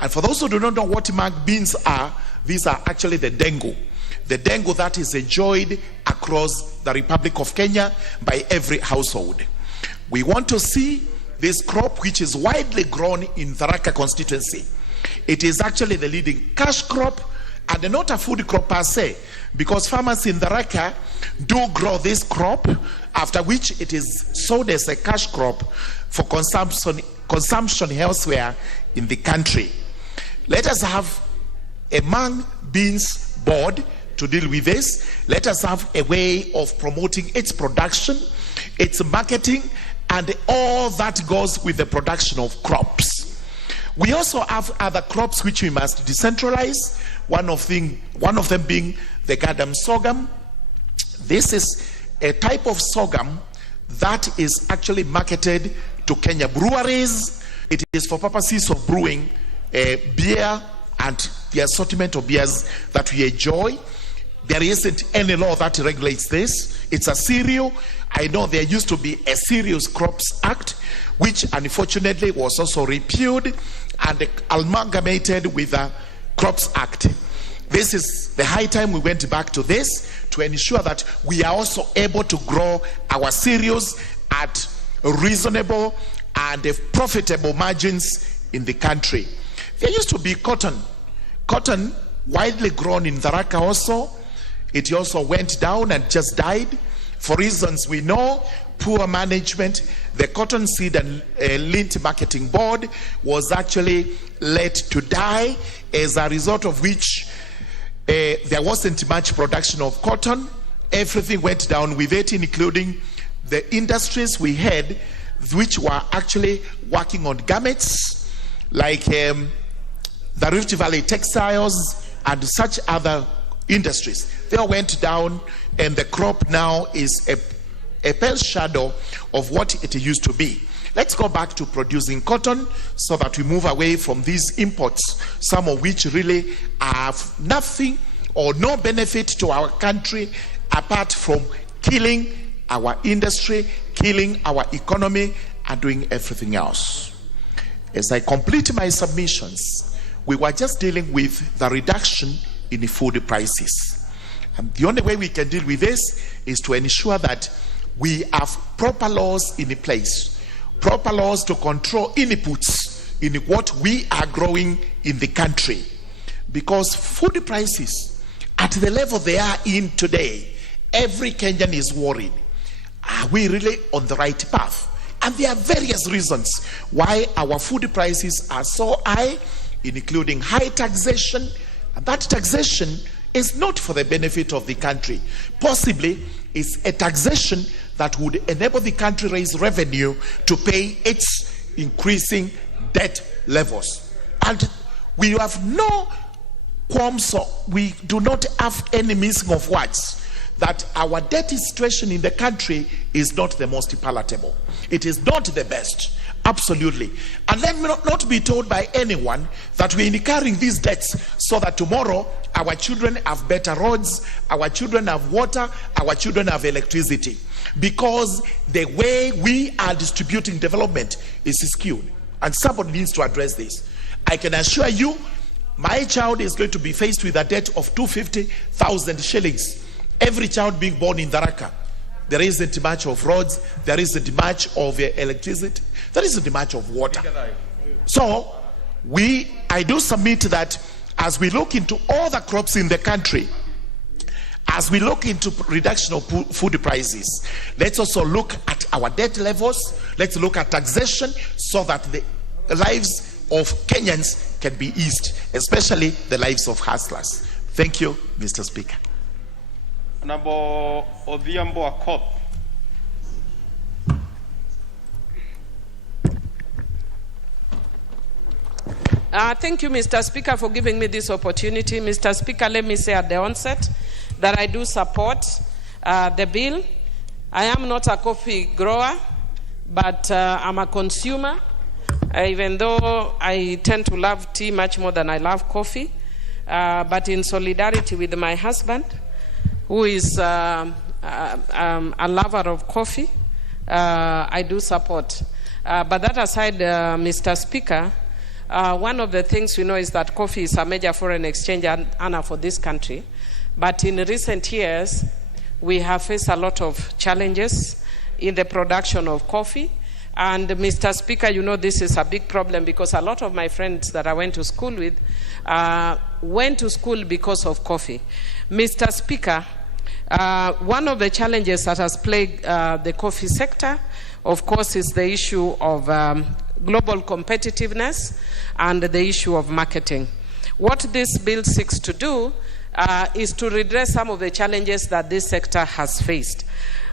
And for those who do not know what mung beans are, these are actually the dengu that is enjoyed across the Republic of Kenya by every household. We want to see this crop, which is widely grown in Tharaka constituency. It is actually the leading cash crop and not a food crop per se, because farmers in Tharaka do grow this crop, after which it is sold as a cash crop for consumption elsewhere in the country. Let us have a mung beans board to deal with this. Let us have a way of promoting its production, its marketing, and all that goes with the production of crops. We also have other crops which we must decentralize. One of them being the gadam sorghum. This is a type of sorghum that is actually marketed to Kenya breweries. It is for purposes of brewing beer and the assortment of beers that we enjoy. There isn't any law that regulates this. It's a cereal. I know there used to be a Cereals Crops Act, which unfortunately was also repealed and amalgamated with the Crops Act. This is the high time we went back to this to ensure that we are also able to grow our cereals at reasonable and profitable margins in the country. There used to be cotton widely grown in Tharaka also. It also went down and just died. For reasons we know, poor management, the Cotton Seed and Lint Marketing Board was actually let to die, as a result of which there wasn't much production of cotton. Everything went down with it, including the industries we had, which were actually working on garments, like the Rift Valley textiles and such other industries. They all went down, and the crop now is a pale shadow of what it used to be. Let's go back to producing cotton so that we move away from these imports, some of which really have nothing or no benefit to our country apart from killing our industry, killing our economy, and doing everything else. As I complete my submissions, we were just dealing with the reduction in the food prices. And the only way we can deal with this is to ensure that we have proper laws in place, proper laws to control inputs in what we are growing in the country. Because food prices, at the level they are in today, every Kenyan is worried. Are we really on the right path? And there are various reasons why our food prices are so high, including high taxation. And that taxation is not for the benefit of the country. Possibly, it's a taxation that would enable the country raise revenue to pay its increasing debt levels. And we have no qualms, so we do not have any missing of words that our debt situation in the country is not the most palatable. It is not the best. Absolutely. And let me not be told by anyone that we're incurring these debts so that tomorrow our children have better roads, our children have water, our children have electricity. Because the way we are distributing development is skewed. And somebody needs to address this. I can assure you, my child is going to be faced with a debt of 250,000 shillings. Every child being born in Tharaka. There isn't much of roads, there isn't much of electricity, there isn't much of water. So, I do submit that as we look into all the crops in the country, as we look into reduction of food prices, let's also look at our debt levels, let's look at taxation so that the lives of Kenyans can be eased, especially the lives of hustlers. Thank you, Mr. Speaker. Honorable Odhiambo Akot. Thank you, Mr. Speaker, for giving me this opportunity. Mr. Speaker, let me say at the onset that I do support the bill. I am not a coffee grower, but I'm a consumer, even though I tend to love tea much more than I love coffee. But in solidarity with my husband, who is a lover of coffee, I do support. But that aside, Mr. Speaker, one of the things we know is that coffee is a major foreign exchange earner for this country. But in recent years, we have faced a lot of challenges in the production of coffee. And Mr. Speaker, you know this is a big problem because a lot of my friends that I went to school with went to school because of coffee. Mr. Speaker, one of the challenges that has plagued the coffee sector, of course, is the issue of global competitiveness and the issue of marketing. What this bill seeks to do is to redress some of the challenges that this sector has faced.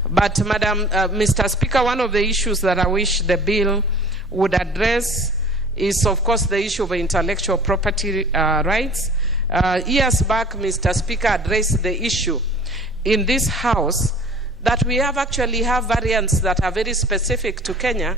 But, Mr. Speaker, one of the issues that I wish the bill would address is, of course, the issue of intellectual property rights. Years back, Mr. Speaker addressed the issue in this House that we actually have variants that are very specific to Kenya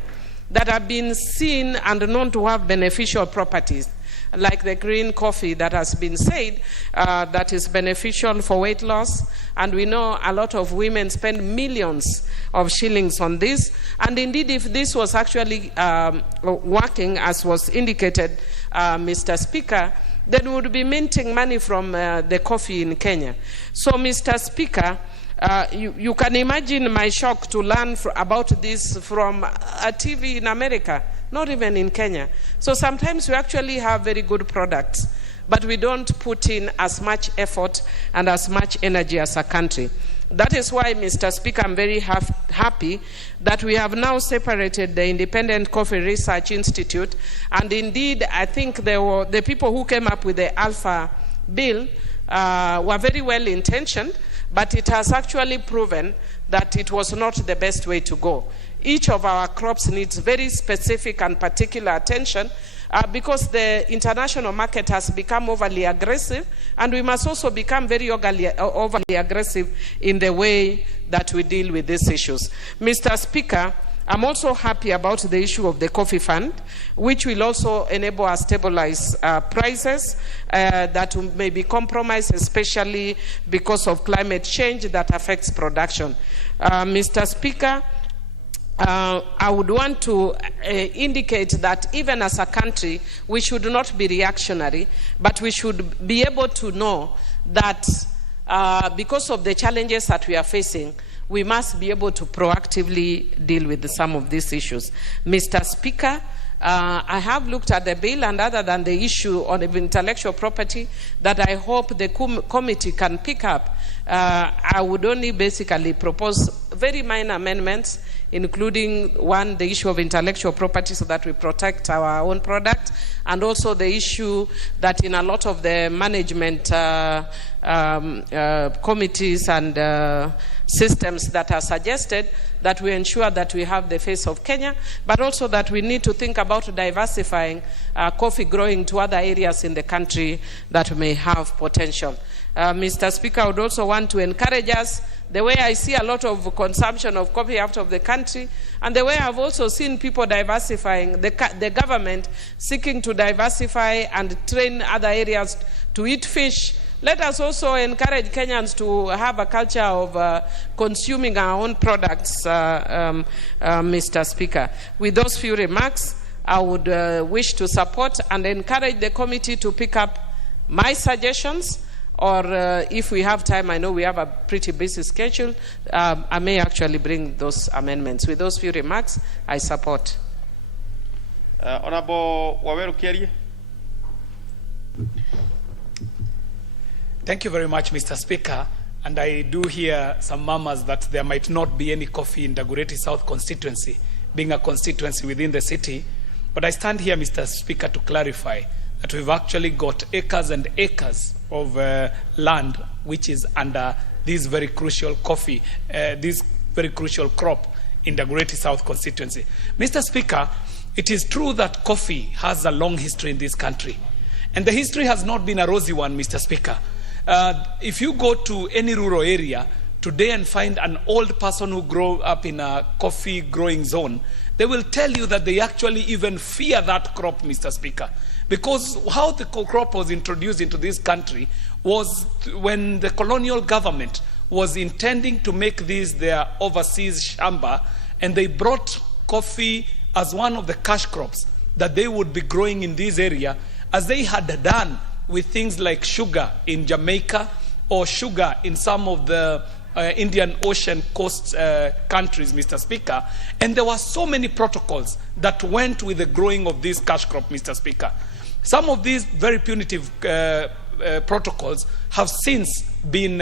that have been seen and known to have beneficial properties, like the green coffee that has been said that is beneficial for weight loss. And we know a lot of women spend millions of shillings on this. And indeed, if this was actually working, as was indicated, Mr. Speaker, then we would be minting money from the coffee in Kenya. So, Mr. Speaker, you can imagine my shock to learn about this from a TV in America, not even in Kenya. So sometimes we actually have very good products, but we don't put in as much effort and as much energy as a country. That is why, Mr. Speaker, I'm very happy that we have now separated the Independent Coffee Research Institute, and indeed, I think the people who came up with the Alpha Bill were very well intentioned, but it has actually proven that it was not the best way to go. Each of our crops needs very specific and particular attention because the international market has become overly aggressive, and we must also become very overly aggressive in the way that we deal with these issues. Mr. Speaker, I'm also happy about the issue of the coffee fund, which will also enable us to stabilize prices that may be compromised, especially because of climate change that affects production. Mr. Speaker, I would want to indicate that even as a country, we should not be reactionary, but we should be able to know that because of the challenges that we are facing, we must be able to proactively deal with some of these issues. Mr. Speaker, I have looked at the bill, and other than the issue on intellectual property that I hope the committee can pick up, I would only basically propose very minor amendments, including one, the issue of intellectual property so that we protect our own product, and also the issue that in a lot of the management committees and systems that are suggested, that we ensure that we have the face of Kenya, but also that we need to think about diversifying coffee growing to other areas in the country that may have potential. Mr. Speaker, I would also want to encourage us, the way I see a lot of consumption of coffee out of the country, and the way I've also seen people diversifying, the government seeking to diversify and train other areas to eat fish. Let us also encourage Kenyans to have a culture of consuming our own products, Mr. Speaker. With those few remarks, I would wish to support and encourage the committee to pick up my suggestions, or if we have time, I know we have a pretty busy schedule, I may actually bring those amendments. With those few remarks, I support. Honorable Waweru Kiarie. Thank you very much, Mr. Speaker. And I do hear some murmurs that there might not be any coffee in Dagoretti South constituency, being a constituency within the city. But I stand here, Mr. Speaker, to clarify that we've actually got acres and acres of land which is under this very crucial coffee, this very crucial crop in Dagoretti South constituency. Mr. Speaker, it is true that coffee has a long history in this country. And the history has not been a rosy one, Mr. Speaker. If you go to any rural area today and find an old person who grew up in a coffee growing zone, they will tell you that they actually even fear that crop, Mr. Speaker. Because how the crop was introduced into this country was when the colonial government was intending to make this their overseas shamba, and they brought coffee as one of the cash crops that they would be growing in this area, as they had done with things like sugar in Jamaica or sugar in some of the Indian Ocean coast countries, Mr. Speaker. And there were so many protocols that went with the growing of this cash crop, Mr. Speaker. Some of these very punitive protocols have since been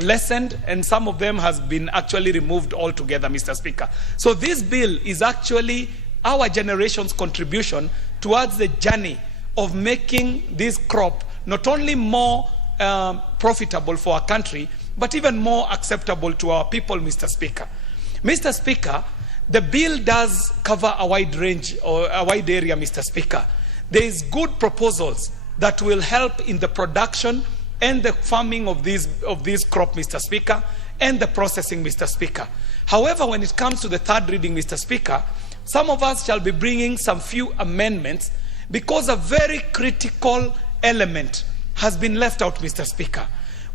lessened, and some of them has been actually removed altogether, Mr. Speaker. So this bill is actually our generation's contribution towards the journey of making this crop not only more profitable for our country, but even more acceptable to our people, Mr. Speaker. Mr. Speaker, the bill does cover a wide range or a wide area, Mr. Speaker. There is good proposals that will help in the production and the farming of this crop, Mr. Speaker, and the processing, Mr. Speaker. However, when it comes to the third reading, Mr. Speaker, some of us shall be bringing some few amendments because a very critical element has been left out, Mr. Speaker.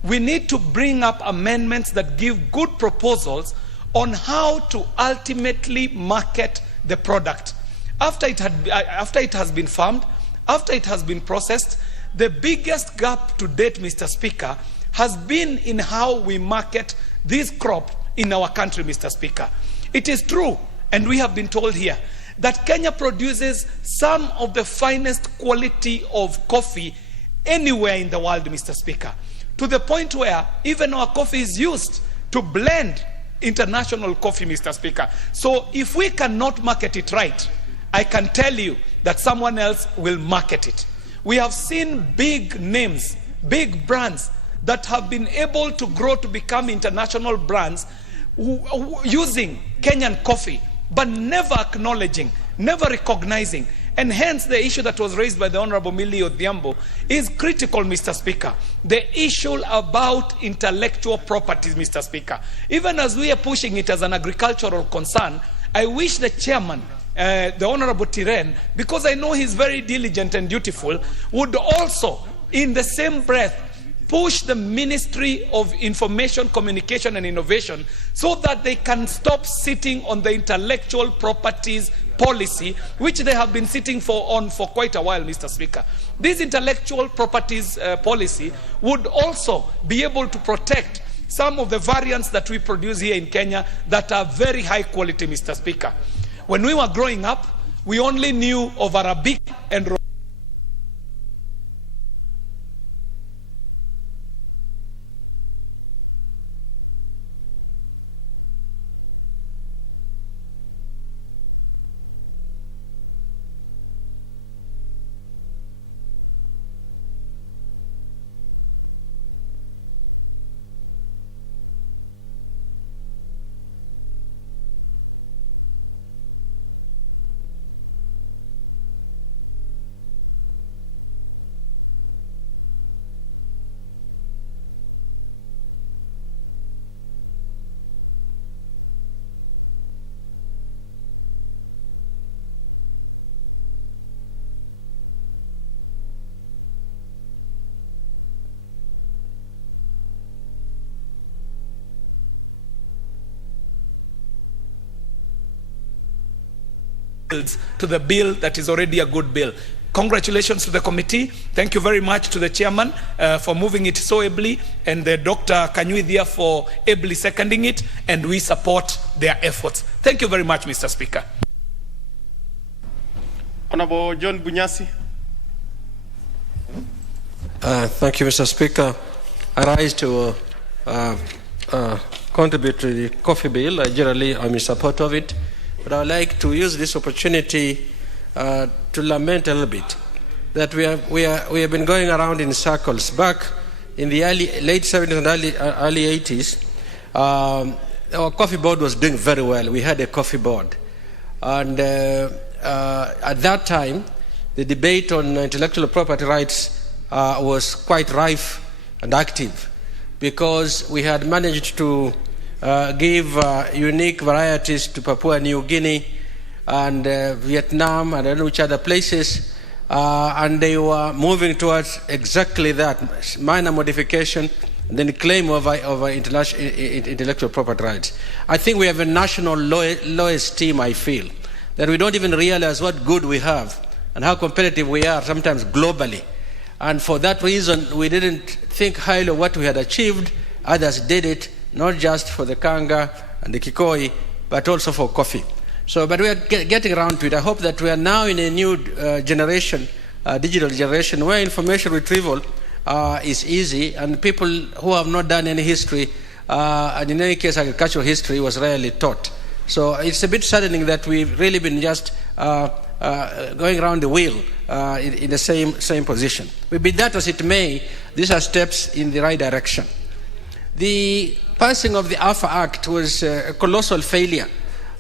We need to bring up amendments that give good proposals on how to ultimately market the product. After it has been farmed, after it has been processed, the biggest gap to date, Mr. Speaker, has been in how we market this crop in our country, Mr. Speaker. It is true, and we have been told here, that Kenya produces some of the finest quality of coffee anywhere in the world, Mr. Speaker, to the point where even our coffee is used to blend international coffee, Mr. Speaker. So if we cannot market it right, I can tell you that someone else will market it. We have seen big names, big brands that have been able to grow to become international brands using Kenyan coffee, but never acknowledging, never recognizing. And hence the issue that was raised by the Honorable Millie Odhiambo is critical, Mr. Speaker. The issue about intellectual properties, Mr. Speaker. Even as we are pushing it as an agricultural concern, I wish the chairman, the Honorable Tiren, because I know he's very diligent and dutiful, would also, in the same breath, push the Ministry of Information, Communication and Innovation so that they can stop sitting on the intellectual properties policy, which they have been sitting for quite a while, Mr. Speaker. This intellectual properties policy would also be able to protect some of the variants that we produce here in Kenya that are very high quality, Mr. Speaker. When we were growing up, we only knew of Arabic and to the bill that is already a good bill. Congratulations to the committee. Thank you very much to the chairman for moving it so ably, and the Dr. Kanyuidhia for ably seconding it, and we support their efforts. Thank you very much, Mr. Speaker. Honorable John Bunyasi. Thank you, Mr. Speaker. I rise to contribute to the coffee bill. Generally, I'm in support of it. But I would like to use this opportunity to lament a little bit that we have been going around in circles. Back in the late 70s and early 80s, our coffee board was doing very well. We had a coffee board. And at that time, the debate on intellectual property rights was quite rife and active because we had managed to give unique varieties to Papua New Guinea and Vietnam and I don't know which other places, and they were moving towards exactly that, minor modification, and then claim over intellectual property rights. I think we have a national low esteem, I feel, that we don't even realize what good we have and how competitive we are sometimes globally. And for that reason, we didn't think highly of what we had achieved. Others did it, not just for the Kanga and the Kikoi, but also for coffee. So, but we are getting around to it. I hope that we are now in a new generation, digital generation, where information retrieval is easy, and people who have not done any history, and in any case agricultural history, was rarely taught. So it's a bit saddening that we've really been just going around the wheel in the same position. But be that as it may, these are steps in the right direction. The passing of the AFA Act was a colossal failure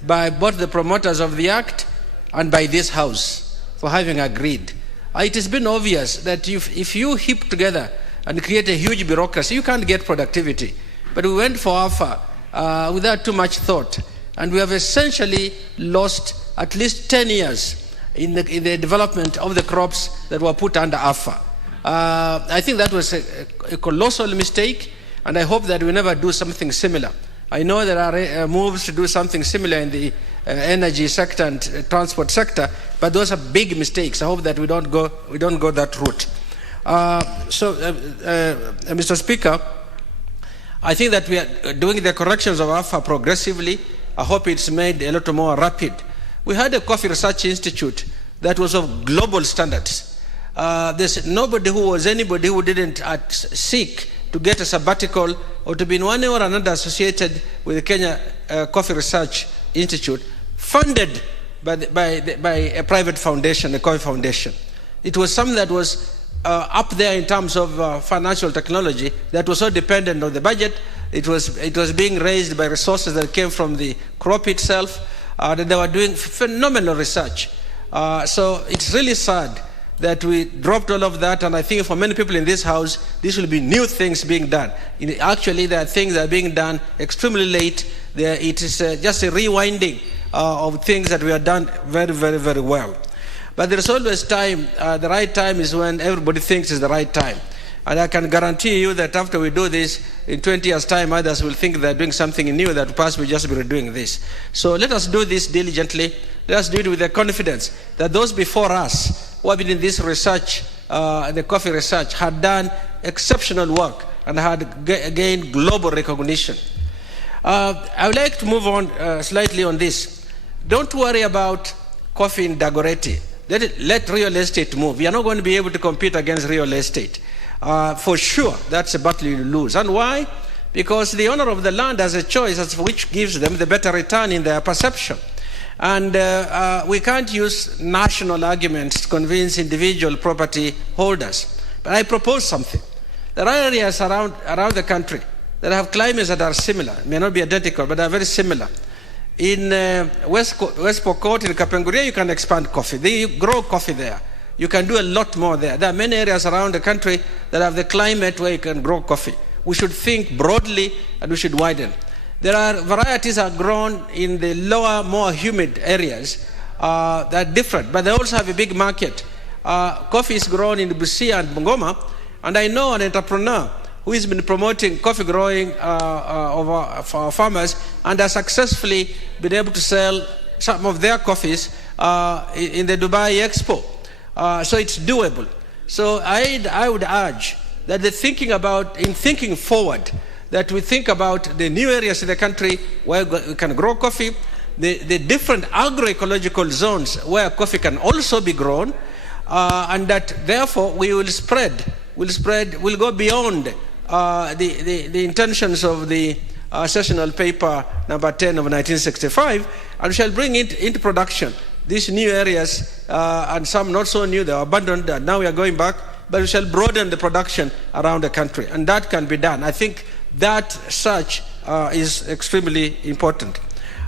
by both the promoters of the Act and by this House for having agreed. It has been obvious that if you heap together and create a huge bureaucracy, you can't get productivity. But we went for AFA without too much thought, and we have essentially lost at least 10 years in the development of the crops that were put under AFA. I think that was a colossal mistake, and I hope that we never do something similar. I know there are moves to do something similar in the energy sector and transport sector, but those are big mistakes. I hope that we don't go that route. Mr. Speaker, I think that we are doing the corrections of AFA progressively. I hope it's made a lot more rapid. We had a coffee research institute that was of global standards. There's nobody who didn't seek to get a sabbatical or to be in one way or another associated with the Kenya Coffee Research Institute, funded by a private foundation, the Coffee Foundation. It was something that was up there in terms of financial technology that was so dependent on the budget. It was being raised by resources that came from the crop itself. That they were doing phenomenal research. So it's really sad that we dropped all of that, and I think for many people in this house, this will be new things being done. Actually, there are things that are being done extremely late. It is just a rewinding of things that we have done very, very, very well. But there is always time. The right time is when everybody thinks is the right time. And I can guarantee you that after we do this, in 20 years' time, others will think they're doing something new that perhaps we just be doing this. So let us do this diligently. Let us do it with the confidence that those before us who have been in this research, the coffee research, had done exceptional work and had gained global recognition. I would like to move on slightly on this. Don't worry about coffee in Dagoretti. Let real estate move. We are not going to be able to compete against real estate. For sure, that's a battle you lose. And why? Because the owner of the land has a choice as to which gives them the better return in their perception. And we can't use national arguments to convince individual property holders. But I propose something. There are areas around the country that have climates that are similar. It may not be identical, but are very similar. In West Pokot, in Kapenguria, you can expand coffee. They grow coffee there. You can do a lot more there. There are many areas around the country that have the climate where you can grow coffee. We should think broadly and we should widen. There are varieties that are grown in the lower, more humid areas that are different, but they also have a big market. Coffee is grown in Busia and Bungoma, and I know an entrepreneur who has been promoting coffee growing for farmers and has successfully been able to sell some of their coffees in the Dubai Expo. So it's doable. So I would urge that in thinking forward, that we think about the new areas in the country where we can grow coffee, the different agroecological zones where coffee can also be grown, and that therefore we will will go beyond the intentions of the sessional paper number 10 of 1965, and shall bring it into production. These new areas, and some not so new, they are abandoned, and now we are going back, but we shall broaden the production around the country, and that can be done. I think that such is extremely important.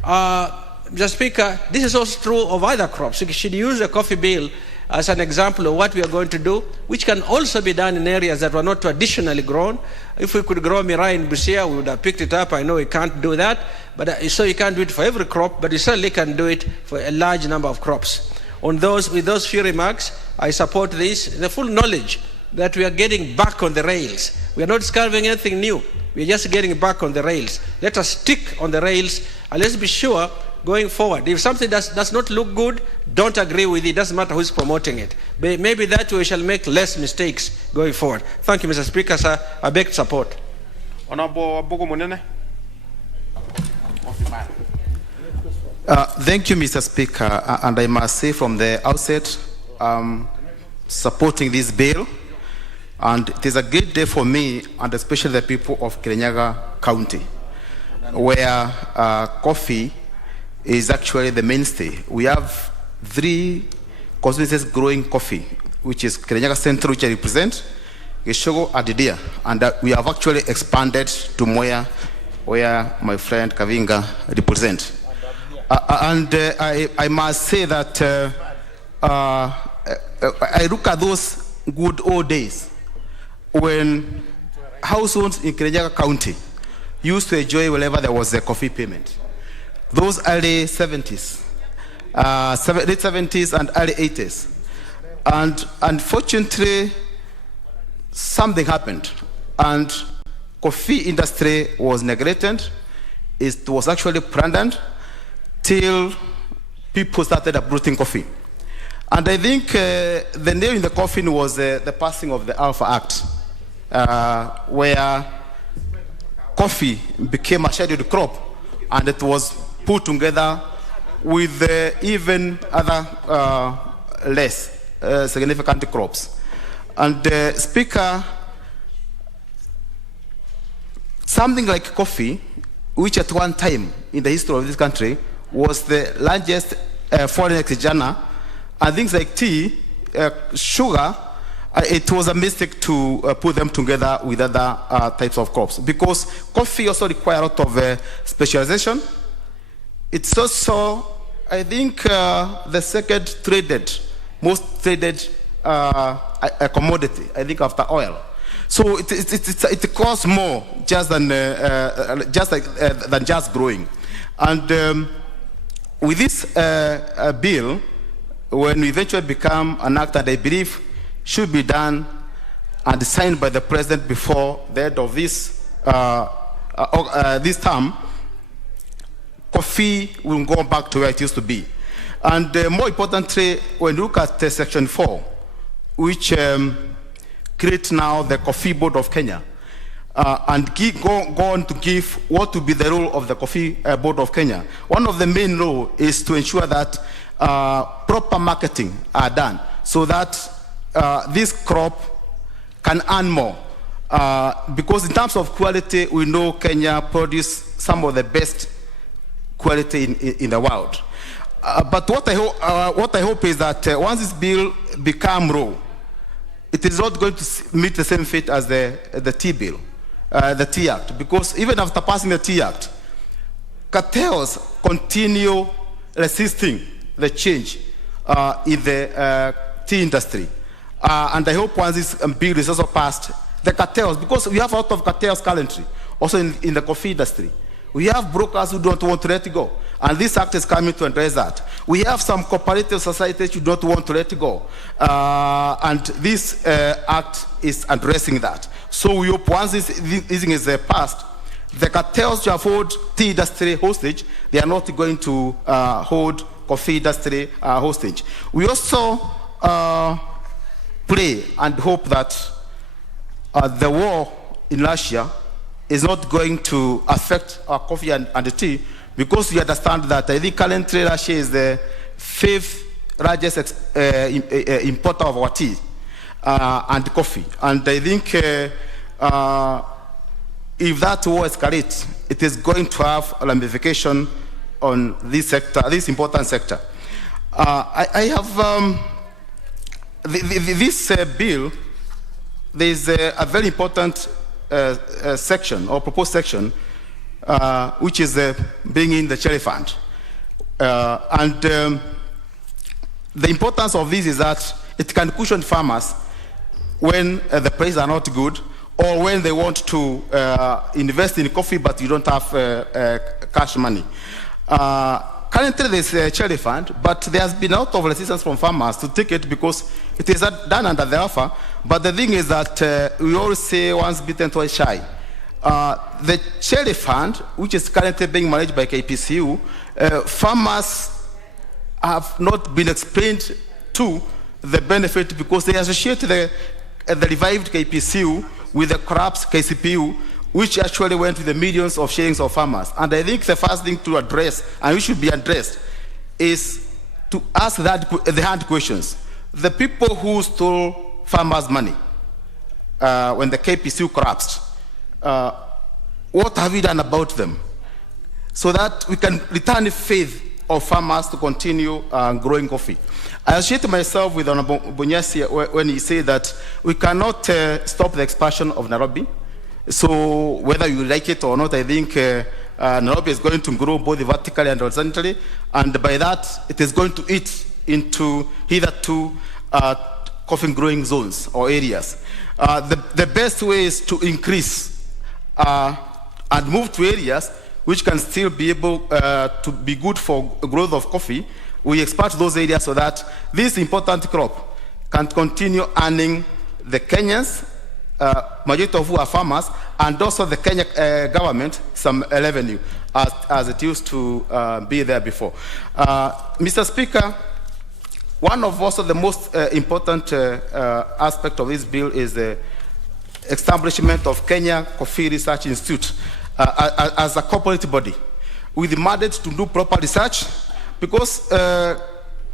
Mr. Speaker, this is also true of other crops. We should use the coffee bill as an example of what we are going to do, which can also be done in areas that were not traditionally grown. If we could grow mirai in Busia, we would have picked it up. I know we can't do that, but so you can't do it for every crop, but you certainly can do it for a large number of crops. With those few remarks, I support this, the full knowledge that we are getting back on the rails. We are not discovering anything new. We are just getting back on the rails. Let us stick on the rails, and let's be sure going forward, if something does not look good, don't agree with it. Doesn't matter who is promoting it. But maybe that way we shall make less mistakes going forward. Thank you, Mr. Speaker, sir. I beg support. Thank you, Mr. Speaker. And I must say from the outset, supporting this bill. And it is a great day for me, and especially the people of Kirinyaga County, where coffee is actually the mainstay. We have 3 constituencies growing coffee, which is Kirinyaga Central, which I represent, Geshogo, Adidia, and we have actually expanded to Moya, where my friend Kavinga represents. I must say that I look at those good old days when households in Kirinyaga County used to enjoy whenever there was a coffee payment. Those early 70s, late 70s and early 80s. And unfortunately, something happened, and coffee industry was neglected. It was actually planned till people started uprooting coffee. And I think the nail in the coffin was the passing of the Alpha Act, where coffee became a scheduled crop, and it was put together with even other less significant crops. And Speaker, something like coffee, which at one time in the history of this country was the largest foreign exchange earner, and things like tea, sugar, it was a mistake to put them together with other types of crops, because coffee also requires a lot of specialization. It's also, I think, the second most traded commodity, I think, after oil. So it costs more just than just growing. And with this bill, when we eventually become an act that I believe should be done and signed by the president before the end of this term, coffee will go back to where it used to be. And more importantly, when you look at Section 4, which creates now the Coffee Board of Kenya, and go on to give what will be the role of the Coffee Board of Kenya. One of the main roles is to ensure that proper marketing are done so that this crop can earn more. Because in terms of quality, we know Kenya produces some of the best quality in the world. But what I hope is that once this bill becomes law, it is not going to meet the same fate as the Tea Bill, the Tea Act, because even after passing the Tea Act, cartels continue resisting the change in the tea industry. And I hope once this bill is also passed, the cartels, because we have a lot of cartels currently, also in the coffee industry. We have brokers who don't want to let it go. And this act is coming to address that. We have some cooperative societies who don't want to let it go. And this act is addressing that. So we hope once this thing is passed, the cartels who have hold tea industry hostage, they are not going to hold coffee industry hostage. We also pray and hope that the war in Russia is not going to affect our coffee and the tea, because we understand that I think currently Russia is the 5th largest importer of our tea and coffee. And I think if that war escalates, it is going to have a ramification on this sector, this important sector. I have this bill. There is a very important section or proposed section, which is bringing the cherry fund. And the importance of this is that it can cushion farmers when the prices are not good, or when they want to invest in coffee but you don't have cash money. Currently there's a cherry fund, but there has been a lot of resistance from farmers to take it because it is done under the offer. But the thing is that we always say once bitten, twice shy. The cherry fund, which is currently being managed by KPCU, farmers have not been explained to the benefit, because they associate the revived KPCU with the collapsed KCPU, which actually went to the millions of shillings of farmers. And I think the first thing to address, and which should be addressed, is to ask the hard questions. The people who stole farmers' money when the KPCU collapsed, what have we done about them? So that we can return the faith of farmers to continue growing coffee. I associate myself with Honorable Bunyasi when he said that we cannot stop the expansion of Nairobi. So whether you like it or not, I think Nairobi is going to grow both vertically and horizontally, and by that it is going to eat into hitherto coffee growing zones or areas. The best way is to increase and move to areas which can still be able to be good for growth of coffee. We expand those areas so that this important crop can continue earning the Kenyans, majority of who are farmers, and also the Kenya government some revenue as it used to be there before. Mr. Speaker, one of also the most important aspect of this bill is the establishment of Kenya Coffee Research Institute as a corporate body with the mandate to do proper research, because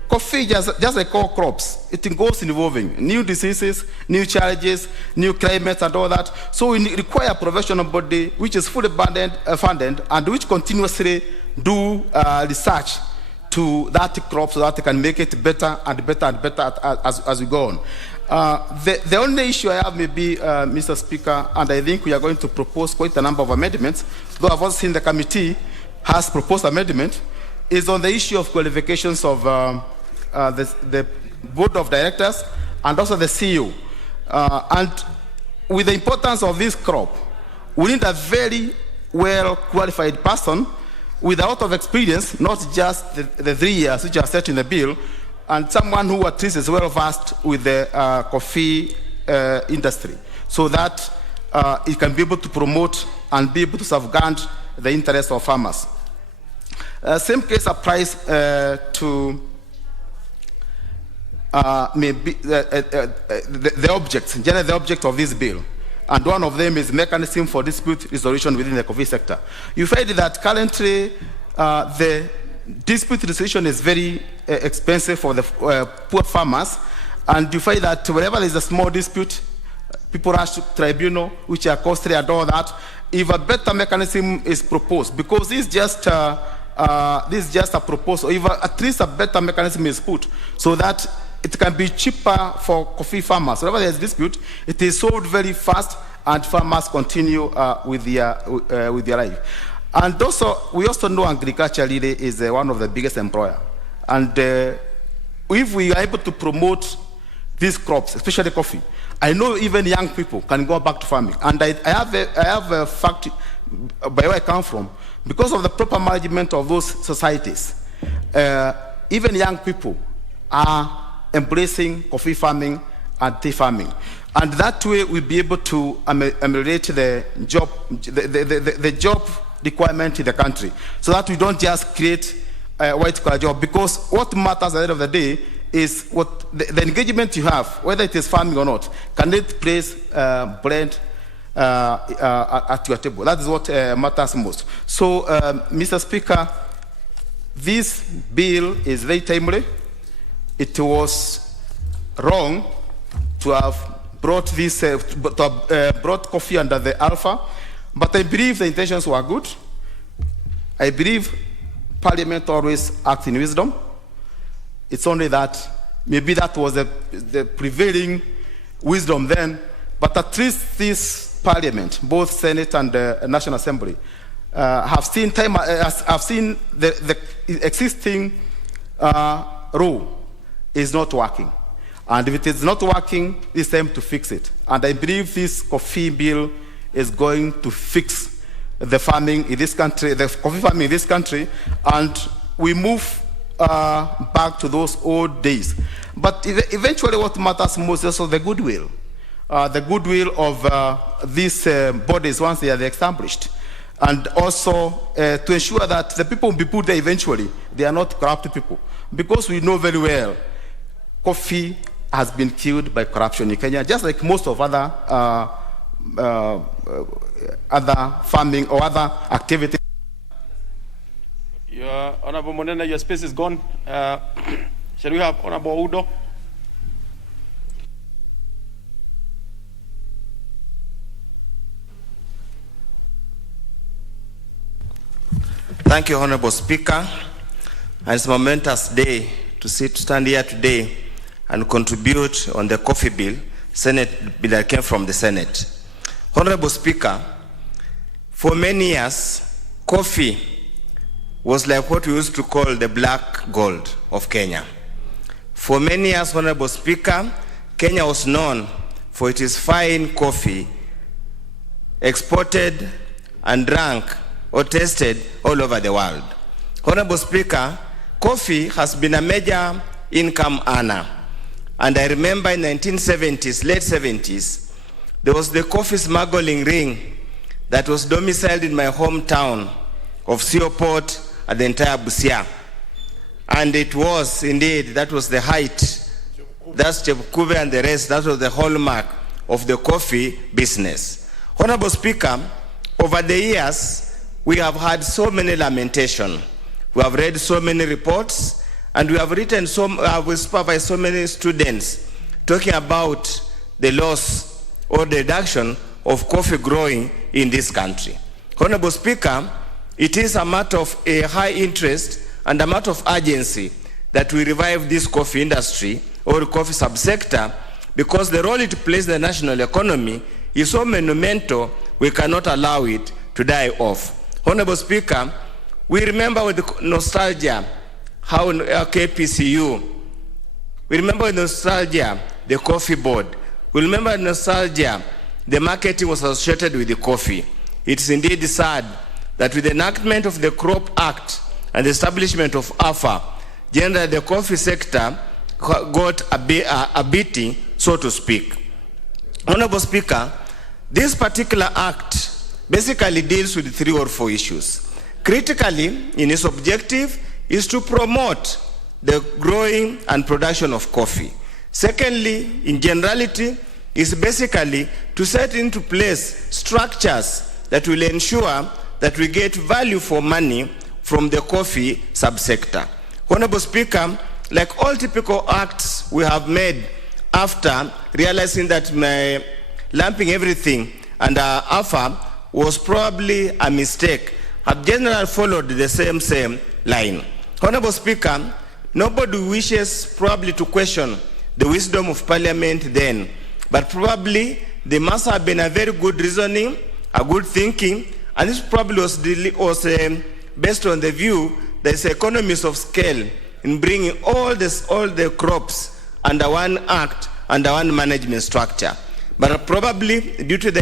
coffee, just like all crops, it goes evolving. New diseases, new challenges, new climates and all that. So we require a professional body which is fully funded and which continuously do research to that crop so that they can make it better and better and better as we go on. The only issue I have may be, Mr. Speaker, and I think we are going to propose quite a number of amendments, though I've also seen the committee has proposed amendment, is on the issue of qualifications of the board of directors and also the CEO. And with the importance of this crop, we need a very well qualified person with a lot of experience, not just the 3 years which are set in the bill, and someone who at least is well versed with the coffee industry, so that it can be able to promote and be able to safeguard the interests of farmers. Same case applies to maybe the objects, generally the object of this bill. And one of them is mechanism for dispute resolution within the coffee sector. You find that currently the dispute resolution is very expensive for the poor farmers, and you find that whenever there is a small dispute, people rush to tribunal, which are costly and all that. If a better mechanism is proposed, because this is just a proposal, if at least a better mechanism is put, so that it can be cheaper for coffee farmers. Whenever there is dispute, it is solved very fast, and farmers continue with their life. And also, we also know agriculture really is one of the biggest employer. And if we are able to promote these crops, especially coffee, I know even young people can go back to farming. And I have a fact by where I come from. Because of the proper management of those societies, even young people are embracing coffee farming and tea farming. And that way we'll be able to ameliorate the job requirement in the country, so that we don't just create a white-collar job. Because what matters at the end of the day is what the engagement you have, whether it is farming or not, can it place bread at your table? That is what matters most. So, Mr. Speaker, this bill is very timely. It was wrong to have brought this, brought coffee under the alpha, but I believe the intentions were good. I believe Parliament always acts in wisdom. It's only that maybe that was the prevailing wisdom then, but at least this Parliament, both Senate and the National Assembly, have seen the existing rule is not working. And if it is not working, it's time to fix it. And I believe this coffee bill is going to fix the farming in this country, the coffee farming in this country, and we move back to those old days. But eventually what matters most is also the goodwill of these bodies once they are established. And also to ensure that the people will be put there eventually, they are not corrupt people. Because we know very well, coffee has been killed by corruption in Kenya, just like most of other farming or other activities. Your Honorable Monena, your space is gone. Shall we have Honorable Udo? Thank you, Honorable Speaker. And it's a momentous day to stand here today and contribute on the coffee bill, Senate bill that came from the Senate. Honorable Speaker, for many years, coffee was like what we used to call the black gold of Kenya. For many years, Honorable Speaker, Kenya was known for its fine coffee exported and drunk or tasted all over the world. Honorable Speaker, coffee has been a major income earner. And I remember in the 1970s, late 70s, there was the coffee smuggling ring that was domiciled in my hometown of Seoport and the entire Busia. And it was indeed, that was the height. That's Chepkuve and the rest, that was the hallmark of the coffee business. Honorable Speaker, over the years, we have had so many lamentations. We have read so many reports, and we have written we supervised so many students talking about the loss or the reduction of coffee growing in this country. Honorable Speaker, it is a matter of a high interest and a matter of urgency that we revive this coffee industry or coffee subsector, because the role it plays in the national economy is so monumental, we cannot allow it to die off. Honorable Speaker, we remember with nostalgia how KPCU, we remember with nostalgia the coffee board, we remember with nostalgia the marketing was associated with the coffee. It's indeed sad that with the enactment of the Crop Act and the establishment of AFA, generally the coffee sector got a beating, so to speak. Honorable Speaker, this particular act basically deals with 3 or 4 issues. Critically, in its objective, is to promote the growing and production of coffee. Secondly, in generality, is basically to set into place structures that will ensure that we get value for money from the coffee subsector. Honorable Speaker, like all typical acts we have made after realizing that lumping everything under AFA was probably a mistake, have generally followed the same line. Honorable Speaker, nobody wishes probably to question the wisdom of Parliament then, but probably there must have been a very good reasoning, a good thinking, and this probably was based on the view that it's economies of scale in bringing all the crops under one act, under one management structure. But probably due to the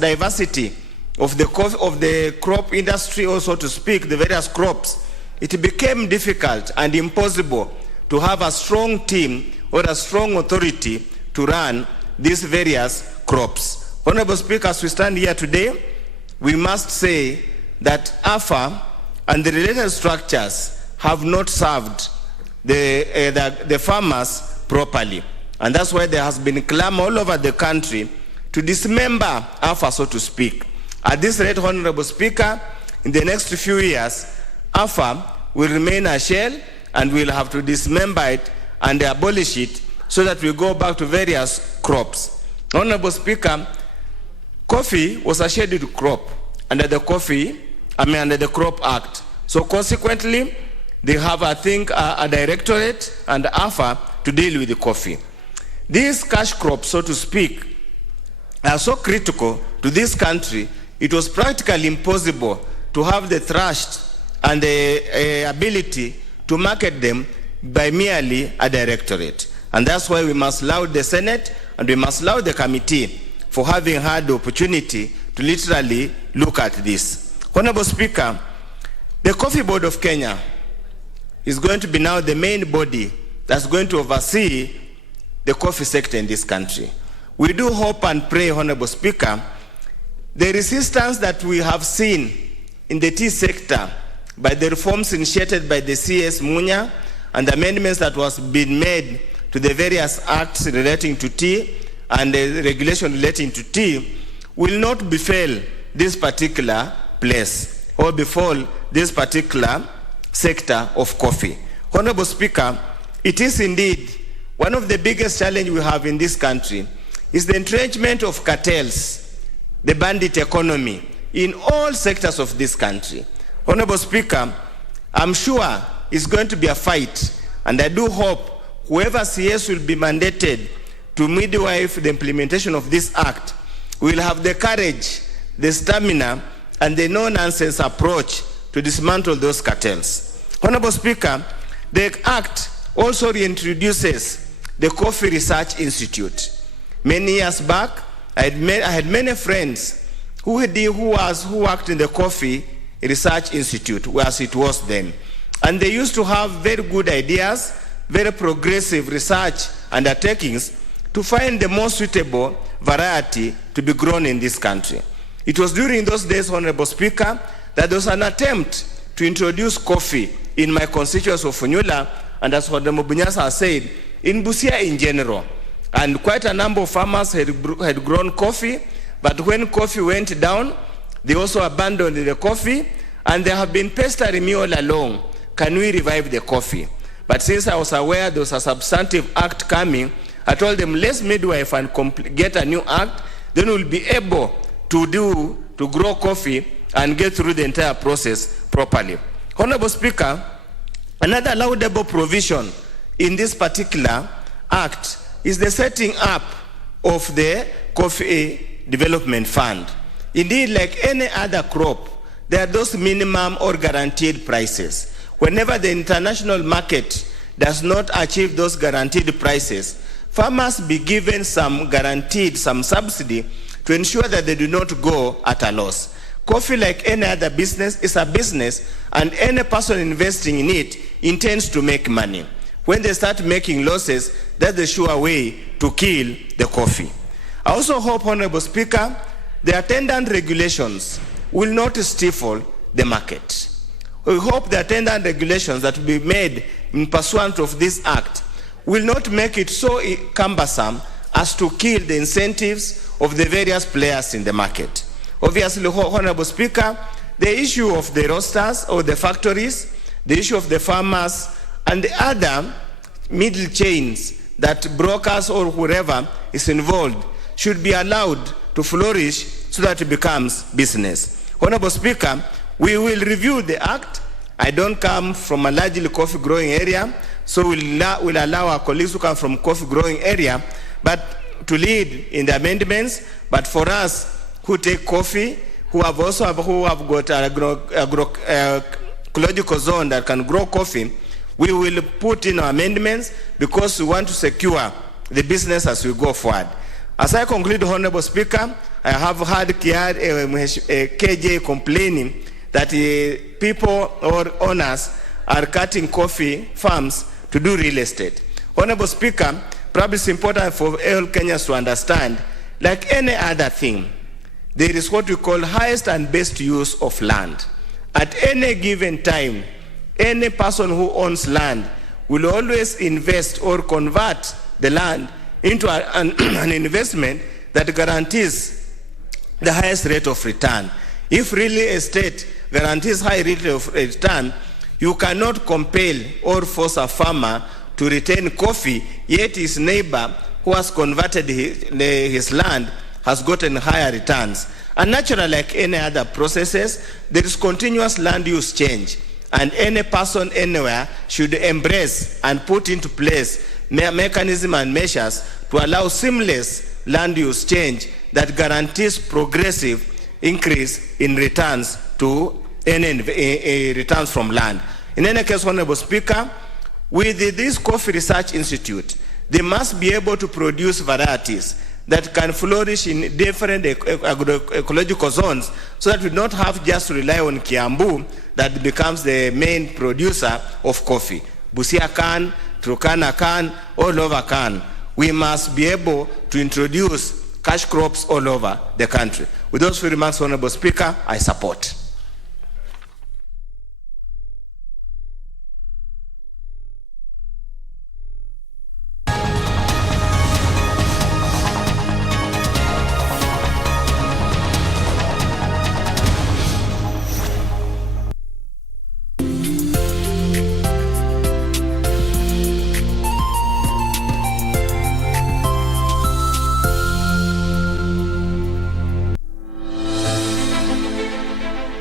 diversity of the crop industry, also to speak, the various crops, it became difficult and impossible to have a strong team or a strong authority to run these various crops. Honorable Speaker, as we stand here today, we must say that AFA and the related structures have not served the farmers properly. And that's why there has been clamor all over the country to dismember AFA, so to speak. At this rate, Honorable Speaker, in the next few years, AFA will remain a shell and we'll have to dismember it and abolish it so that we go back to various crops. Honorable Speaker, coffee was a scheduled crop under the Crop Act. So consequently, they have, I think, a directorate and AFA to deal with the coffee. These cash crops, so to speak, are so critical to this country, it was practically impossible to have the trust and the ability to market them by merely a directorate. And that's why we must laud the Senate and we must laud the committee for having had the opportunity to literally look at this. Honorable Speaker, the Coffee Board of Kenya is going to be now the main body that's going to oversee the coffee sector in this country. We do hope and pray, Honorable Speaker, the resistance that we have seen in the tea sector by the reforms initiated by the CS Munya and the amendments that was being made to the various acts relating to tea and the regulation relating to tea will not befall this particular place or befall this particular sector of coffee. Honorable Speaker, it is indeed one of the biggest challenges we have in this country is the entrenchment of cartels, the bandit economy in all sectors of this country. Honorable Speaker, I'm sure it's going to be a fight, and I do hope whoever CS will be mandated to midwife the implementation of this act will have the courage, the stamina, and the no-nonsense approach to dismantle those cartels. Honorable Speaker, the act also reintroduces the Coffee Research Institute. Many years back, I had many friends who worked in the Coffee Research Institute, as it was then. And they used to have very good ideas, very progressive research undertakings to find the most suitable variety to be grown in this country. It was during those days, Honorable Speaker, that there was an attempt to introduce coffee in my constituency of Funyula, and as Honorable Bunyasa said, in Busia in general. And quite a number of farmers had grown coffee, but when coffee went down, they also abandoned the coffee, and they have been pestering me all along. Can we revive the coffee? But since I was aware there was a substantive act coming, I told them, let's midwife and get a new act, then we'll be able to grow coffee and get through the entire process properly. Honorable Speaker, another laudable provision in this particular act is the setting up of the Coffee Development Fund. Indeed, like any other crop, there are those minimum or guaranteed prices. Whenever the international market does not achieve those guaranteed prices, farmers be given some subsidy to ensure that they do not go at a loss. Coffee, like any other business, is a business, and any person investing in it intends to make money. When they start making losses, that's the sure way to kill the coffee. I also hope, Honorable Speaker, the attendant regulations will not stifle the market. We hope the attendant regulations that will be made in pursuant of this act will not make it so cumbersome as to kill the incentives of the various players in the market. Obviously, Honorable Speaker, the issue of the roasters or the factories, the issue of the farmers, and the other middle chains that brokers or whoever is involved should be allowed to flourish so that it becomes business. Honorable Speaker, we will review the act. I don't come from a largely coffee growing area, so we'll allow our colleagues who come from coffee growing area but to lead in the amendments. But for us who take coffee, who have got agroecological zone that can grow coffee, we will put in our amendments because we want to secure the business as we go forward. As I conclude, Honorable Speaker, I have heard KJ complaining that people or owners are cutting coffee farms to do real estate. Honorable Speaker, probably it's important for all Kenyans to understand, like any other thing, there is what we call highest and best use of land. At any given time, any person who owns land will always invest or convert the land into an investment that guarantees the highest rate of return. If real estate guarantees high rate of return, you cannot compel or force a farmer to retain coffee, yet his neighbor who has converted his land has gotten higher returns. And naturally, like any other processes, there is continuous land use change. And any person anywhere should embrace and put into place mechanisms and measures to allow seamless land use change that guarantees progressive increase in returns to any returns from land. In any case, Honorable Speaker, with this Coffee Research Institute, they must be able to produce varieties that can flourish in different ecological zones so that we don't have just to rely on Kiambu that becomes the main producer of coffee. Busia can, Turkana can, all over can. We must be able to introduce cash crops all over the country. With those few remarks, Honorable Speaker, I support.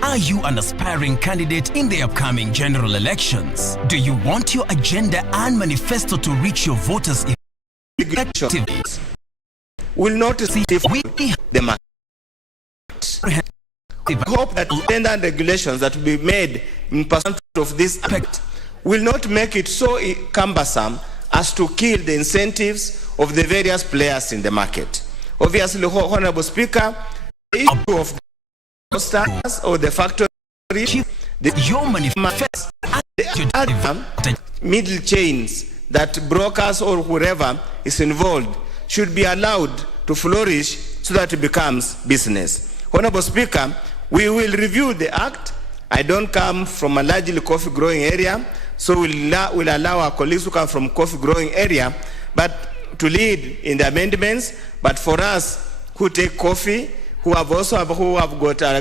Are you an aspiring candidate in the upcoming general elections? Do you want your agenda and manifesto to reach your voters in activities? Will not see if we the market. I hope that agenda and regulations that will be made in pursuit of this act will not make it so cumbersome as to kill the incentives of the various players in the market. Obviously, Honorable Speaker, the issue of stars or the factory, your manifest the other middle chains that brokers or whoever is involved should be allowed to flourish so that it becomes business. Honorable Speaker, we will review the act. I don't come from a largely coffee growing area, so we'll allow our colleagues who come from coffee growing area but to lead in the amendments. But for us who take coffee, who have got